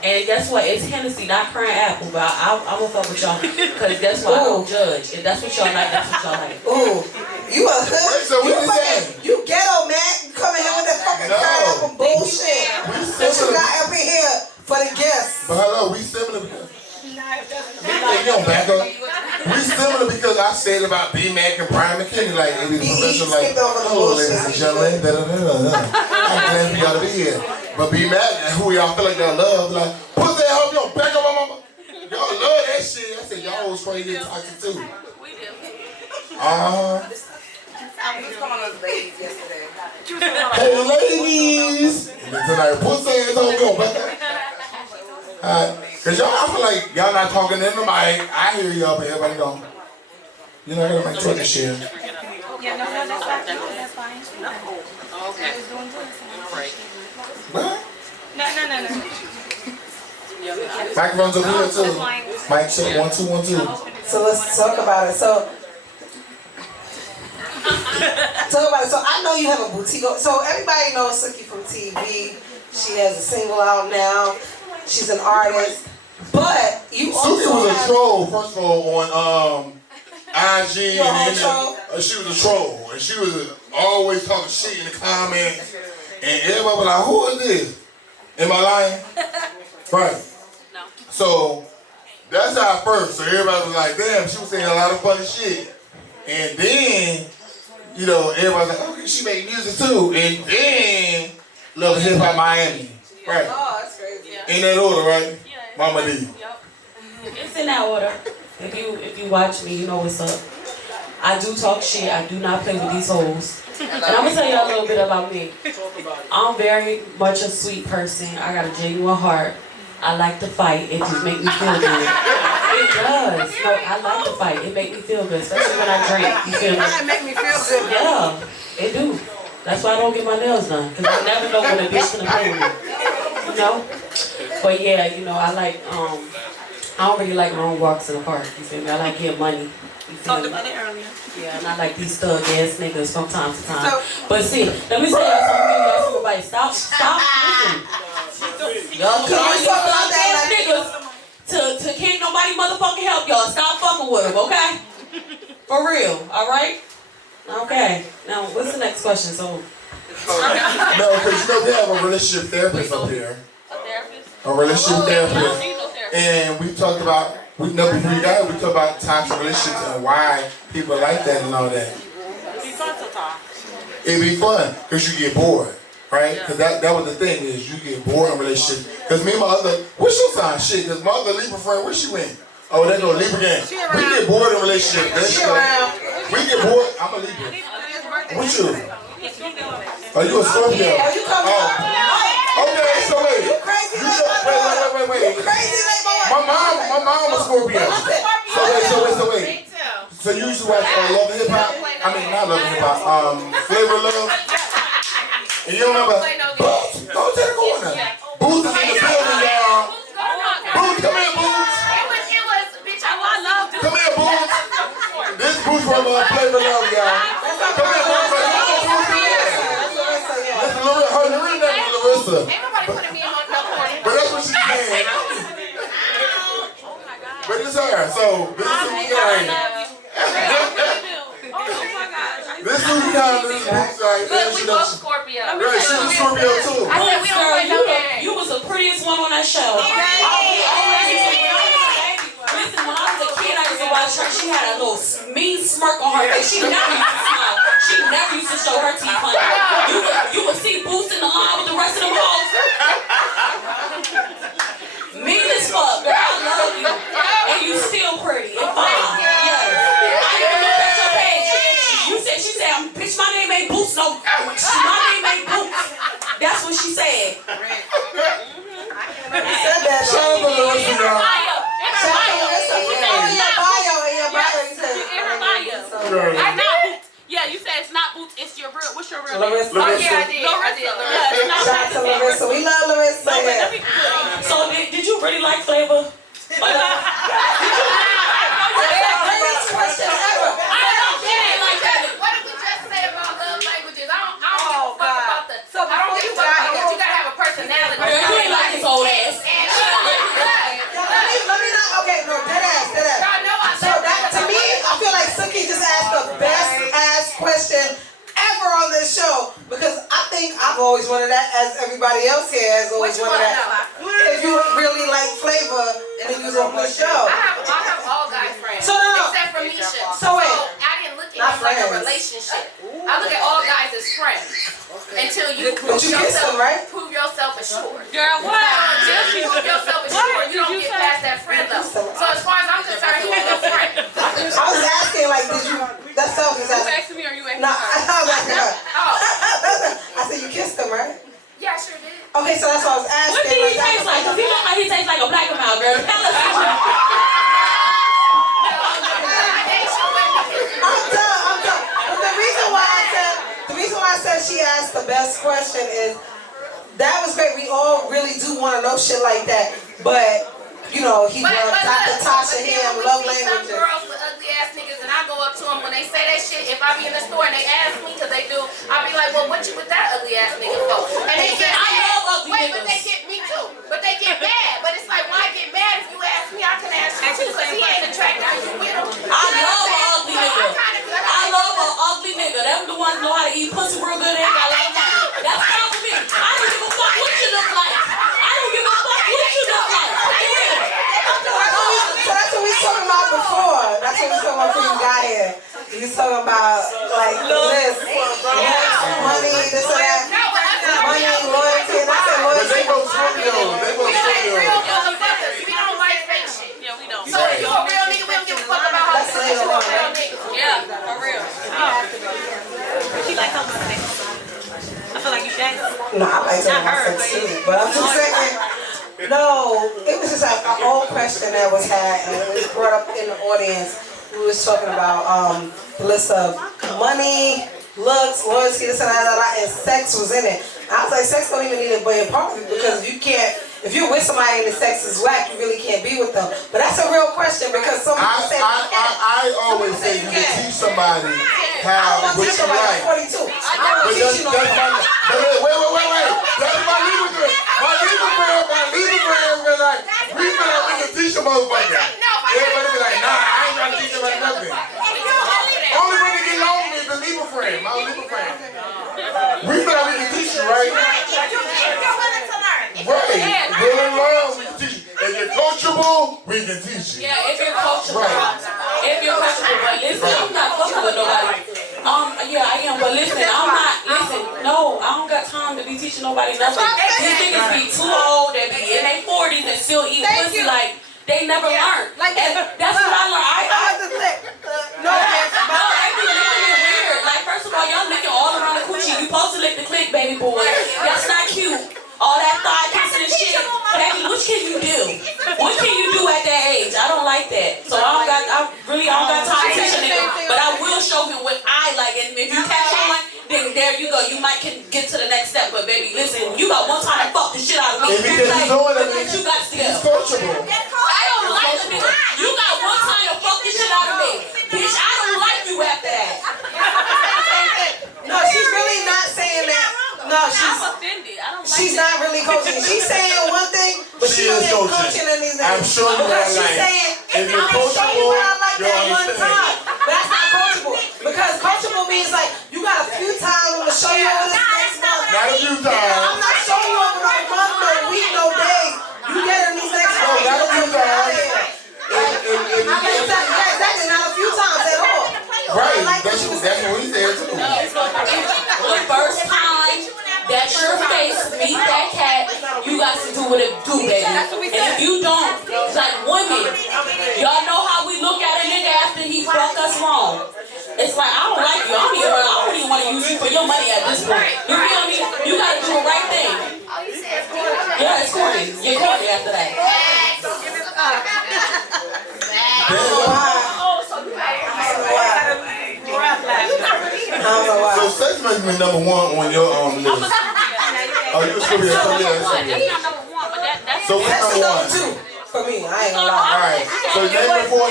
And guess what? It's Hennessy, not crying apple, but I will fuck with y'all. Because guess what? I don't judge. If that's what y'all like, that's what y'all like. Ooh. You a hood. You ghetto, man. You coming here with that fucking crying apple bullshit. That you got up in here for the guests. But hello, we similar because... You don't back up. We similar because I said about B-Mac and Brian McKinney, like, it was professional, like, hello, ladies and gentlemen, I'm glad for y'all to be here. But B-Mac, who y'all feel like y'all love, like, put that hoe, you don't back up my mama. Y'all love that shit. I said, y'all was crazy and toxic too. We do. I was calling us ladies yesterday. Hey, ladies! And then tonight, put that ass on, go back up. Cause y'all, I feel like y'all not talking to nobody. I hear y'all, but everybody don't. You know, I gotta make sure to share. Yeah, no, that's fine. That's fine. Okay. What? No. Microphones over here too. Mic check 1 2 1 2. So let's talk about it. So I know you have a boutique. So everybody knows Suki from TV. She has a single out now. She's an artist. But you also Suki was a troll, first of all, on IG. And she was a troll. And she was always talking shit in the comments. And everybody was like, who is this? Am I lying? Right. No. So that's how first. So everybody was like, damn, she was saying a lot of funny shit. And then, you know, everybody was like, okay, she made music too. And then Love and Hip Hop Miami. Right. Oh, that's crazy. In that order, right? Yeah. Mama D. Yep. It's in that order. If you watch me, you know what's up. I do talk shit. I do not play with these hoes. And I'm gonna tell you a little bit about me. I'm very much a sweet person. I got a genuine heart. I like to fight. It just makes me feel good. It does. No, I like to fight. It makes me feel good, especially when I drink. You feel me? It make me feel good. Yeah, it do. That's why I don't get my nails done, because I never know when a bitch gonna play with me. You know? But yeah, you know, I like, I don't really like long walks in the park. You feel me? I like getting money. You feel Talked me? about it earlier. Yeah, and I like these thug ass niggas from time to time. But see, let me say y'all something. Everybody, stop, listen. Y'all keep on these thug ass niggas to can't nobody motherfucking help y'all. Stop fucking with them, okay? For real, all right? Okay. Now, what's the next question? So. No, because you know we have a relationship therapist up here. A therapist? A relationship therapist. No, she's no therapist. And we talked about, before we got it, we talked about toxic relationships and why people like that and all that. It'd be fun to talk. It'd be fun, because you get bored, right? Because that was the thing, is you get bored in relationships. Because me and my other, what's your sign? Shit, because my other Libra friend, where she went? Oh, they go Libra gang. We get bored in relationships. We get bored. I'm a Libra. What you? Are you a Scorpio? Are you coming up? Okay, so wait. You crazy Wait. Crazy boy. My mom was Scorpio. So wait. So you used to watch Love and Hip Hop? I mean, not Love and Hip Hop. Flavor of Love. And you remember? Boots, go to the corner. Boots is in the building, y'all. Boots, come here, Boots. It was, bitch, I love this. Come here, Boots. This Boots from Flavor of Love, y'all. Come here, Boots. Her name is Larissa. But that's what she's saying. But it's her. So this is Sukihana. This is Sukihana. This is Boots right there. We both Scorpio. Right, she was Scorpio too. I said we don't play no game. You was the prettiest one on that show. Listen, when I was a kid, I used to watch her. She had a little mean smirk on her face. She never used to smile. She never used to show her teeth, honey. You would see Boots in the line with the rest of them hoes. Mean as fuck, girl. I love you. And you still pretty and fine. Yes. I even looked at your page. She said, bitch, my name ain't Boots. No, my name ain't Boots. red. You said that. Shout out to Larissa, y'all. Shout out to Larissa. In your bio, you said. In her bio. Girl. I know. Yeah, you said it's not boots, it's your real. What's your real name? Larissa. Oh, yeah, I did. Larissa. Yeah, it's not Shout out to Larissa. We love Larissa. No, but Yeah. let me put it. So did you really like Flavor? Greatest question ever. I don't get it like that. What did we just say about love languages? I don't give a fuck about the. I don't give a fuck about that. You gotta have a personality. Girl, you ain't like his old ass. Let me not. Okay, no, dead ass. So that to me, I feel like Suki just asked the best ass question ever on this show because I think I've always wanted that, as everybody else here has always wanted that. If you really like Flavor when you was on the show. I have all guy friends. So no. Except for Misha. So wait. I didn't look at him like a relationship. I look at all guys as friends. Until you prove yourself, right? prove yourself assured. Girl, what? Until you prove yourself assured, you don't get past that friend level. So as far as I'm concerned, he was a friend. I was asking, like, did you? That's self is You asking. asking me or you asking No, her? I was asking her. Oh, I said you kissed him, right? yeah, I sure did. Okay, so that's what I was asking. What did he taste like? Cause he look like he tastes like a black amount, girl. I'm done. But the reason why I said she asked the best question is that was great. We all really do want to know shit like that, but. You know, he brought Dr. Tasha here and love languages. Some girls with ugly ass niggas, and I go up to them when they say that shit. If I be in the store and they ask me, cause they do, I be like, well, what you with that ugly ass nigga for? And they get mad. Wait, but they get me too. But they get mad. But it's like, why get mad if you ask me? I can ask you too, cause he ain't attracted to you with him. I love an ugly nigga. I love an ugly nigga. Them the ones know how to eat pussy real good and got a lot of money. That's fine for me. I don't give a fuck what you look like. I don't give a fuck what you look like. So that's what we was talking about before. That's what we was talking about before you got here. You was talking about like the list, money, this and that, money, loyalty, and I said But loyalty. they go Scorpio. They go Scorpio. We don't like fake shit. Yeah, we don't. So if you a real nigga, we don't give a fuck about how you feel. You a real nigga. Yeah, for real. She like talking about sex. I feel like you dance. No, I like talking about sex too, but I'm just saying. No, it was just like an old question that was had, and it was brought up in the audience. We was talking about the list of money, looks, loyalty, this and that, and sex was in it. I was like, sex don't even need to be a part of it because you can't. If you're with somebody and the sex is whack, you really can't be with them. But that's a real question because some people say I always say you can teach somebody how what you like. 42. But that's my wait. That's my legal friend. My legal friend was like, we feel like we can teach a motherfucker. Everybody be like, nah, I ain't trying to teach about nothing. Only way to get along is the legal friend, my legal friend. We feel like we can teach you, right? Right. Willing learn, we can teach you. If you're coachable, we can teach you. Yeah, if you're coachable. Right. If you're coachable, but listen, I'm not fucking with nobody. Yeah, I am, but listen, no, I don't got time to be teaching nobody nothing. These niggas be too old, they be in their 40s and still eat pussy like they never learned. And that's what I learned. No, they be licking it weird. Like, first of all, y'all licking all around the coochie. You supposed to lick the clit, baby boy. That's not cute. All that thigh kissing and shit. Baby, which can you do? What can you do at that age? I don't like that. So I don't got time to teach a nigga. But I will show him what I like. And if you catch on, then there you go. You might can get to the next step. But baby, listen, you got one time to fuck the shit out of me. And because he's doing it, But you got to he's coachable. I don't like the nigga. You got one time to fuck the shit out of me. Bitch, I don't like you after that. no, she's really not saying that. No, I'm offended. I don't like she's not really coaching. She's saying one thing, but She she is don't get coaching. coaching in these I'm days. showing you what I Because she's like. saying, If you're I'm gonna show you what I like coachable, that you'll one understand. time. That's not coachable. Because coachable means like, you got a few times, I'm gonna show you over this next month. Not a few times. I'm not showing you over no month, no week, no days. You get in these next No, not a few times. Exactly, not a few times at all. Right, that's what we said too. The first time that your face meet that cat, you got to do what it do, baby. And if you don't, it's like women. Y'all know how we look at a nigga after he fucked us wrong. It's like, I don't like you. I don't even want to use you for your money at this point. You feel me? You got to do the right thing. corny. You're corny after that. So sex must be number one on your list. Oh, you a Scorpio? So yeah. So what's number one? Two for me. I ain't gonna lie. All right. So name the four.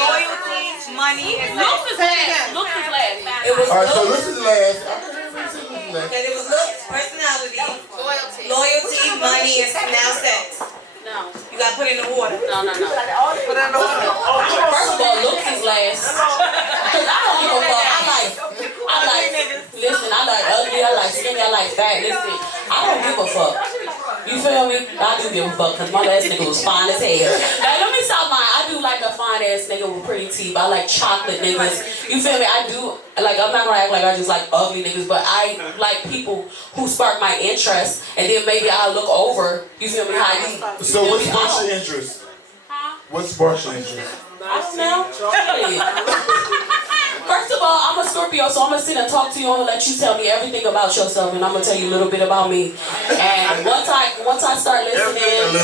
Loyalty, money, and Looks is last. Looks is last. It was All right. So looks, this is the last. and it was looks, personality, loyalty, money, and now sex. No. You gotta put in the order. No. Put in the order. First of all, looks is last. Cause I don't give a fuck. Listen, I like ugly, I like skinny, I like fat. Listen, I don't give a fuck. You feel me? I do give a fuck because my last nigga was fine as hell. Now, let me stop mine. I do like a fine ass nigga with pretty teeth. I like chocolate niggas. You feel me? I do, like, I'm not gonna act like I just like ugly niggas, but I like people who spark my interest, and then maybe I'll look over, you feel me, how you. So what sparks your interest? What sparks your interest? I don't know. First of all, I'm a Scorpio, so I'm gonna sit and talk to you. I'm gonna let you tell me everything about yourself, and I'm gonna tell you a little bit about me. And once I start listening,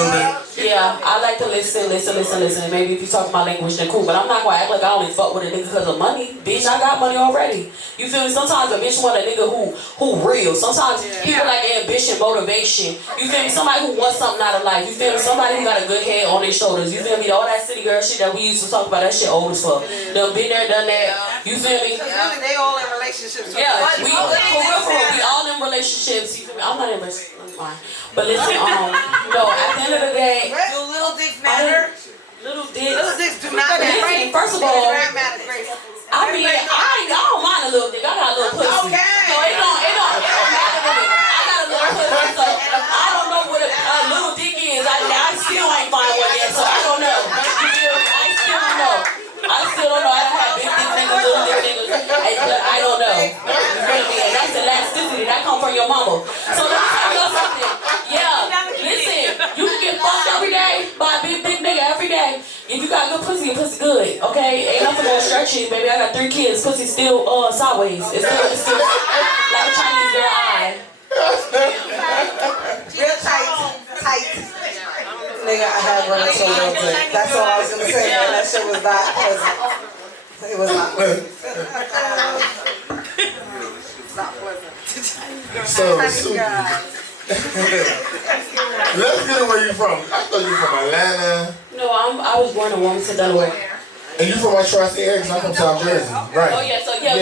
yeah, I like to listen. And maybe if you talk my language, then cool. But I'm not gonna act like I only fuck with a nigga because of money. Bitch, I got money already. You feel me? Sometimes a bitch want a nigga who real. Sometimes people like ambition, motivation. You feel me? Somebody who wants something out of life. You feel me? Somebody who got a good head on their shoulders. You feel me? All that city girl shit that we used to talk about, that shit old as fuck. Done been there, done that. You feel me? Really, they all in relationships. So yeah, we all in relationships. You feel me? I'm not in relationships. I'm fine. But listen, no, at the end of the day, do little dicks matter? Little dicks. Little dicks do not matter. Listen, first of all, I don't mind a little dick. I got a little pussy. Okay. So it don't matter to me. I got a little pussy, so I don't know what a little dick is. I still ain't find one yet, so I don't know. You feel me? I still don't know. I don't have big dick niggas, little dick niggas. I don't know. You feel me? And that's elasticity. That come from your mama. So let me tell you something. Yeah, listen. You can get fucked every day by a big nigga every day. If you got good pussy, your pussy good. Okay? Ain't nothing gonna stretch it, baby. I got 3 kids. Pussy still sideways. It's still like a Chinese girl eye. Real tight. Nigga, I had one so real good. That's all I was gonna say. And that shit was not pleasant. It was not pleasant. It's not pleasant. So, Suki. Let's get where you from. I thought you were from Atlanta. No, I was born in Wilmington, Delaware. And you from my tri-state area, because I'm from South Jersey, right? Oh yeah, so yeah.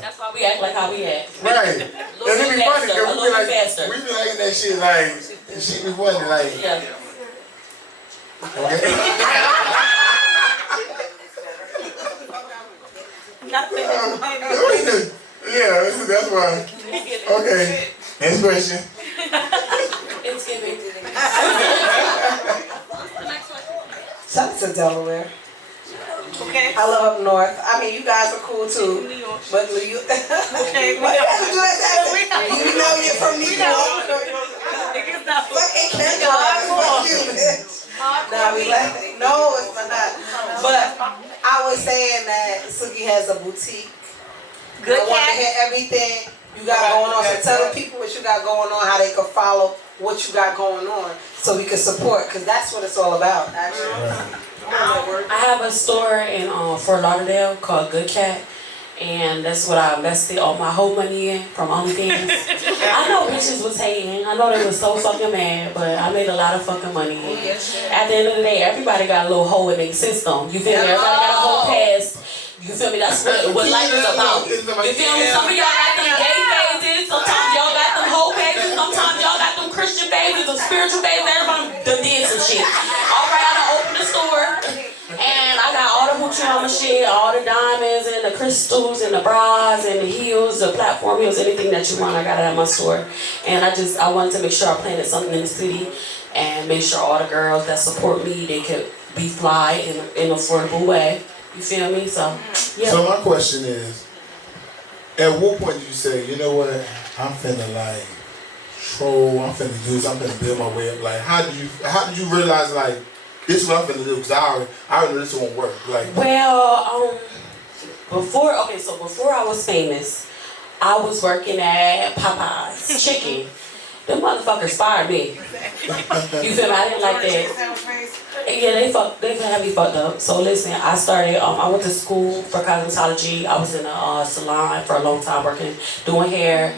That's why we act like how we act. Right. And it be funny because we be like, we be acting that shit like, shit be funny, like. Yeah. Okay. Yeah, that's why. Okay. Next question. It's giving. Shout out to Delaware. Okay. I love up north. I mean, you guys are cool too. But New York. Okay. Why you have to do that? You know you're from New York. Fucking Kendall. Fuck you, bitch. No, we like no, it's not. But I was saying that Suki has a boutique. Good I want to cat. hear everything you got going on. So tell the people what you got going on, how they can follow what you got going on, so we can support. Cause that's what it's all about, actually. I have a store in Fort Lauderdale called Good Cat, and that's what I invested all my whole money in from OnlyFans. I know bitches was hating. I know they was so fucking mad, but I made a lot of fucking money. At the end of the day, everybody got a little hole in their system. You feel me? Everybody got a whole past. You feel me? That's what life is about. You feel me? Some of y'all got them gay phases. Sometimes y'all got them whole phases. Sometimes y'all got them Christian phases, them spiritual phases. Everybody done did some shit. All right, I done opened the store. And I got all the hoochie on my shit, all the diamonds and the crystals and the bras and the heels, the platform heels, anything that you want, I got it at my store. And I wanted to make sure I planted something in the city and make sure all the girls that support me, they could be fly in an affordable way. You feel me? So, yeah. So my question is, at what point did you say, you know what, I'm finna like troll, I'm finna do this, I'm finna build my way up? Like, how did you realize like, this is what I'm finna do, because I already know this won't work. Like, well, before I was famous, I was working at Popeye's Chicken. them motherfuckers inspired me. You feel me? I didn't like that. Yeah, they had me fucked up. So listen, I started, I went to school for cosmetology. I was in a salon for a long time working, doing hair.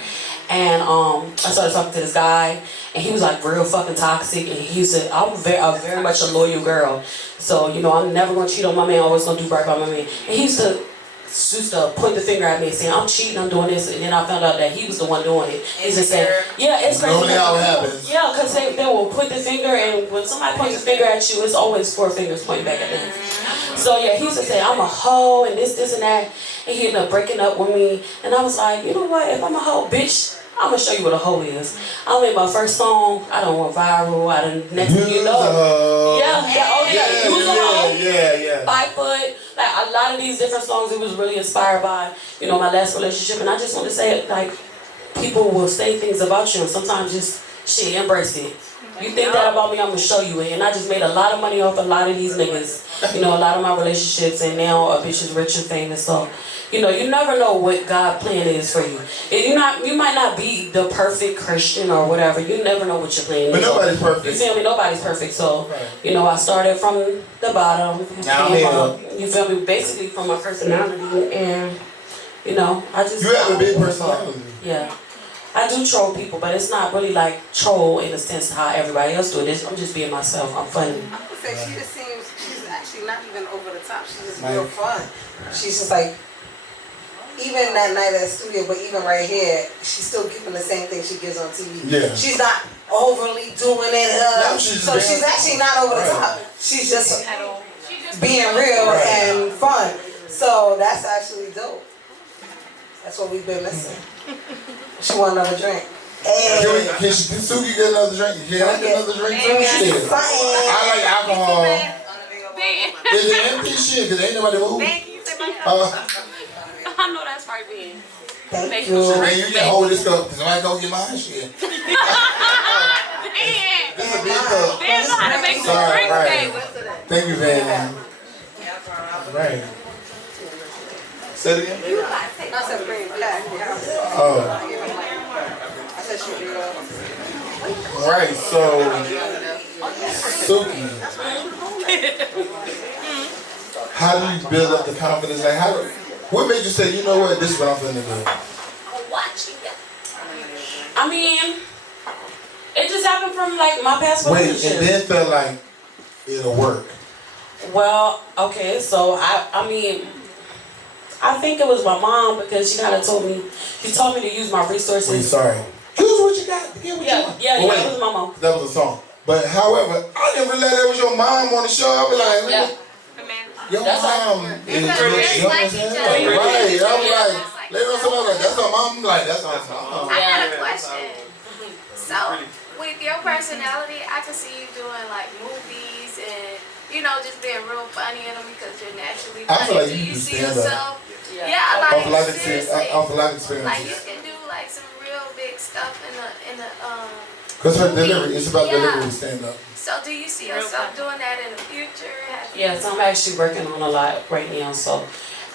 And I started talking to this guy, and he was like real fucking toxic. And he used to, I'm very much a loyal girl. So, you know, I'm never gonna cheat on my man, always gonna do right by my man. And he used to point the finger at me and saying, I'm cheating, I'm doing this. And then I found out that he was the one doing it. He's just saying, yeah, it's crazy. Normally how it happens. Yeah, because they will point the finger, and when somebody points a finger at you, it's always 4 fingers pointing back at them. So yeah, he used to say, I'm a hoe, and this, and that. And he ended up breaking up with me. And I was like, you know what, if I'm a hoe, bitch, I'm gonna show you what a hoe is. I made my first song, I done went viral, I done, next thing you know. Yeah. 5 foot. Like a lot of these different songs, it was really inspired by, you know, my last relationship. And I just want to say, like, people will say things about you, and sometimes just, shit, embrace it. You think that about me, I'm gonna show you it. And I just made a lot of money off a lot of these niggas. You know, a lot of my relationships, and now a bitch is rich and famous. So, you know, you never know what God's plan is for you. And you might not be the perfect Christian or whatever. You never know what your plan is. But nobody's perfect. You feel me? Nobody's perfect. So, you know, I started from the bottom. You feel me? Basically from my personality. And, you know, I just... You have a big personality. Yeah. I do troll people, but it's not really like troll in the sense of how everybody else do it. I'm just being myself. I'm funny. I would say she just seems, she's actually not even over the top. She's just real fun. She's just like, even that night at the studio, but even right here, she's still giving the same thing she gives on TV. Yeah. She's not overly doing it. No, so she's actually not over the top. She's just being real and fun. So that's actually dope. That's what we've been missing. She want another drink. Hey. Can Suki get another drink? Can I get another drink too? Shit. I like alcohol. Is it empty shit? Because ain't nobody moving. I know that's right, Ben. Thank you. Man, you can hold this cup because I go get my shit. This is a big cup. Ben know how to make some Sorry, drinks, right. baby. Thank you, Van. Right. Say it again? I said bring it back. Oh. I said she do that. Right, so Suki, how do you build up the confidence? Like, what made you say, you know what, this is what I'm finna do? I mean, it just happened from like my past relationship. Wait, and then felt like it'll work. Well, okay, so I mean, I think it was my mom because she kind of told me to use my resources. Wait, sorry. Use what you got. Get what you want. Yeah, Wait, it was my mom. That was a song. But however, I didn't realize that was your mom on the show. I was like, your mom is right. I was like, later on somebody was like, that's her mom. I'm like, that's her mom. I got a question. So, with your personality, I can see you doing like movies and, you know, just being real funny in them because you're naturally funny. I feel like do you you see stand yourself? up. Yeah, like seriously. Off of life experiences. Like you can do like some real big stuff in the Because her delivery, it's about delivery, stand up. So do you see yourself doing that in the future? Yes, I'm actually working on a lot right now. So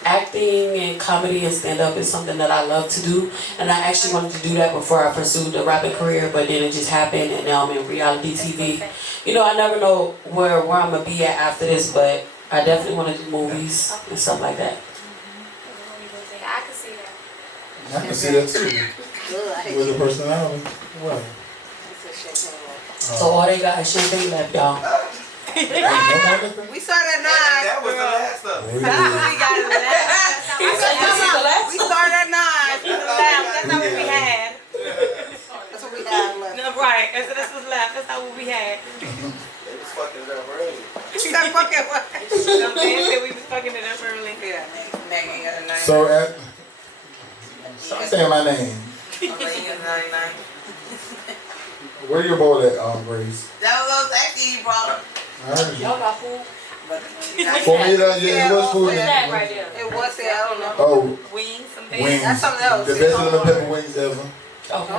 acting and comedy and stand-up is something that I love to do. And I actually wanted to do that before I pursued a rapping career, but then it just happened and now I'm in reality TV. You know, I never know where I'm going to be at after this, but I definitely want to do movies and stuff like that. I can see that. I can see that too. With a personality. What? So all they got is champagne left, y'all. We started at 9. That was the last of it. That's what we got in the last. We started at 9. That's not what we had. That's what we had left. No, right. That's what's left. That's not what we had. They was fucking it up early. You got fucking what? No, man said we was fucking it up early. Yeah, Megan got a 9. So stop saying my name. Where your boy at, Grace? That was those actually you brought. I heard you. Y'all got food? For me, yeah, it was food. Right there. It was there, I don't know. Oh, Wings, some wings. That's something else. The best lemon pepper wings ever. Okay.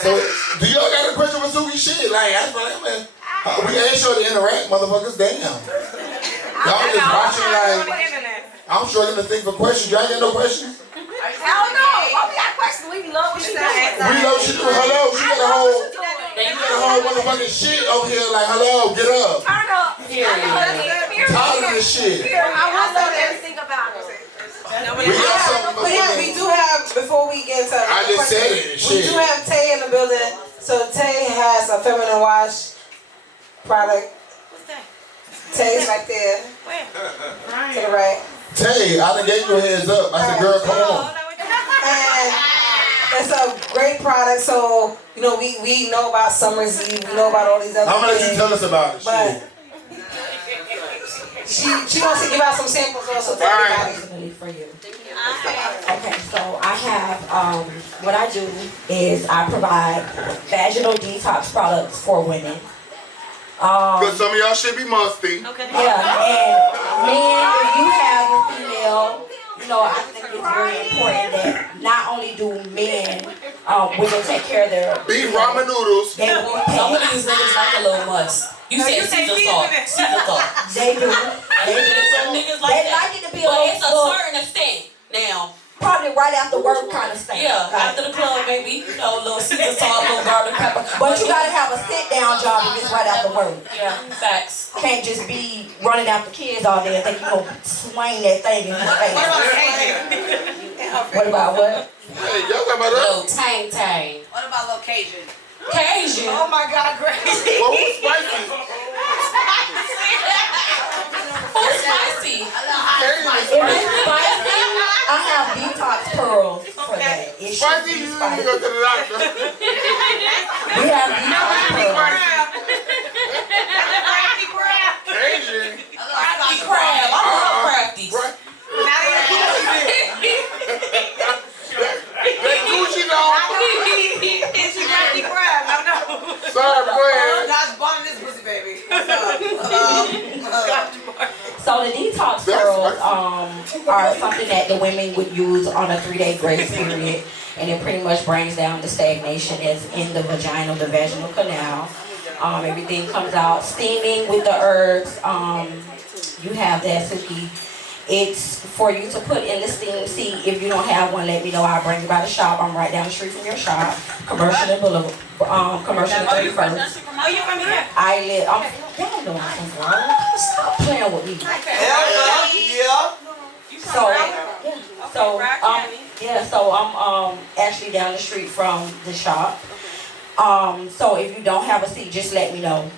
So, do y'all got a question for Suki? Shit, like, that's what man. We ain't sure to interact, motherfuckers. Damn. Y'all just watching like. I'm struggling to think for questions. Y'all got no questions? Hell no. Why we got questions? We love she do? Hello, she got a whole motherfucking shit over here like, hello, get up. Turn up. Tired of this shit. I want to know everything about it. We do have, before we get to I just said it, we shit. do have Tay in the building. So Tay has a feminine wash product. What's that? Tay's right there. Where? To the right. Tay, I done gave you a heads up. I said, girl, come on. And it's a great product. So, you know, we know about Summer's Eve. We know about all these other I'm gonna let things. you tell us about it. But she wants to give out some samples also to everybody. For you. Okay, so I have, what I do is I provide vaginal detox products for women. Because some of y'all should be musty. Okay. Yeah, and men, if you have a female, you know, I think it's very important that not only do men, women take care of their Beef ramen noodles. They will Some of these niggas like a little must. You said Caesar salt. Caesar salt. They do. Some niggas like They that. like it to be a But little, it's a certain extent now. probably right after work kind of thing. Yeah, after the club, maybe, you know, a little Caesar salt, a little garlic pepper. But you gotta have a sit down job if it's right after work. Yeah, facts. Can't just be running after kids all day and think you gonna swing that thing in your face. What about what? Hey, y'all talking about Little us? tang tang. What about location? Cajun. Oh my God, crazy. Well, who's spicy? Who's spicy? If it's spicy, I have detox pearls for that. It should Spicy, be you need to spicy. go to the doctor. We have detox pearls. Cajun. Crafty crab. I love crafties. That Gucci dog. Sorry, go ahead. God's born this pussy, baby. So the detox pearls are something that the women would use on a 3-day grace period, and it pretty much brings down the stagnation that's in the vagina, the vaginal canal. Everything comes out steaming with the herbs. You have that, Suki. It's for you to put in the steam seat. If you don't have one, let me know. I'll bring you by the shop. I'm right down the street from your shop, Commercial and Boulevard, Commercial and 31st. Oh, you from here? I live. Y'all know I'm from girl. Stop playing with me. So I'm actually down the street from the shop. So if you don't have a seat, just let me know.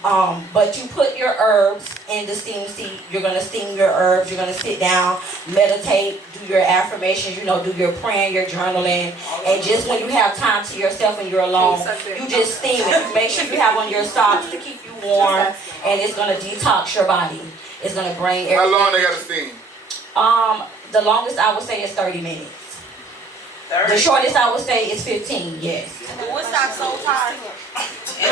But you put your herbs in the steam seat. You're gonna steam your herbs. You're gonna sit down, meditate, do your affirmations. You know, do your praying, your journaling, and just when you have time to yourself and you're alone, you just steam it. Make sure you have on your socks to keep you warm, and it's gonna detox your body. It's gonna bring everything. How long they gotta steam? The longest I would say is 30 minutes. The shortest I would say is 15, yes. What's that soul tie? You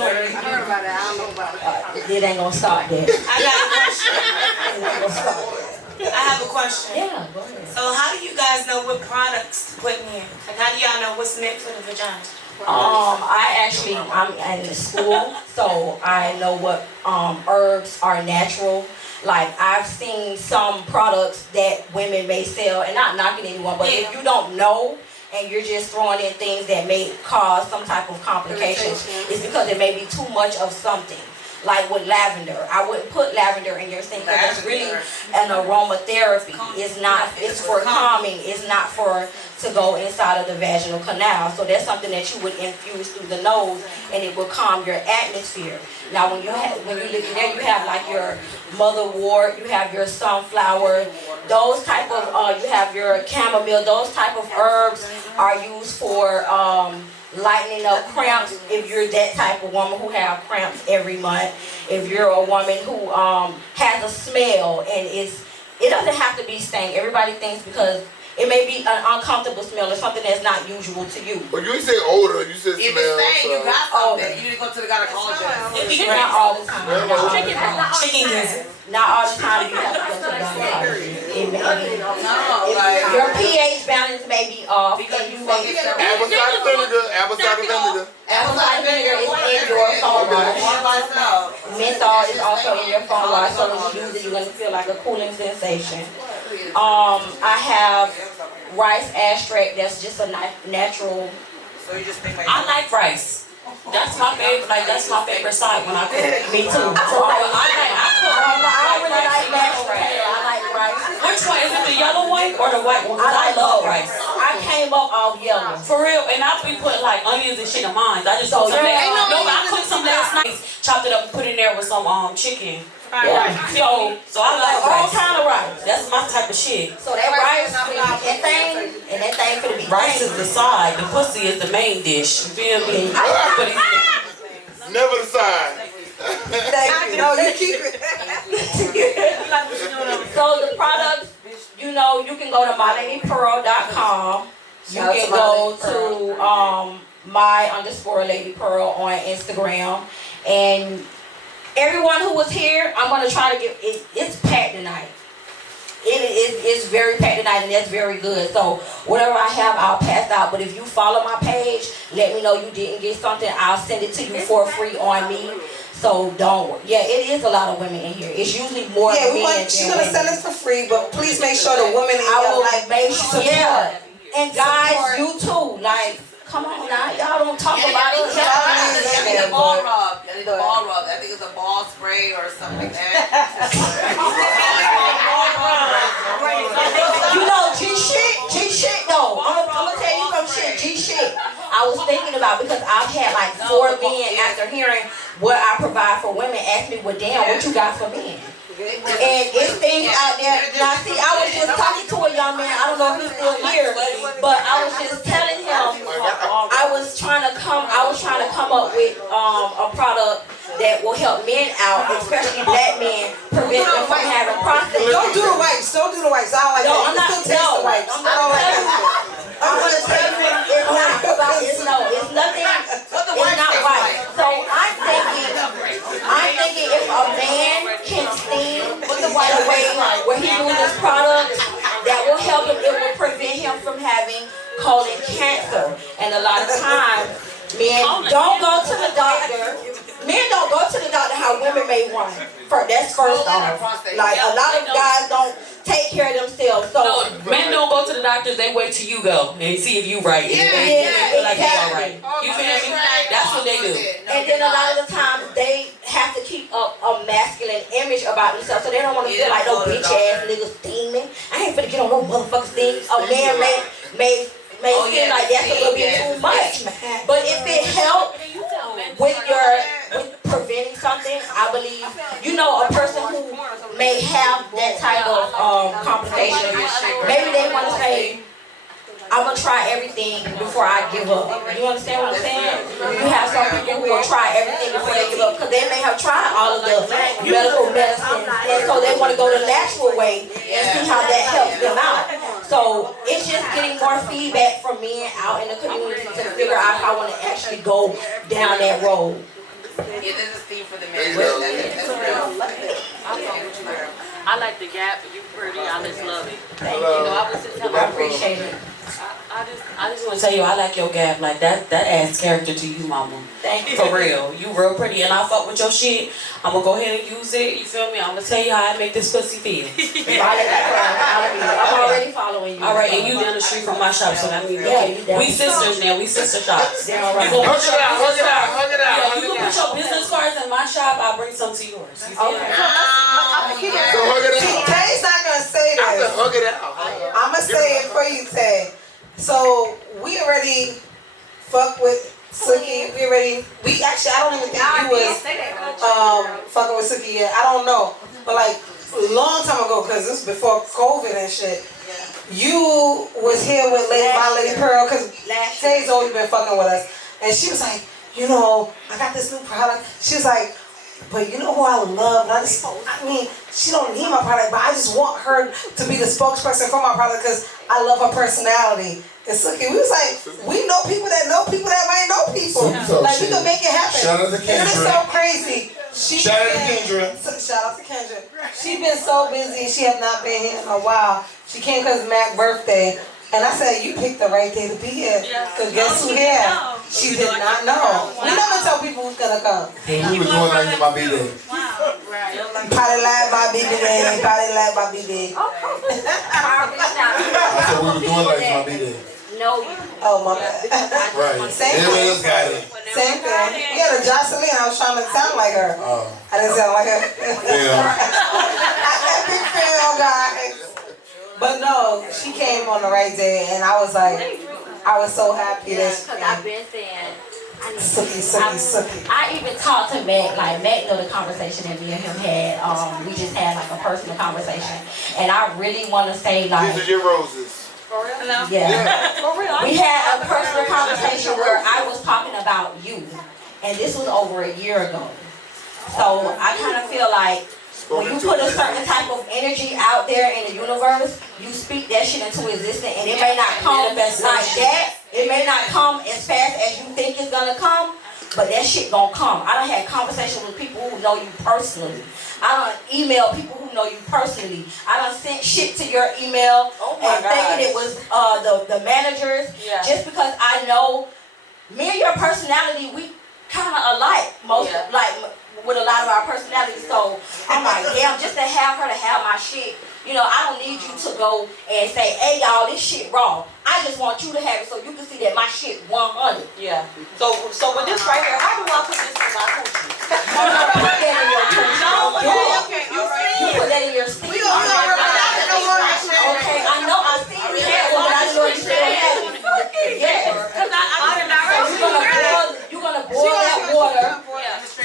I heard about it. I don't know about it. It ain't gonna stop there. I got a question. It ain't gonna stop there. I have a question. Yeah, go ahead. So how do you guys know what products to put in? Like how do y'all know what's meant for the vagina? I'm in school, so I know what herbs are natural. Like I've seen some products that women may sell, and not knocking anyone, but if you don't know and you're just throwing in things that may cause some type of complications, it's because it may be too much of something. Like with lavender, I wouldn't put lavender in your thing because it's really an aromatherapy. It's not. It's for calming. It's not for to go inside of the vaginal canal. So that's something that you would infuse through the nose, and it will calm your atmosphere. Now, when you look in there, you have like your motherwort, you have your sunflower, those type of. You have your chamomile. Those type of herbs are used for. Lightening up cramps if you're that type of woman who have cramps every month. If you're a woman who has a smell and it doesn't have to be stank. Everybody thinks because it may be an uncomfortable smell or something that's not usual to you. But you ain't say odor, you said If smell. it's stank, you got something. Odor. You need to go to the gynecologist. Not all the time. Not all the time. Chicken gizzard. Not all the time you have to go to the gynecologist. It may be. No, Your pH balance may be off. And you may Apple cider vinegar, apple cider vinegar. apple cider vinegar is in your phone wash. Menthol is also in your phone wash, so when you use it, you're gonna feel like a cooling sensation. I have rice extract. That's just a natural. So you just think like I like rice. That's my favorite. Like that's my favorite side when I cook. Me too. So I don't really like mashed potato. I like rice. Which one is it? The yellow one or the white one? I love rice. I came up off yellow. For real, and I be putting like onions and shit in mine. I just cooked some I cooked some last night. Chopped it up and put it in there with some chicken. Yeah. So I like all rice. kind of rice. That's my type of shit. So that rice, that thing for the Rice is the side. The pussy is the main dish. You feel me? But Never the side. Thank you. No, you keep it. So the products, you know, you can go to myladypearl.com. You can go to my_ladypearl on Instagram. And everyone who was here, I'm going to try to get it. It's packed tonight. It's very packed tonight, and that's very good. So whatever I have, I'll pass out. But if you follow my page, let me know you didn't get something. I'll send it to you for free on me. So don't worry. Yeah, it is a lot of women in here. It's usually more men than she's gonna send it for free, but please make sure the women in I will your life make sure. support. And guys, you too. Like, come on now, y'all don't talk about it. The ball rub. The ball rub. I think it's a ball spray or something like that. You know, G shit though. I'm gonna tell you some shit. G shit. I was thinking about, because I've had like 4 men after hearing what I provide for women ask me, well, damn, what you got for men? And it's things out there. Now, see, I was just talking to a young man. I don't know if he's still here, but I was just telling him I was trying to come up with a product that will help men out, especially black men, prevent them from having prostate. Don't do the wipes. Don't do the wipes. I don't like that. I'm not. Still taste the wipes. I don't like that. I'm gonna tell you, it's not about. It's nothing. It's not right. So I'm thinking if a man can steam the way where he uses this product, that will help him. It will prevent him from having colon cancer. And a lot of times, men don't go to the doctor. Men don't go to the doctor how women may want. That's first off. Like a lot of guys don't take care of themselves. So no, men don't go to the doctors. They wait till you go and see if you right. Yeah, like you all right. You feel me? That's what they do. And then a lot of the times they have to keep a masculine image about themselves, so they don't want to feel like no bitch ass niggas steaming. I ain't finna get on no motherfucking steam. A man may feel like that's a little bit too much. But if it helps with preventing something, I believe, a person who may have that type of complication, maybe they want to say, I'm going to try everything before I give up. You understand what I'm saying? You have some people who will try everything before they give up, because they may have tried all of the medical medicine, and so they want to go the natural way and see how that helps them out. So it's just getting more feedback from men out in the community to figure out how I want to actually go down that road. It is a theme for the men. I like the Gap. You pretty. I just love it. Thank you. I appreciate it. I just want to tell you, I like your Gap. Like that adds character to you, mama. Thank you. For real. You real pretty, and I fuck with your shit. I'm gonna go ahead and use it. You feel me? I'm gonna tell you how I make this pussy feel. I'm already following you. All right, and you down the street from my shop, so that means we sisters now. We sister shops. All right. Hug it out. Yeah, you can put your business cards in my shop. I'll bring some to yours. You feel me? So hug it out. Tay's not gonna say I said that. hug it out. I'm gonna say it for you, Tay. So we already fuck with Suki. We actually, I don't even think you was fucking with Suki yet. I don't know, but like a long time ago, cause this was before COVID and shit. You was here with My Lady Pearl, cause Tay's always been fucking with us, and she was like, I got this new product. She was like, but you know who I love? She don't need my product, but I just want her to be the spokesperson for my product because I love her personality. And Suki, we was like, we know people that might know people. Like, we can make it happen. Shout out to Kendra. And it's so crazy. Shout out to Kendra. Shout out to Kendra. She's been so busy. She have not been here in a while. She came because Mac's birthday. And I said, you picked the right day to be here. Because guess who here? She did not know. We never tell people who's gonna come. We were doing like my B-Day. Party like my B-Day, party like my B-Day. I said we were doing like my B-Day. No. Oh, my bad. Right. Same Everybody thing. else got it. Same thing. Yeah, the Jocelyn, I was trying to sound like her. Oh. I didn't sound like her. Yeah. Epic fail, guys. But no, she came on the right day, and I was like, I was so happy that she Because I've been saying, Suki. I even talked to Mac, like Mac know the conversation that me and him had. We just had like a personal conversation. And I really want to say like. These are your roses. For real? Yeah. For real. We had a personal conversation where I was talking about you. And this was over a year ago. So I kind of feel like when you put a certain type of energy out there in the universe, you speak that shit into existence, and it may not come like that. It may not come as fast as you think it's gonna come, but that shit gonna come. I done had conversations with people who know you personally. I done emailed people who know you personally. I done sent shit to your email and thinking it was the managers. Yeah. Just because I know me and your personality, we kind of alike. With a lot of our personalities, so I'm like, damn, just to have her to have my shit, you know, I don't need you to go and say, hey y'all, this shit raw. I just want you to have it so you can see that my shit 100. Yeah. So with this right here, how do I put this in my coochie? Put that in your coochie. You put that in your steam. Okay, I know I see you have one, but I know you still have it. Yes. You're gonna boil that water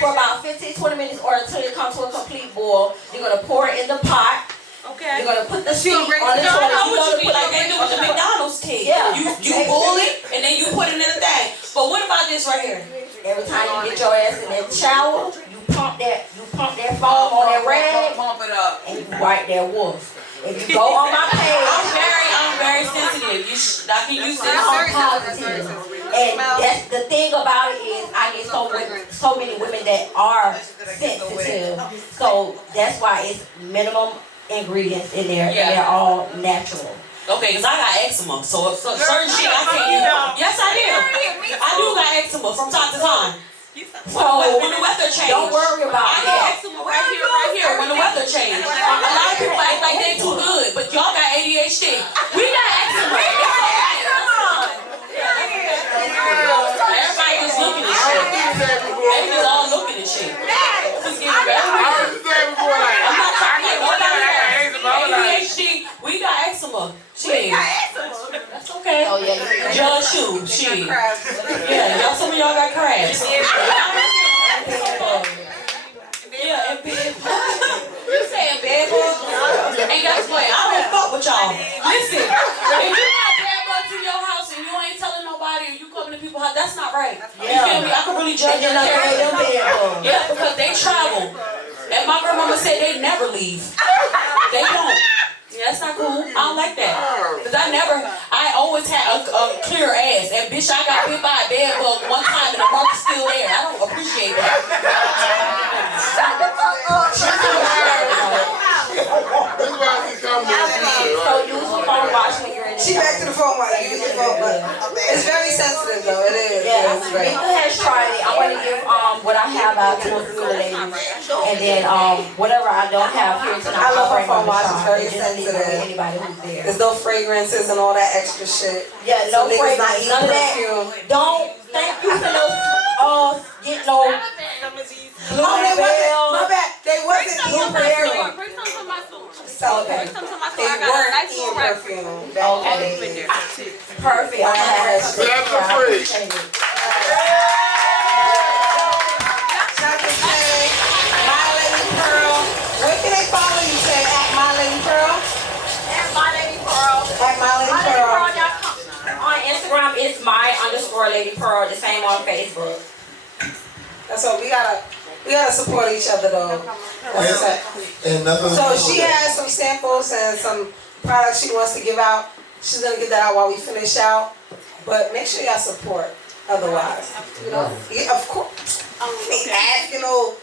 for about 15-20 minutes or until it comes to a complete boil. You're gonna pour it in the pot. Okay. You're gonna put the steam on the toilet. I know what you mean, like they do with the McDonald's thing. Yeah. You boil it and then you put it in the thing. But what about this right here? Every time you get your ass in that shower, you pump that foam on that rag, Pump it up. and you wipe that wolf. If you go on my page, I'm very sensitive. I can use this. I'm positive. And that's the thing about it is I get so many women that are sensitive. So that's why it's minimum ingredients in there, and they're all natural. Okay, because I got eczema, so certain shit I can't use. Yes, I do. I do got eczema from time to time. So when the weather changes, don't worry about I got eczema right here. When the weather changes, a lot of people act like they too good, but y'all got ADHD. We got eczema. Everybody just looking at shit. They just all looking at shit. Just getting better. I'm not talking about ADHD. We got eczema. Shit. That's okay. Oh yeah. John Shoe. Shit. Yeah, y'all. Some of y'all got crabs. Yeah, and bed bugs. You saying bed bugs? And guess what? I don't fuck with y'all. Listen, if you got bed bugs in your house and you ain't telling nobody and you coming to people's house, that's not right. You feel me? I can really judge your character. Yeah, because they travel. And my grandmama said they never leave. They don't. Yeah, that's not cool. I don't like that. Because I always had a clear ass. And bitch, I got bit by a bed bug one time and the mark is still there. I don't appreciate that. So use the phone watch when you're in the She back to the phone while you use the phone, but it's very sensitive though. It is. Yeah, It's very. Meeka has tried it. I'm gonna give what I have out to a few of the ladies, and then whatever I don't have here tonight, I love I'll her bring on phone the watch. shop. It's very Just leave it with sensitive. anybody who's there. There's no fragrances and all that extra shit. Yeah, So no niggas not fragrance, eating none of that. perfume. Don't thank you for no get no Oh, my bad. They wasn't eating perfume. Bring some to my store. Okay. Bring some to my They store. I got a weren't nice eating little perfume. Okay. Perfect. I have That's a freak. Chocolate Cake, My Lady Pearl. Where can they follow you? Say at My Lady Pearl. At My Lady Pearl. At My Lady Pearl. On Instagram, it's my_Lady Pearl. The same on Facebook. That's what we gotta support each other though. And nothing. So she has some samples and some products she wants to give out. She's gonna get that out while we finish out. But make sure y'all support. Otherwise, you know, yeah, of course. You know,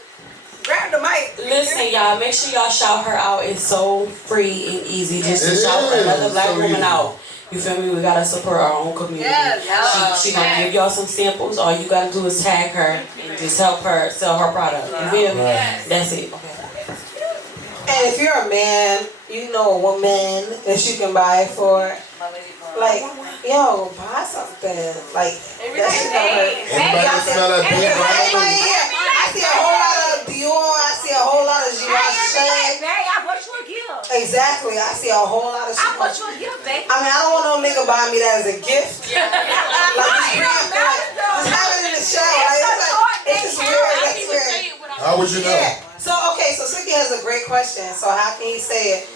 grab the mic. Listen, y'all, make sure y'all shout her out. It's so free and easy just to It shout is another black so woman easy. out. You feel me? We gotta support our own community. She gonna give y'all some samples. All you gotta do is tag her and just help her sell her product. You feel me? That's it. And if you're a man, you know a woman that you can buy it for. Like, yo, buy something. Like, that shit don't hurt. Anybody smell that big Anybody here? I see a whole lot of Dior. I see a whole lot of Givenchy. I bought you a gift. Exactly. I see a whole lot of shit. I bought you a gift, baby. I mean, I don't want no nigga buy me that as a gift. Like, just have it in the show. Like, it's just weird. That's weird. How would you know? So, okay, so Suki has a great question. So how can you say it?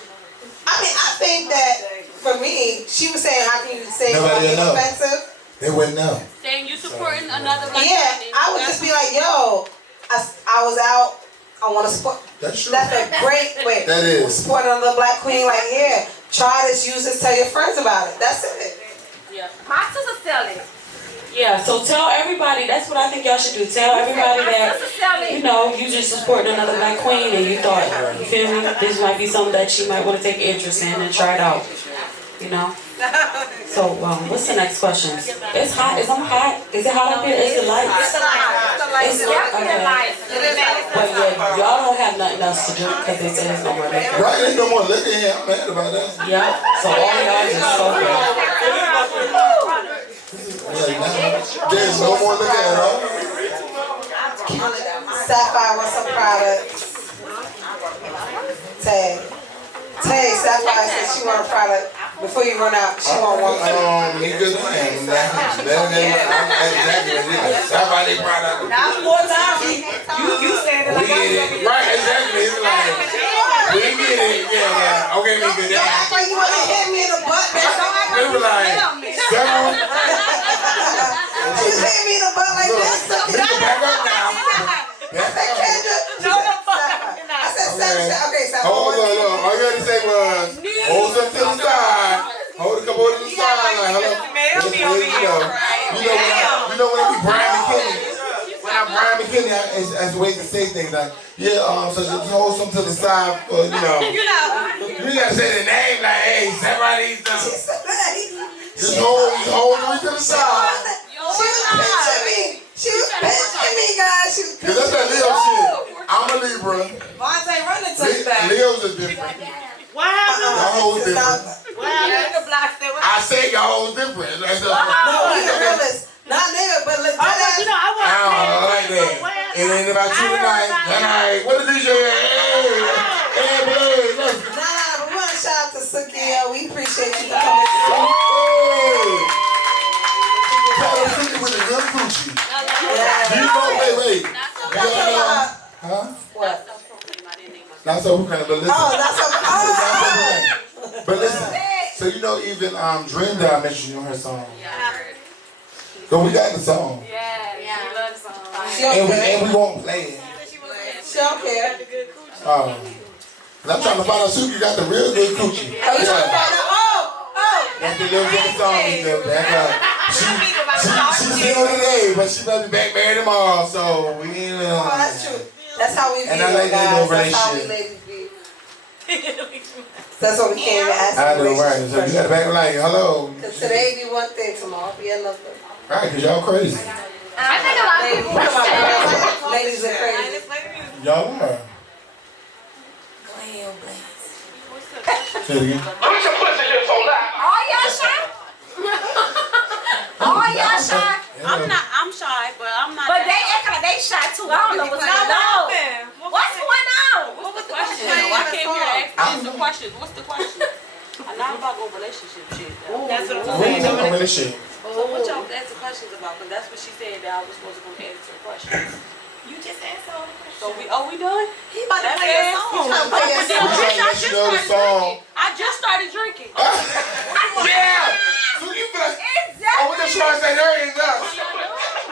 I mean, I think that for me, she was saying, how can you say it's offensive? They wouldn't know. Saying you supporting another black Yeah, I would just be like, yo, I was out. I want to support. That's true. That's a great way. That is. Support another black queen. Like, yeah, try this, use this, tell your friends about it. That's it. Yeah. My sister sell it. Yeah, so tell everybody, that's what I think y'all should do. Tell everybody that, you know, you just supporting another black queen and you thought, you feel me, this might be something that she might want to take interest in and try it out, you know? So, what's the next question? It's hot. Is it hot? Is it hot up here? Is it light? It's definitely light. But yeah, y'all don't have nothing else to drink because they said there's no more liquor. Right, ain't no more liquor here. I'm mad about that. Yeah, so all y'all just so good. There's no more liquor at all. Sapphire, what's some products? Tay, Sapphire said she want a product. Before you run out, she want one. Meeka, exactly. Somebody product. Now more time. You said it like right, exactly. It's like, we get it. Yeah. Okay, Meeka. You act like you want to hit me in the butt, man. We were like, several. She hit me in the butt like this. Meeka, back up now. I said, Kendra. I said, okay, so hold on. All you had to say was, hold them to the side. Hold a couple to the side. Like, hello. You know when I be Brian McKinney. When I'm Brian McKinney, as a way to say things like, yeah, so just hold some to the side for, you know. You gotta say the name like, hey, somebody. Just hold three to the side. She was pinching me, guys. Cause that's that Leo shit. I'm a Libra. Vontae, run the touch back. Leos are different. What happened? Y'all hoes different. What happened? I say y'all hoes different. No, he's a realist. Not nigga, but let's do that. I like that. It ain't about you tonight. What did you say? Hey, boy, look. Nah, but we want to shout out to Suki. We appreciate you for coming through. Tell them Suki with a good coochie. Do you know, wait. Huh? What? Not so who kind of, but listen. Oh, But listen, so you know even Dream Doll mentioned you on her song. So we got the song. Yeah, we love the song. And we won't play it. She don't care. And I'm trying to find out Suki got the real good coochie. Oh, you trying to find out? Oh. That's the little good song he said. She's still today, but she might be back married tomorrow, so we ain't. Oh, that's true. That's how we be, and I like that guys. That's how we ladies be. That's what we came to ask. I know, right. So you got to back like, hello. Because today be one thing, tomorrow be another. Right, because y'all crazy. I think a lot of people ladies are crazy. Y'all are. Say it again. Put your pussy lips on that. all y'all shy? All y'all shy? I'm shy, but I'm not. But they act like they shy too. I don't know what's going on. What's going on? What was the question? I came here to ask the question. What's the question? I'm not about no relationship shit. That's what I'm saying. So what y'all asking questions about? Because that's what she said that I was supposed to come answer questions. You just answered all the questions. So we done? He about to play a song. I just started drinking. Yeah! So you feel like, exactly. what the trying to say there is us.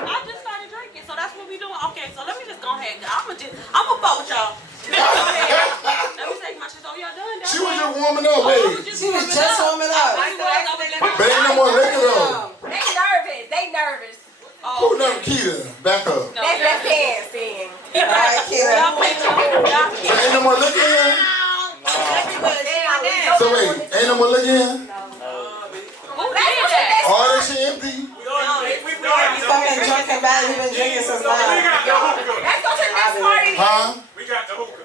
I just started drinking, so that's what we doing. Okay, so let me just go ahead. I'm gonna fuck with y'all. Let me take my shit. Oh, y'all done? She was just warming up, baby. She was just warming up. But ain't no more liquor though. They nervous. Who never Keita? Back up. That's dancing. All right, Keita. So ain't no more liquor here? So wait, ain't no more liquor here? What like we've been drinking since 9. We got the hookah. Let's go to the next party. Huh? We got the hookah.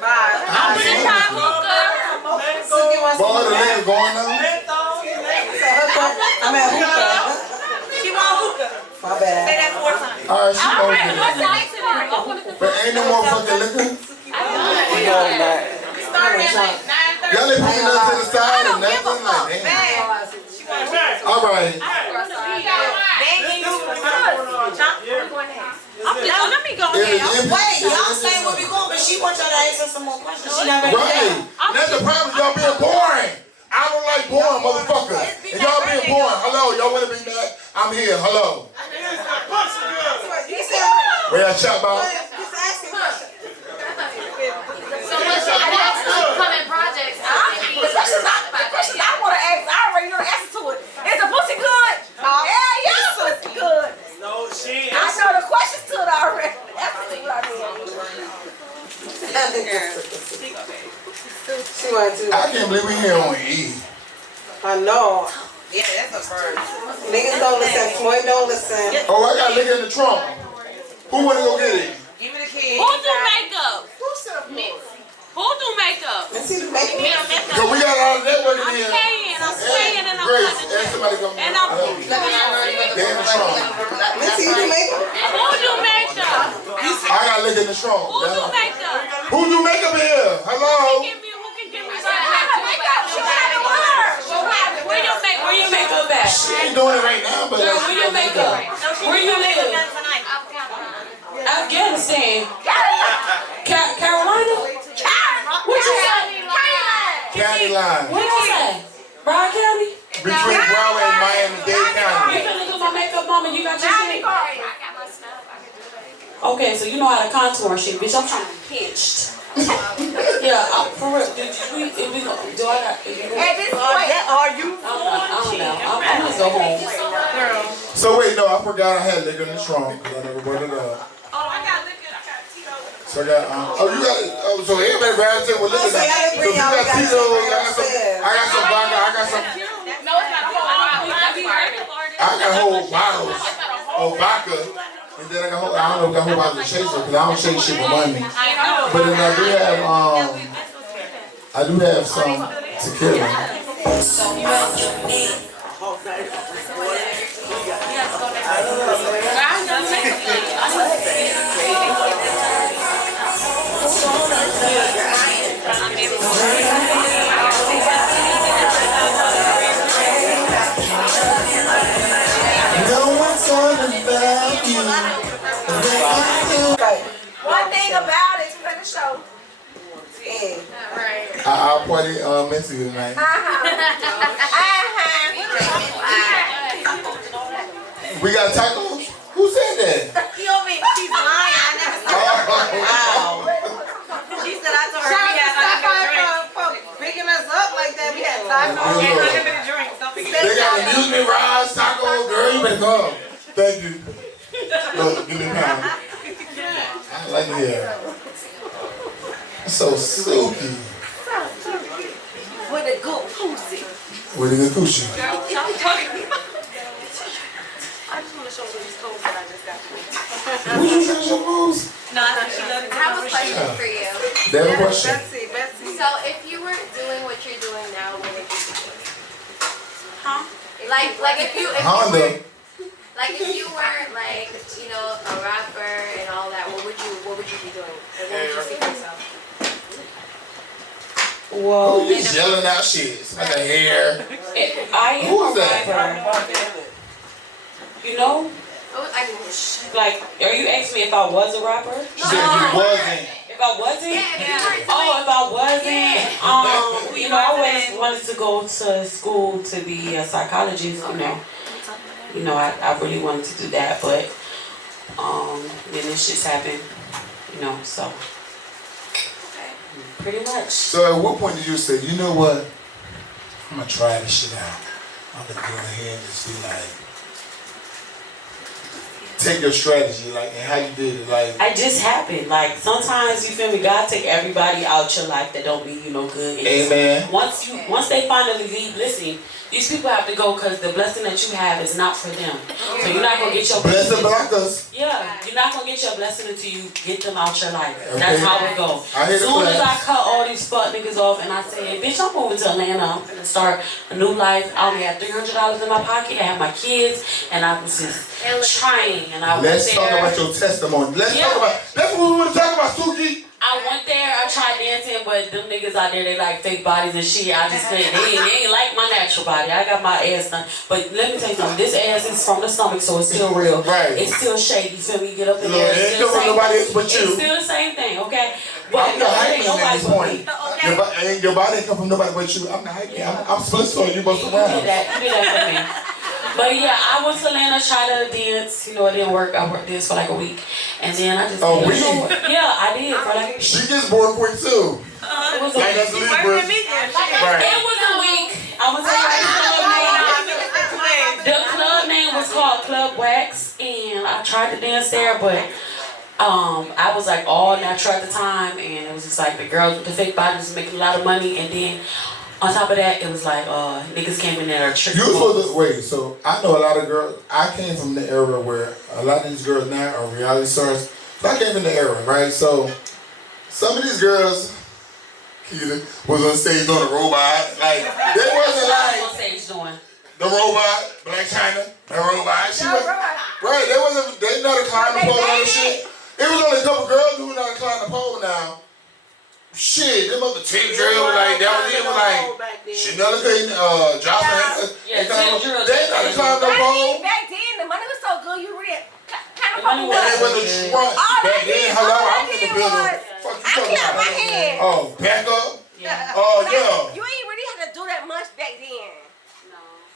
Bye. I'm gonna try hookah. Suki wants Boy, the some nigga going now? I'm at hookah. She want hookah. My bad. Say that 4 times. Alright, she All right, over what's there. next to that? But ain't no more fucking liquor? We started at like 9:30. Y'all ain't putting nothing to the side or nothing? Like, damn. Alright. Let me go If ahead. it's empty, Wait, y'all it's say empty. where we going, but she wants y'all to ask her some more questions. She never did Right. That's the problem. Y'all being boring. I don't like boring, motherfucker. If y'all being boring, hello, y'all want to be mad? I'm here. Hello. Where y'all chop out? So what's your next upcoming projects? The questions I want to ask, I already know the answer to it. Is the pussy good? Yeah, pussy good. No, she I know the questions to it already. That's what I She wanted to. I can't believe we here on E. I know. Yeah, that's a first. Niggas don't listen. Floyd don't listen. Oh, I got liquor in the trunk. Who want to go get it? Give me the key. Who do makeup? Who do makeup? Let's see the makeup. Because we got a lot of networking here. I'm paying and I'm Grace, cutting. and somebody come And I'm help you. They in the trunk. Let's see the makeup. Who do makeup? I got liquor in the trunk. Who do makeup? Who do makeup here? Hello? Who can give me Where your makeup at? She ain't doing it right now, but Girl, where your makeup? Where you live? Afghanistan. Carolina? What you say? County line. What you say? Broward County? Between Broward and Miami-Dade You County. finna do my makeup, mama? You got your shit? I got my stuff. I can do that. Okay, so you know how to contour and shit, bitch. I'm trying to be pinched. Yeah, for real. Do I got? At this point, Are you? I don't know. I'm gonna go home. So wait, no, I forgot I had liquor in the trunk because I never brought it up. Oh, I got liquor. I got Tito. So I got, oh, you got it. Oh, so everybody gravitate with liquor now. So if you got Tito, I got some vodka, I got some. no, it's not a whole I got whole bottles of vodka, and then I got whole, I don't know if I got whole bottles of chaser because I don't chase shit for money. But then I do have some tequila. One thing about it, you better show. I'll party Missy tonight. We got tacos? Who said that? You know me? She's lying. I never saw her. Wow. She said I told her we had unlimited drinks. Picking us up like that, we had tacos. And unlimited drinks. Don't forget. They got amusement rides, tacos, girl, you better come. Thank you. Look, give me a pound. I like it here. It's so silky. With a good pussy. With a good coochie. I just want to show you these clothes that I just got. Who's you trying to show those? No, I think she loves it. I have a question for you. They have a question. Betsy. So if you were doing what you're doing now, what would you be doing? Huh? Like if you Honda. like if you were like, you know, a rapper and all that, what would you be doing? Like, what would you see for yourself? Whoa. Who is yelling out shit? It's like a hair. I am Who is a that? rapper. You know? Like, are you asking me if I was a rapper? She said you wasn't. If I wasn't? Yeah. Oh, if I wasn't, you know, I always wanted to go to school to be a psychologist, you know, I really wanted to do that, but then this just happened, you know, so pretty much. So at what point did you say, you know what? I'm gonna try this shit out. I'm gonna go ahead and just be like, take your strategy, like, and how you did it, like. I just happened. Like, sometimes, you feel me, God take everybody out your life that don't be, you know, good. And Amen. once they finally leave, listen, These people have to go because the blessing that you have is not for them. So you're not gonna get your Blessing blockers. Yeah, you're not gonna get your blessing until you get them out your life. That's how it goes. As Soon as I cut all these fuck niggas off and I say, bitch, I'm moving to Atlanta. I'm gonna start a new life. I only had $300 in my pocket. I had my kids, and I was just trying. And I Let's talk about your testimony. Let's talk about. That's what we want to talk about, Suki. I went there, I tried dancing, but them niggas out there, they like fake bodies and shit. I just couldn't, they ain't like my natural body. I got my ass done. But let me tell you something, this ass is from the stomach, so it's still real. Right. It's still shake, you feel me? You get up in there, It ain't from nobody else but you. It's still the same thing, okay? But I'm the hype ain't man at nobody this but point. me. Your body ain't come from nobody but you. I'm the hype man. I'm split on you both You around. did that for me. But yeah, I went to Atlanta, tried to dance. You know, it didn't work. I worked this for like a week. And then I just... A week? Yeah, I did for like a week. She gets bored quick too. It was a like week. us Libras. Right. It was a week. I was the club name was called Club Wax, and I tried to dance there, but I was like all natural at the time, and it was just like the girls with the fake bodies was making a lot of money, and then on top of that, it was like niggas came in there tricking. You supposed to wait. So I know a lot of girls. I came from the era where a lot of these girls now are reality stars. So I came from the era, right? So some of these girls, was on stage doing a robot. Like they wasn't like on stage doing the robot, Black China, the robot. She was right. They wasn't. They know how to climb the pole and shit. It was only a couple girls who knew how to climb the pole now. Shit, them other Tim Drill was like, that was it, was like, Chanel Clayton, Jocelyn, they know how to climb the pole. Back then, the money was so good, you really kind of And it was a trunk. Back then, hello, I'm in the building. Fuck you talking about? my hand. Oh, back up? Yeah. Oh, yeah. You ain't really had to do that much back then.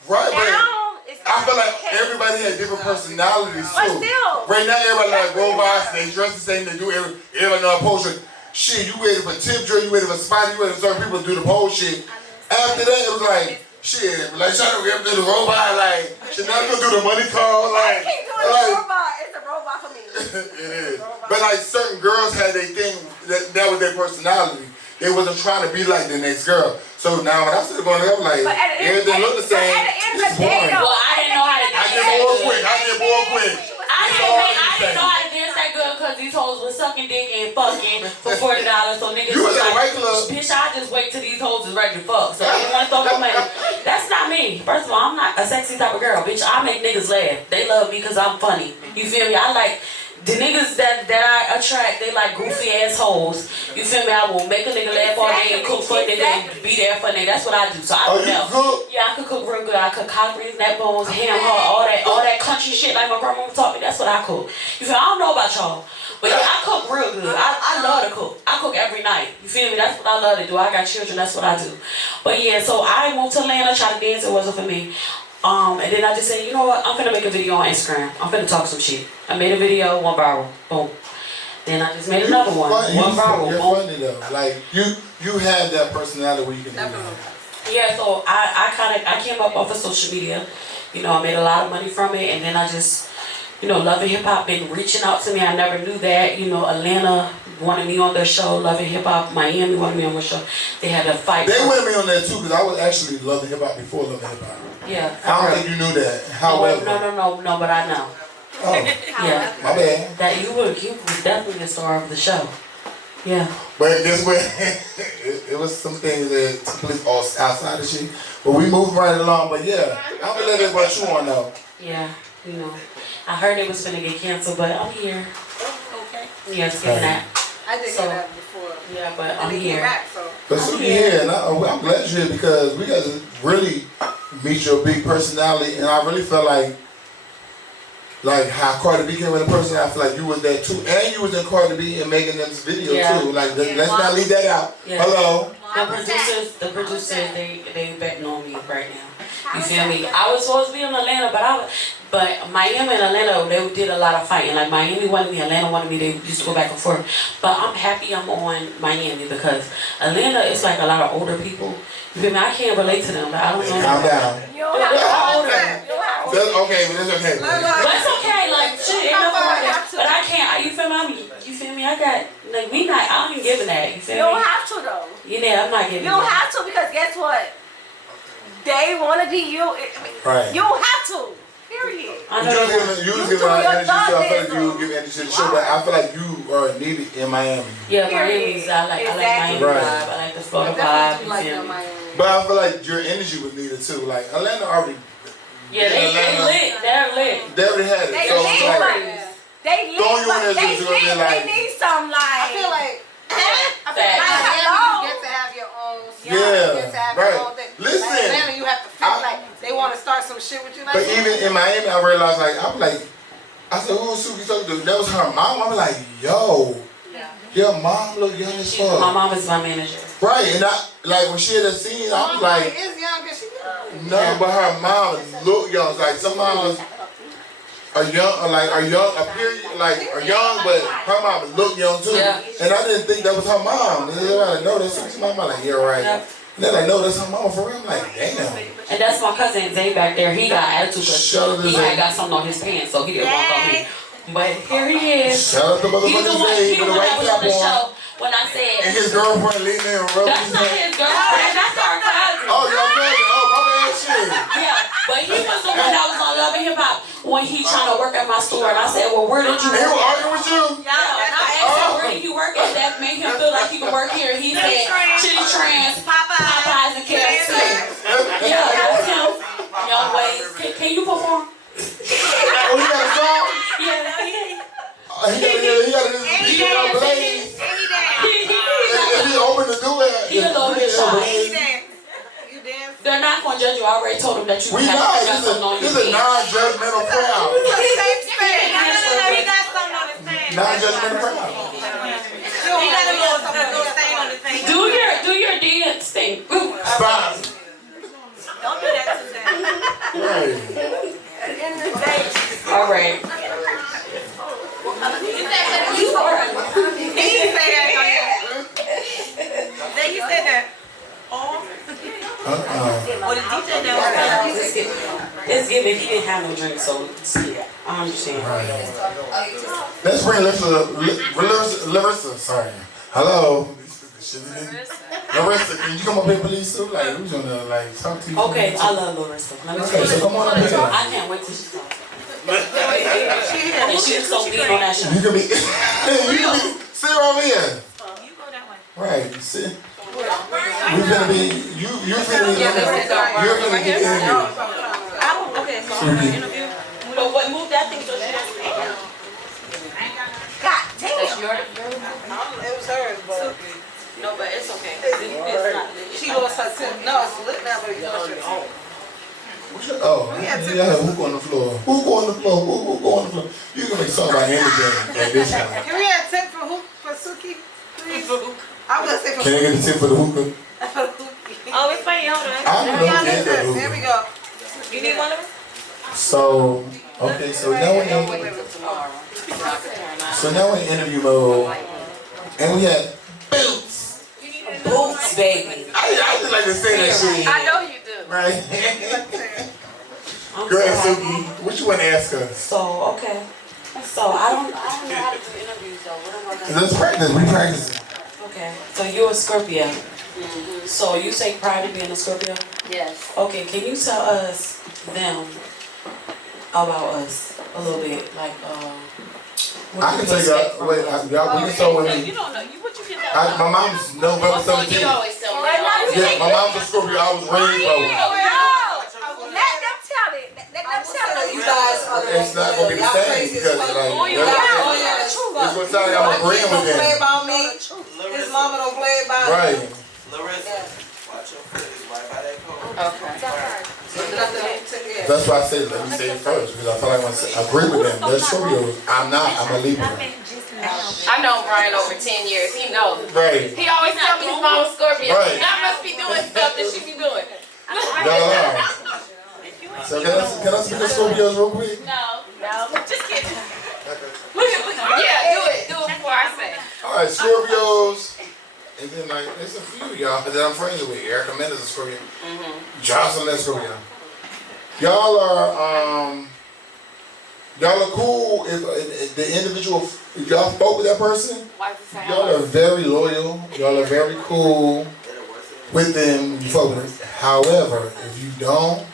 Right, but Now, I feel like everybody had different personalities But too. still. Right now, everybody like robots, they dress the same, they do everybody know a pole shit. Shit, you waited for Tip Drill, you waited for Spotty, you waited for certain people to do the pole shit. After that, it was like, shit, like trying to get to the robot, like, shit, now gonna do the money call, like. I can't do it, it's a robot. It's a robot for me. It is. But like certain girls had their thing, that was their personality. They wasn't trying to be like the next girl. So now when I started going up, like, everything looked the same. But at the end of the day, well, I didn't know how to dance. I get bored quick. I didn't know how to dance that good because these hoes was sucking dick and fucking for $40. So niggas You was at a white like, club. bitch, I just wait till these hoes is ready to fuck. So they want to throw no money. That's not me. First of all, I'm not a sexy type of girl. Bitch, I make niggas laugh. They love me because I'm funny. You feel me? I like... The niggas that I attract, they like goofy assholes. You feel me? I will make a nigga laugh all day and cook for a nigga and be there for a nigga. That's what I do. So I don't know. Cook? Yeah, I could cook real good. I cook collard greens, neck bones, ham, all that country shit like my grandma taught me. That's what I cook. You feel me? I don't know about y'all. But yeah, I cook real good. I love to cook. I cook every night. You feel me? That's what I love to do. I got children. That's what I do. But yeah, so I moved to Atlanta, tried to dance. It wasn't for me. And then I just said, you know what? I'm finna make a video on Instagram. I'm finna talk some shit. I made a video, one viral, boom. Then I just made another one viral, You're boom. funny though. Like you have that personality where you can do that. Yeah, so I came up off of social media. You know, I made a lot of money from it, and then I just, you know, Love and Hip Hop been reaching out to me. I never knew that. You know, Atlanta wanted me on their show. Love and Hip Hop, Miami wanted me on their show. They had a fight. They wanted me on there too because I was actually Love and Hip Hop before Love and Hip Hop. Yeah. I don't think you knew that. However. No, but I know. Oh. Yeah. My bad. That you was definitely the star of the show. Yeah. But guess what? it was some things that took place outside of shit. But we moved right along. But yeah, I'm gonna let it about you on though. Yeah, you know. I heard it was gonna get canceled, but I'm here. Okay. Yeah, it's getting that. I did get that before. Yeah, but I'm here. But Suki here, and I'm glad you're here because we got to really meet your big personality, and I really felt like how Cardi B came with a person. I feel like you was there too, and you was in Cardi B and making them video too. Like let's not leave that out. Yeah. Hello. The producers, they betting on me right now. You feel me? I was supposed to be in Atlanta, but Miami and Atlanta, they did a lot of fighting. Like Miami wanted me, Atlanta wanted me. They used to go back and forth. But I'm happy I'm on Miami because Atlanta is like a lot of older people. You feel me? I can't relate to them. Like, I don't know. Calm down. They're older. That's okay, but that's okay. But it's okay. Like shit, ain't nothing wrong with that. But I can't. You feel me? You feel me? I got like we not. I ain't giving that. You feel me? You don't have to though. Yeah, I'm not giving. You don't that. have to because guess what? they want to be you. Right. You don't have to. Period. You was giving out energy, so I feel like you give energy to the show, but I feel like you are needed in Miami. Yeah, Miami's. I like Miami Right. vibe. I like the Florida vibe. But I feel like your energy was needed too. Like Atlanta already. Yeah, they lit. They're lit. They already had it. They So lit. it's like, They throwing you in there they just gonna be like. They need some like. I feel like hello. you get to have your own. Yeah, You get to have right. your own thing. Listen, Like Atlanta, you have to feel like they want to start some shit with you. Like, but even in Miami, I realized like I said, who was Suki talking to? That was her mom. I'm like, yo, your mom look young as fuck. My mom is my manager. Right, and I like when she had a scene, I was like, is young, cause she young. no, but her mom look young. Like some moms are young, appear are young, but her mom look young too. Yeah. And I didn't think that was her mom. And they're like, no, that's Suki's mom. I'm like, yeah, right. Yeah. And they're like, no, that's her mom for real. I'm like, damn. And that's my cousin Zay back there. He got attitude because he had got something on his pants, so he didn't walk on me. But here he is. Shout out to motherfucking Zay He the with the one white that was on cap the on. show when I said. And his girlfriend leaning there and rubbing That's not his girlfriend. That's our cousin. Oh, y'all cousin. Oh, my bad shit. Yeah, but he was the one that was on Love and Hip Hop when he trying to work at my store, and I said, well, where did you And he was work? arguing with you? Yeah, and I asked him where did you work at that made him feel like he could work here. He said Chitty Trans, Popeyes, and KFC. Yeah, that's him. Young Ways. Can you perform? Oh, he got a song? Yeah, He got a blaze. If he open to do it, he a little bit shy. You dance. They're not gonna judge you. I already told them that you We have not. got something on This your is a feet. non-judgmental crowd. No, he got something on his face. Non-judgmental crowd. He got a little stain on his face. Do your dance thing. Stop. Don't do that to them. Right. All right. He didn't say that. Then you said that. Oh. Or the DJ that It's given. He didn't have no drink, so yeah, I understand. Let's bring Larissa. Sorry. Hello. Larissa, can you come up here, please? Too? Like, who's gonna talk to you? Okay, I love Larissa. Let me tell you. So come on up here. I can't wait till she talks. And she was so mean on that show. You can be. Sit over here. You go that way. Right. Sit. We're gonna be. You're gonna get interviewed. Okay, so I'm gonna interview. But what move that thing so she doesn't see it? God damn. It was hers, but No, but it's okay. It's not lit. she lost her tip. No, it's lit now, but you lost your tip. Oh, yeah, who on the floor? Who go on the floor? Who go on the floor? You can make something about anything at this time. Can we have a tip for Suki, please? I was gonna say for Can I get a tip for the hookah? Oh, it's funny. Hold on. I don't know Yeah, if listen, the there we hookah. go. You need one of them? So, okay, so now we're in interview mode, and we had boots. Boots, baby. I just like to say that shit. I know you do. Right? I'm Go ahead, sorry. Suki. What you want to ask us? So, okay. So, I don't know how to do interviews, though. What am I gonna Let's practice. We practicing. Okay. So, you're a Scorpio. So, you take pride in being a Scorpio? Yes. Okay, can you tell us, them, about us a little bit? Like, I can tell y'all. Wait, y'all. We can start with me. You don't know. What you can tell? My mom's November 17th. You always tell me. Yeah, my mom's a Scorpio. I was raised by one. Let them tell it. Let them tell it. You guys are It's not gonna be the same because like it's gonna tell you I'm agreeing with play them. about me. His mama don't play about me. Right. Larissa, watch your foot. It's right by that pole. That's why I say let me say it first because I feel like I agree with them. They're Scorpios. I'm not. I'm a Libra. I know Brian over 10 years. He knows. Right. He always tell me his mama's Scorpio. Right. I must be doing stuff that she be doing. Y'all are. So can I speak to Scorpios real quick? No. Just kidding. Yeah, do it. Do it before I say. All right, Scorpios. And then like there's a few of y'all that I'm friends with. Erica Mendes is a Scorpio. Jocelyn is a Scorpio. Y'all are cool if the individual, if y'all spoke with that person, y'all are very loyal, y'all are very cool, with them, you fuck with them. However, if you don't,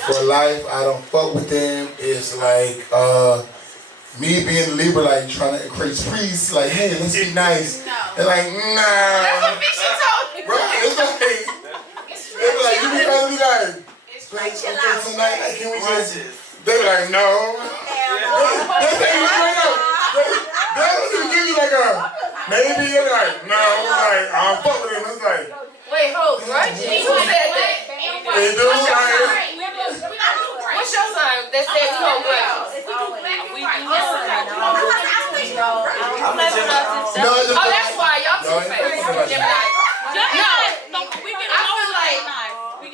for life, I don't fuck with them. It's like me being Libra, like trying to increase priests, like, hey, let's be nice. And like, nah. That's what Meeka told me. Bro, it's like, you be trying to be like, tonight, like, can we just, they be like, no. They say you right now. They don't even give you like a, maybe, you're like, no, like, I don't fuck with them. It's like, wait, hold, grudges. Who said that? they do, like, What's your sign that says you hold grudges? Oh, that's why y'all two-faced. Gemini. No, I feel like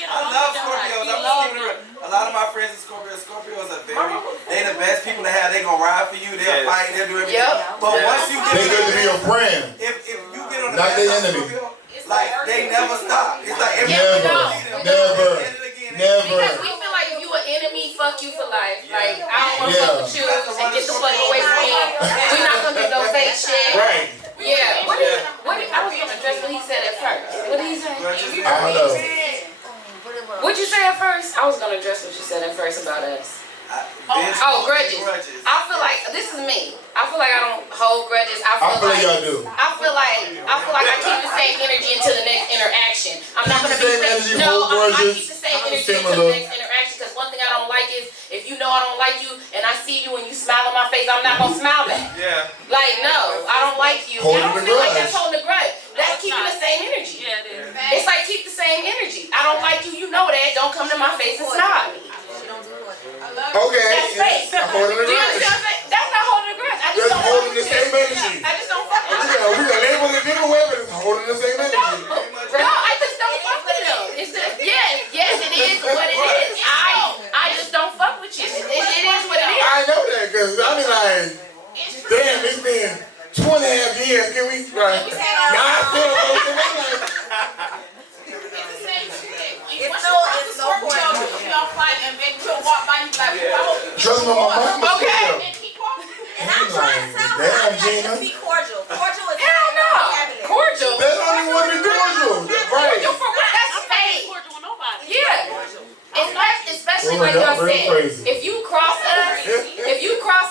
I love Scorpios. I'm just keeping it real. A lot of my friends are Scorpios. Scorpios are they the best people to have. They gonna ride for you. They'll fight. They'll do everything. But once you get, they good to be your friend. If you get on the not their enemy. Scorpio, like they never stop. It's like never. Because we feel like if you an enemy, fuck you for life. Like, I don't want to fuck with you and get the fuck away from me. We're not going to do no fake shit. Right. Yeah. What I was going to address what he said at first. What did he say? I don't know. What'd you say at first? I was going to address what you said at first about us. Grudges. I feel like, this is me. I feel like I don't hold grudges. I feel like y'all do. I feel like I keep the same energy until the next interaction. I'm not gonna be I keep the same energy until the next interaction, because one thing I don't like is if you know I don't like you and I see you and you smile on my face, I'm not gonna smile back. Yeah. Like, no, I don't like you. I don't feel like that's holding a grudge. That's keeping the same energy. Yeah, it is. It's like keep the same energy. I don't like you, you know that. Don't come to my face and smile at me. Okay. That's fake. I'm holding a Do you grudge. understand what I'm saying? That's not holding a grudge. I just don't holding the same energy. I just don't fuck with We can label it different way, but it's holding the same energy. No, I just don't fuck with them. It's just, yes, it is what it is. I just don't fuck with you. It is what it is. I know that, because I be like, damn, it's been 2.5 years. Can we? Right. Now I feel like, It's no point. Y'all fight and then you'll walk by and be like, I hope you trust me, my mama. Okay. And I'm trying to tell her to be cordial. Cordial is hell no. Cordial. They don't even want to be cordial. Right. Cordial for what? That's fake. cordial with nobody. Yeah. Especially like y'all said, if you cross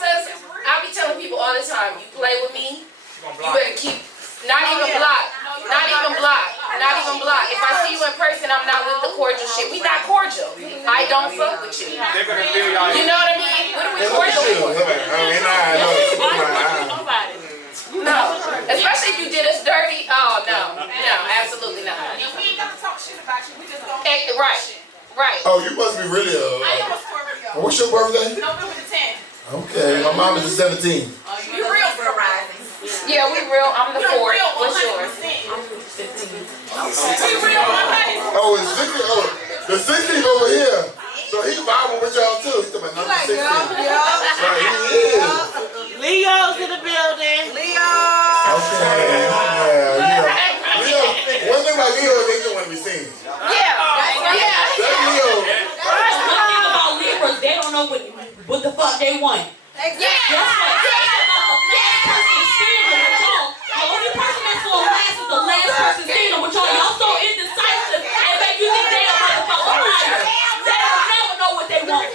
us, I be telling people all the time, you play with me, you better keep. Not even block. If I see you in person, I'm not with the cordial shit. We not cordial. I don't fuck with you. They're gonna feel y'all. You know what I mean? What are we cordial for? No. Especially if you did us dirty. Oh, no, absolutely not. And we ain't gonna talk shit about you. We just don't. Right. Oh, you must be really I am a Scorpio. what's your birthday? November the 10th. Okay, my mom is the 17th. You real for rising. Yeah, we real. I'm the 4th. What's yours? I'm 15. We real 100%. Oh, it's 60. Oh, the 60's over here. So he's vibing with y'all too. He's talking about number 16. Right, he is. Leo's in the building. Leo. Okay. Yeah. Leo. One thing about Leo is they just want to be seen. Yeah. That's Leo. One thing about Libras, they don't know what the fuck they want. Exactly. Guess what? The last person standing with y'all. The only person that's gonna last is the last person standing with y'all. Y'all so indecisive and make you think they a motherfucking liar. They don't never know what they want.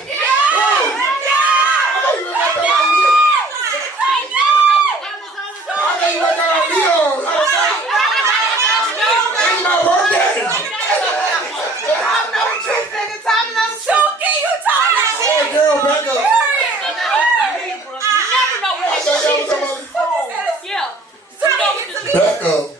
Back up.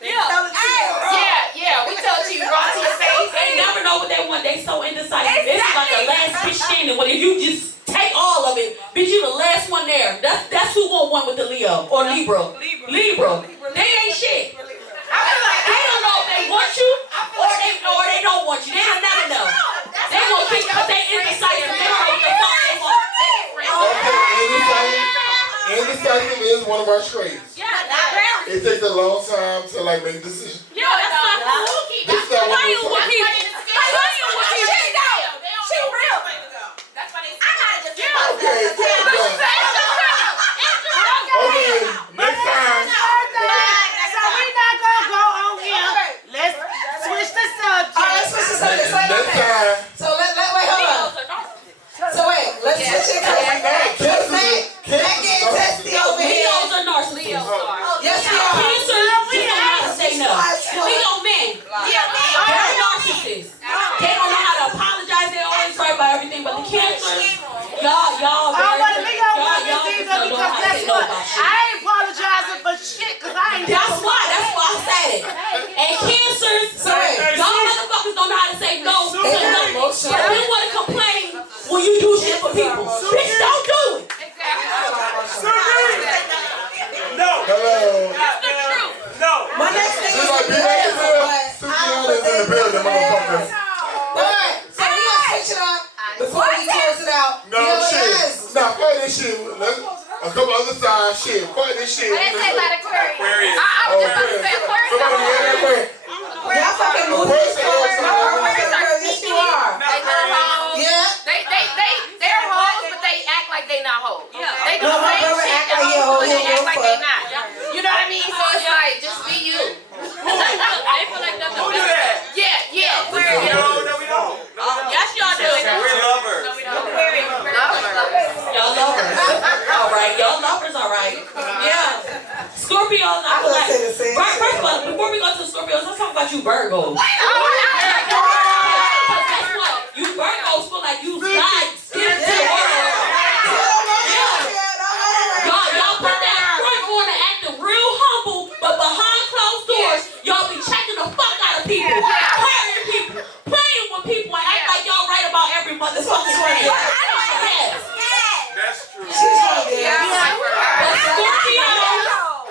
Yeah. We tell it to you right to your face. They never know what they want. They so indecisive. This is like the last bitch standing. Well, if you just take all of it, bitch, you the last one there. That's who want one with the Leo or Libra. They ain't shit. I feel like They don't know if they want you or they don't want you. They don't never know. They gonna think because they indecisive. They don't know what the fuck they want. Indecisive is one of our traits. Yeah, not very. It takes a long time to like make decisions. Yeah, that's not cool. This that one Why you was with like, people? She real. That's why they say okay, okay, next time. So we not y'all. I don't want to make y'all y'all women just either don't know because how to guess say what? no about shit. I ain't apologizing for shit because I ain't. That's why I said it. And cancers, y'all motherfuckers don't know how to say no to nothing. But you want to complain when you do shit for people. Bitch, don't do it. No. Hello. No. My next thing is Sukihana is in the building, motherfuckers. Alright, so we gonna switch it up before we close it out. No shit. Nah, fuck this shit. A couple other sides, shit. Fuck this shit. What they say about Aquarius? Oh, Aquarius. Y'all fucking movies. Yes, you are. Yeah. They're hoes, but they act like they not hoes. They do No, the my same brother shit act that like he a hoes hoe, do, he they don't act like give a they not. You know what I mean? So it's like, just be you. They feel like that's the Who do that? Yeah. No, we don't. Yes, y'all do. We're lovers. Y'all lovers. Alright, y'all lovers, alright. Yeah. Scorpios, I feel like. First of all, before we go to the Scorpios, let's talk about you Virgos. Guess what? You Virgos feel like you God's gift to the world. Y'all put that front on and acting real humble, but behind closed doors, y'all be checking the fuck out of people, hurting people, playing with people, and act like y'all right about every motherfucking thing. Yes. That's true. But Scorpios,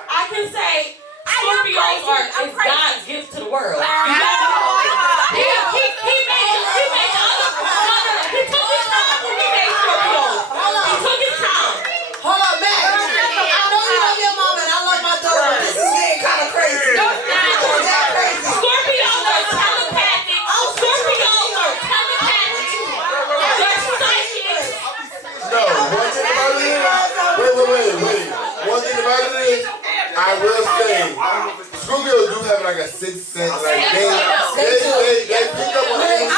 I can say Scorpios is God's gift to the world. You know? He made the other. He took his time when he made Scorpios. He took his time. Hold on, Matt. I know you love your mama and I love my daughter, but this is getting kind of crazy. Scorpios are telepathic. Scorpios are telepathic. They're psychics. No, one thing about it is, wait. One thing about it is, I will say, Scorpios do have like a sixth sense, like they pick up on anything.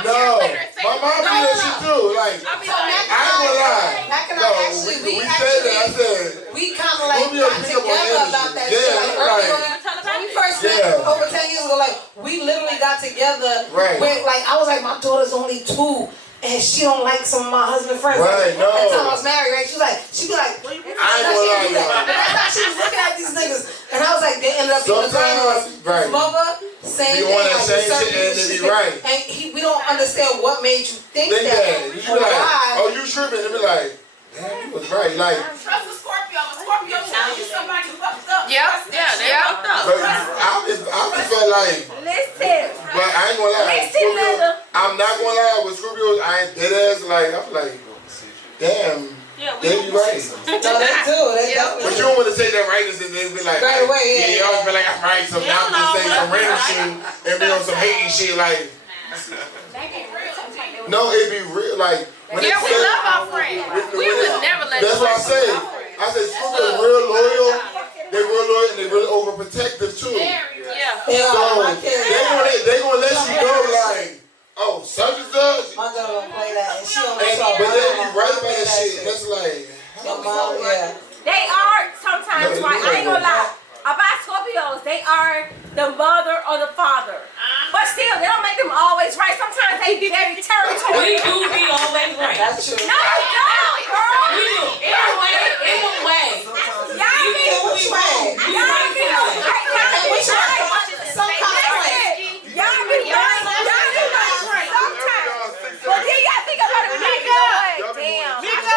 No. My mom do that shit too. Like, I ain't gonna lie. No, we said that. I said, we kind of like Scorpios got pick up on together about energy. that Yeah, shit. Like early on, when we first met over 10 years ago, like we literally got together. Right. With, like I was like, my daughter's only 2. And she don't like some of my husband's friends. Right, no. At the time I was married, right? She be like, I ain't gonna lie, y'all. That's how she was looking at these niggas. And I was like, they ended up being the right. mother, same be thing. on that Like, same shit and they be right. And we don't understand what made you think that. You be like, oh, you tripping. They be like, damn, you was right. Like, Trust a Scorpio. A Scorpio tells you somebody fucked up. They fucked up. but I just felt like, Listen. but I ain't gonna lie. Listen, nigga. I'm not gonna lie with Scorpios. I ain't dead ass. Like, I'm like, damn. They be right. No, they do. They definitely But you don't want to say that rightness and then be like, right away. yeah, y'all be like, I'm right. So now I'm just saying some random shit and be on some hating shit. Like, no, it be real. Like, when Yeah, they we say, love our friends. We would never let that's them what I say. I said Scorpios real loyal. They real loyal and they really overprotective too. Yeah. So they gonna let you know like, oh, such and such. My daughter don't play that, and she don't And, know. but they be right about that shit. And that's like, Your mom, yeah. They are sometimes right. I ain't gonna lie. About Scorpios, they are the mother or the father. But still, they don't make them always right. Sometimes they be very territorial. We do be always right. That's true. No, you don't, girl. We do. In a way. Y'all be Which way? Y'all be right. Some kind of way. Y'all be right. Y'all be right sometimes. But then y'all think about it. Meeka. Damn. Meeka.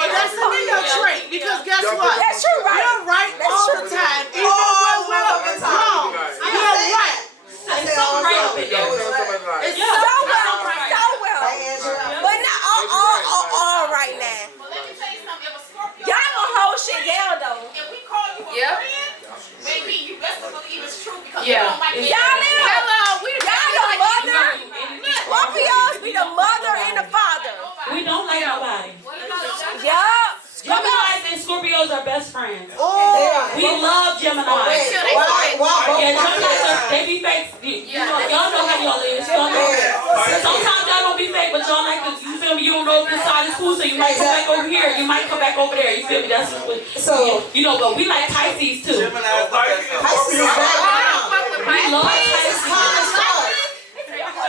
But that's the Meeka trait. Because guess what? That's true, right? You're right all the time. Even when we're wrong. You're right. It's so right up in there. It's so well. But not all right now. Y'all gonna hold shit down though. If we call you a friend, baby, you best believe it's true because we Yeah. don't like it. Y'all Hello, we y'all the mother. Scorpios be the mother and the father. We don't like nobody. Yup. Geminis and Scorpios are best friends. Oh, We love Geminis. why? Yeah, Geminis they be fake. Y'all know how y'all is. Y'all know. Sometimes y'all don't be fake, but y'all like to. You feel me? You don't know if this side is cool, so you might come back over here. You might come back over there. You feel me? That's what. So you know, but we like Pisces too. Pisces is bad. We love Pisces.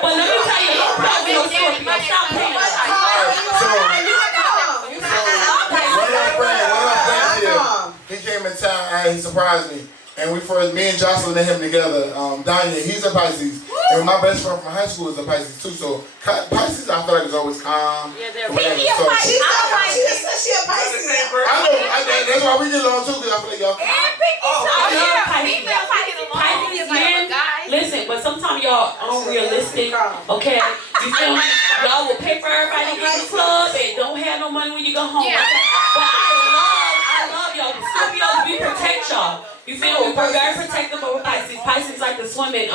But let me tell you, don't play with no Scorpio. Stop playing. night. He surprised me. And me and Jocelyn and him together. Danya, he's a Pisces. And my best friend from high school is a Pisces too. So Pisces, I feel like is always calm. Yeah, they're whatever. She's So, a Pisces. She a Pisces. I know. That's why we get along too, because I feel like y'all. Pisces, man. Listen, but sometimes y'all unrealistic. Okay, you feel me? Y'all will pay for everybody to get in the club and don't have no money when you go home. Yeah. But I love y'all. Scorpios, we protect y'all. You feel me? We're very protective over Pisces. Pisces like to swim in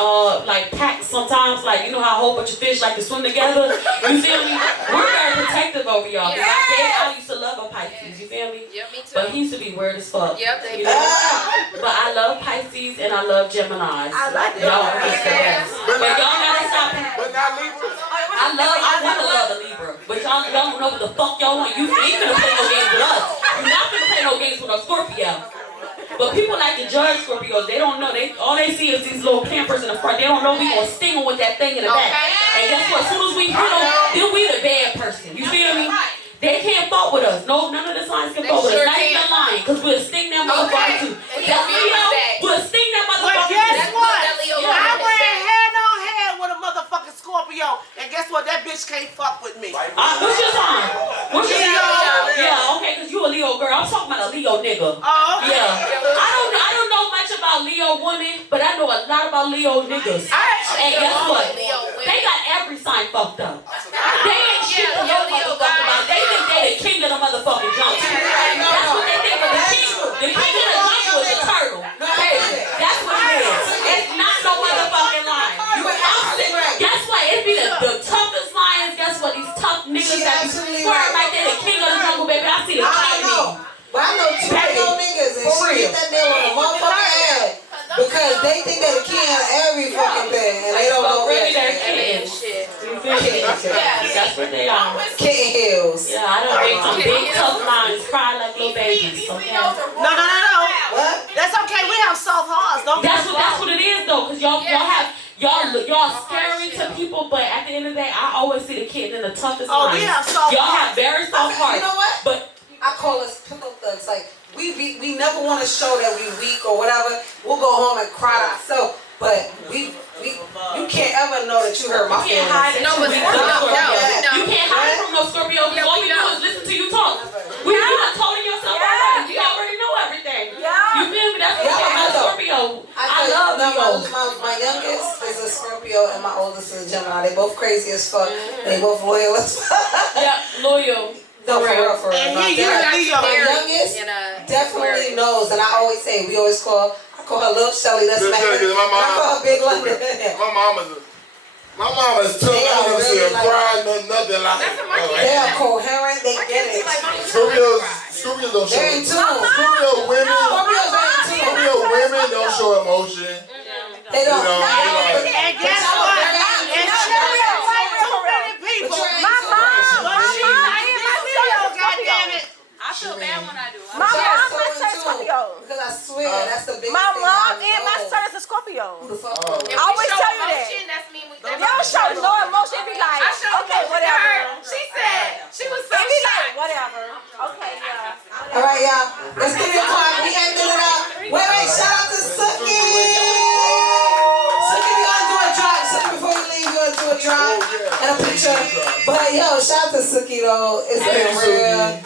like packs sometimes. Like, you know how a whole bunch of fish like to swim together? You feel me? We're very protective over y'all. Yeah. I used to love a Pisces. You feel me? Yep, me too. But he used to be weird as fuck. Yep, they you know? But I love Pisces and I love Geminis. I like y'all are just the best. But y'all gotta stop. But not Libra. I want to love a Libra. But y'all don't know what the fuck y'all want. You ain't gonna play no games with us. You're not gonna play no games with a Scorpio. But people like to judge Scorpios. They don't know. All they see is these little campers in the front. They don't know we gonna sting them with that thing in the back. And guess what? As soon as we hit them, then we the bad person. You feel me? They can't fault with us. No, none of the signs can fault with us. Not even a lion, because we'll sting that motherfucker too. That Leo, we'll sting that motherfucker too. But guess what? I went head on head with a motherfucking Scorpio, and guess what? That bitch can't fuck with me. What's your sign? What's your sign? Yeah, okay, because you a Leo girl. I'm talking about a Leo nigga. Oh, okay. Yeah. I don't know much about Leo women, but I know a lot about Leo niggas. And guess what? They got every sign fucked up. They ain't shit to no motherfucker about. They think they the king of the motherfucking jungle. That's what they think. But the king of the jungle is a turtle. Hey, that's what it is. It's not no motherfucking lion. Guess what? It be the toughest lions. Guess what? These tough niggas that be swearing like they the king of the jungle, baby. I see the king of them. But I know two Leo niggas and she hit that nail on the motherfucking head because they think they're the king of every fucking thing and they don't know really that. they're kittens. You feel me? That's what they are. Kitten heels. Yeah, I don't make some big tough lines, cry like little babies. Okay? No. What? That's okay. We have soft hearts. Don't That's what it is though, cause y'all scary to people, but at the end of the day, I always see the kid in the toughest lines. we have soft Y'all hearts. have very soft hearts. You know what? But I call us pillow thugs. Like we never want to show that we weak or whatever. We'll go home and cry to ourselves. But you can't ever know that you hurt my feelings. you can't hide No, but You can't hide from no Scorpio. All you do is listen to you talk. You not telling yourself already. You already know everything. You feel me? That's what I'm Scorpio. I love Leo. My youngest is a Scorpio and my oldest is a Gemini. They both crazy as fuck. They both loyal as fuck. Yeah, loyal. No, for real. And my youngest definitely knows, and I always say, I call her Little Shelly. That's my I call her Big London. My mama's too. I don't see her cry, nothing like it. They are coherent. They get it. Scorpios don't show. They're in tune. Scorpio women don't show emotion. They don't. And guess what? And Shelly is like too many people. My mom is my Leo, goddammit. I feel bad when I do. My mom is a Scorpio. Because I swear, that's the biggest My thing. mom and my son is a Scorpio. Who the fuck? I always tell you that. If y'all show no emotion, it be like, okay, whatever. She said she was so It be like, whatever. Okay, yeah. All right, y'all. Let's give it a call. We ended it up. Wait, shout out to Suki. Suki, you gonna do a drop. Suki, before you leave, you gonna do a drop and a picture. But yo, shout out to Suki though. It's been real.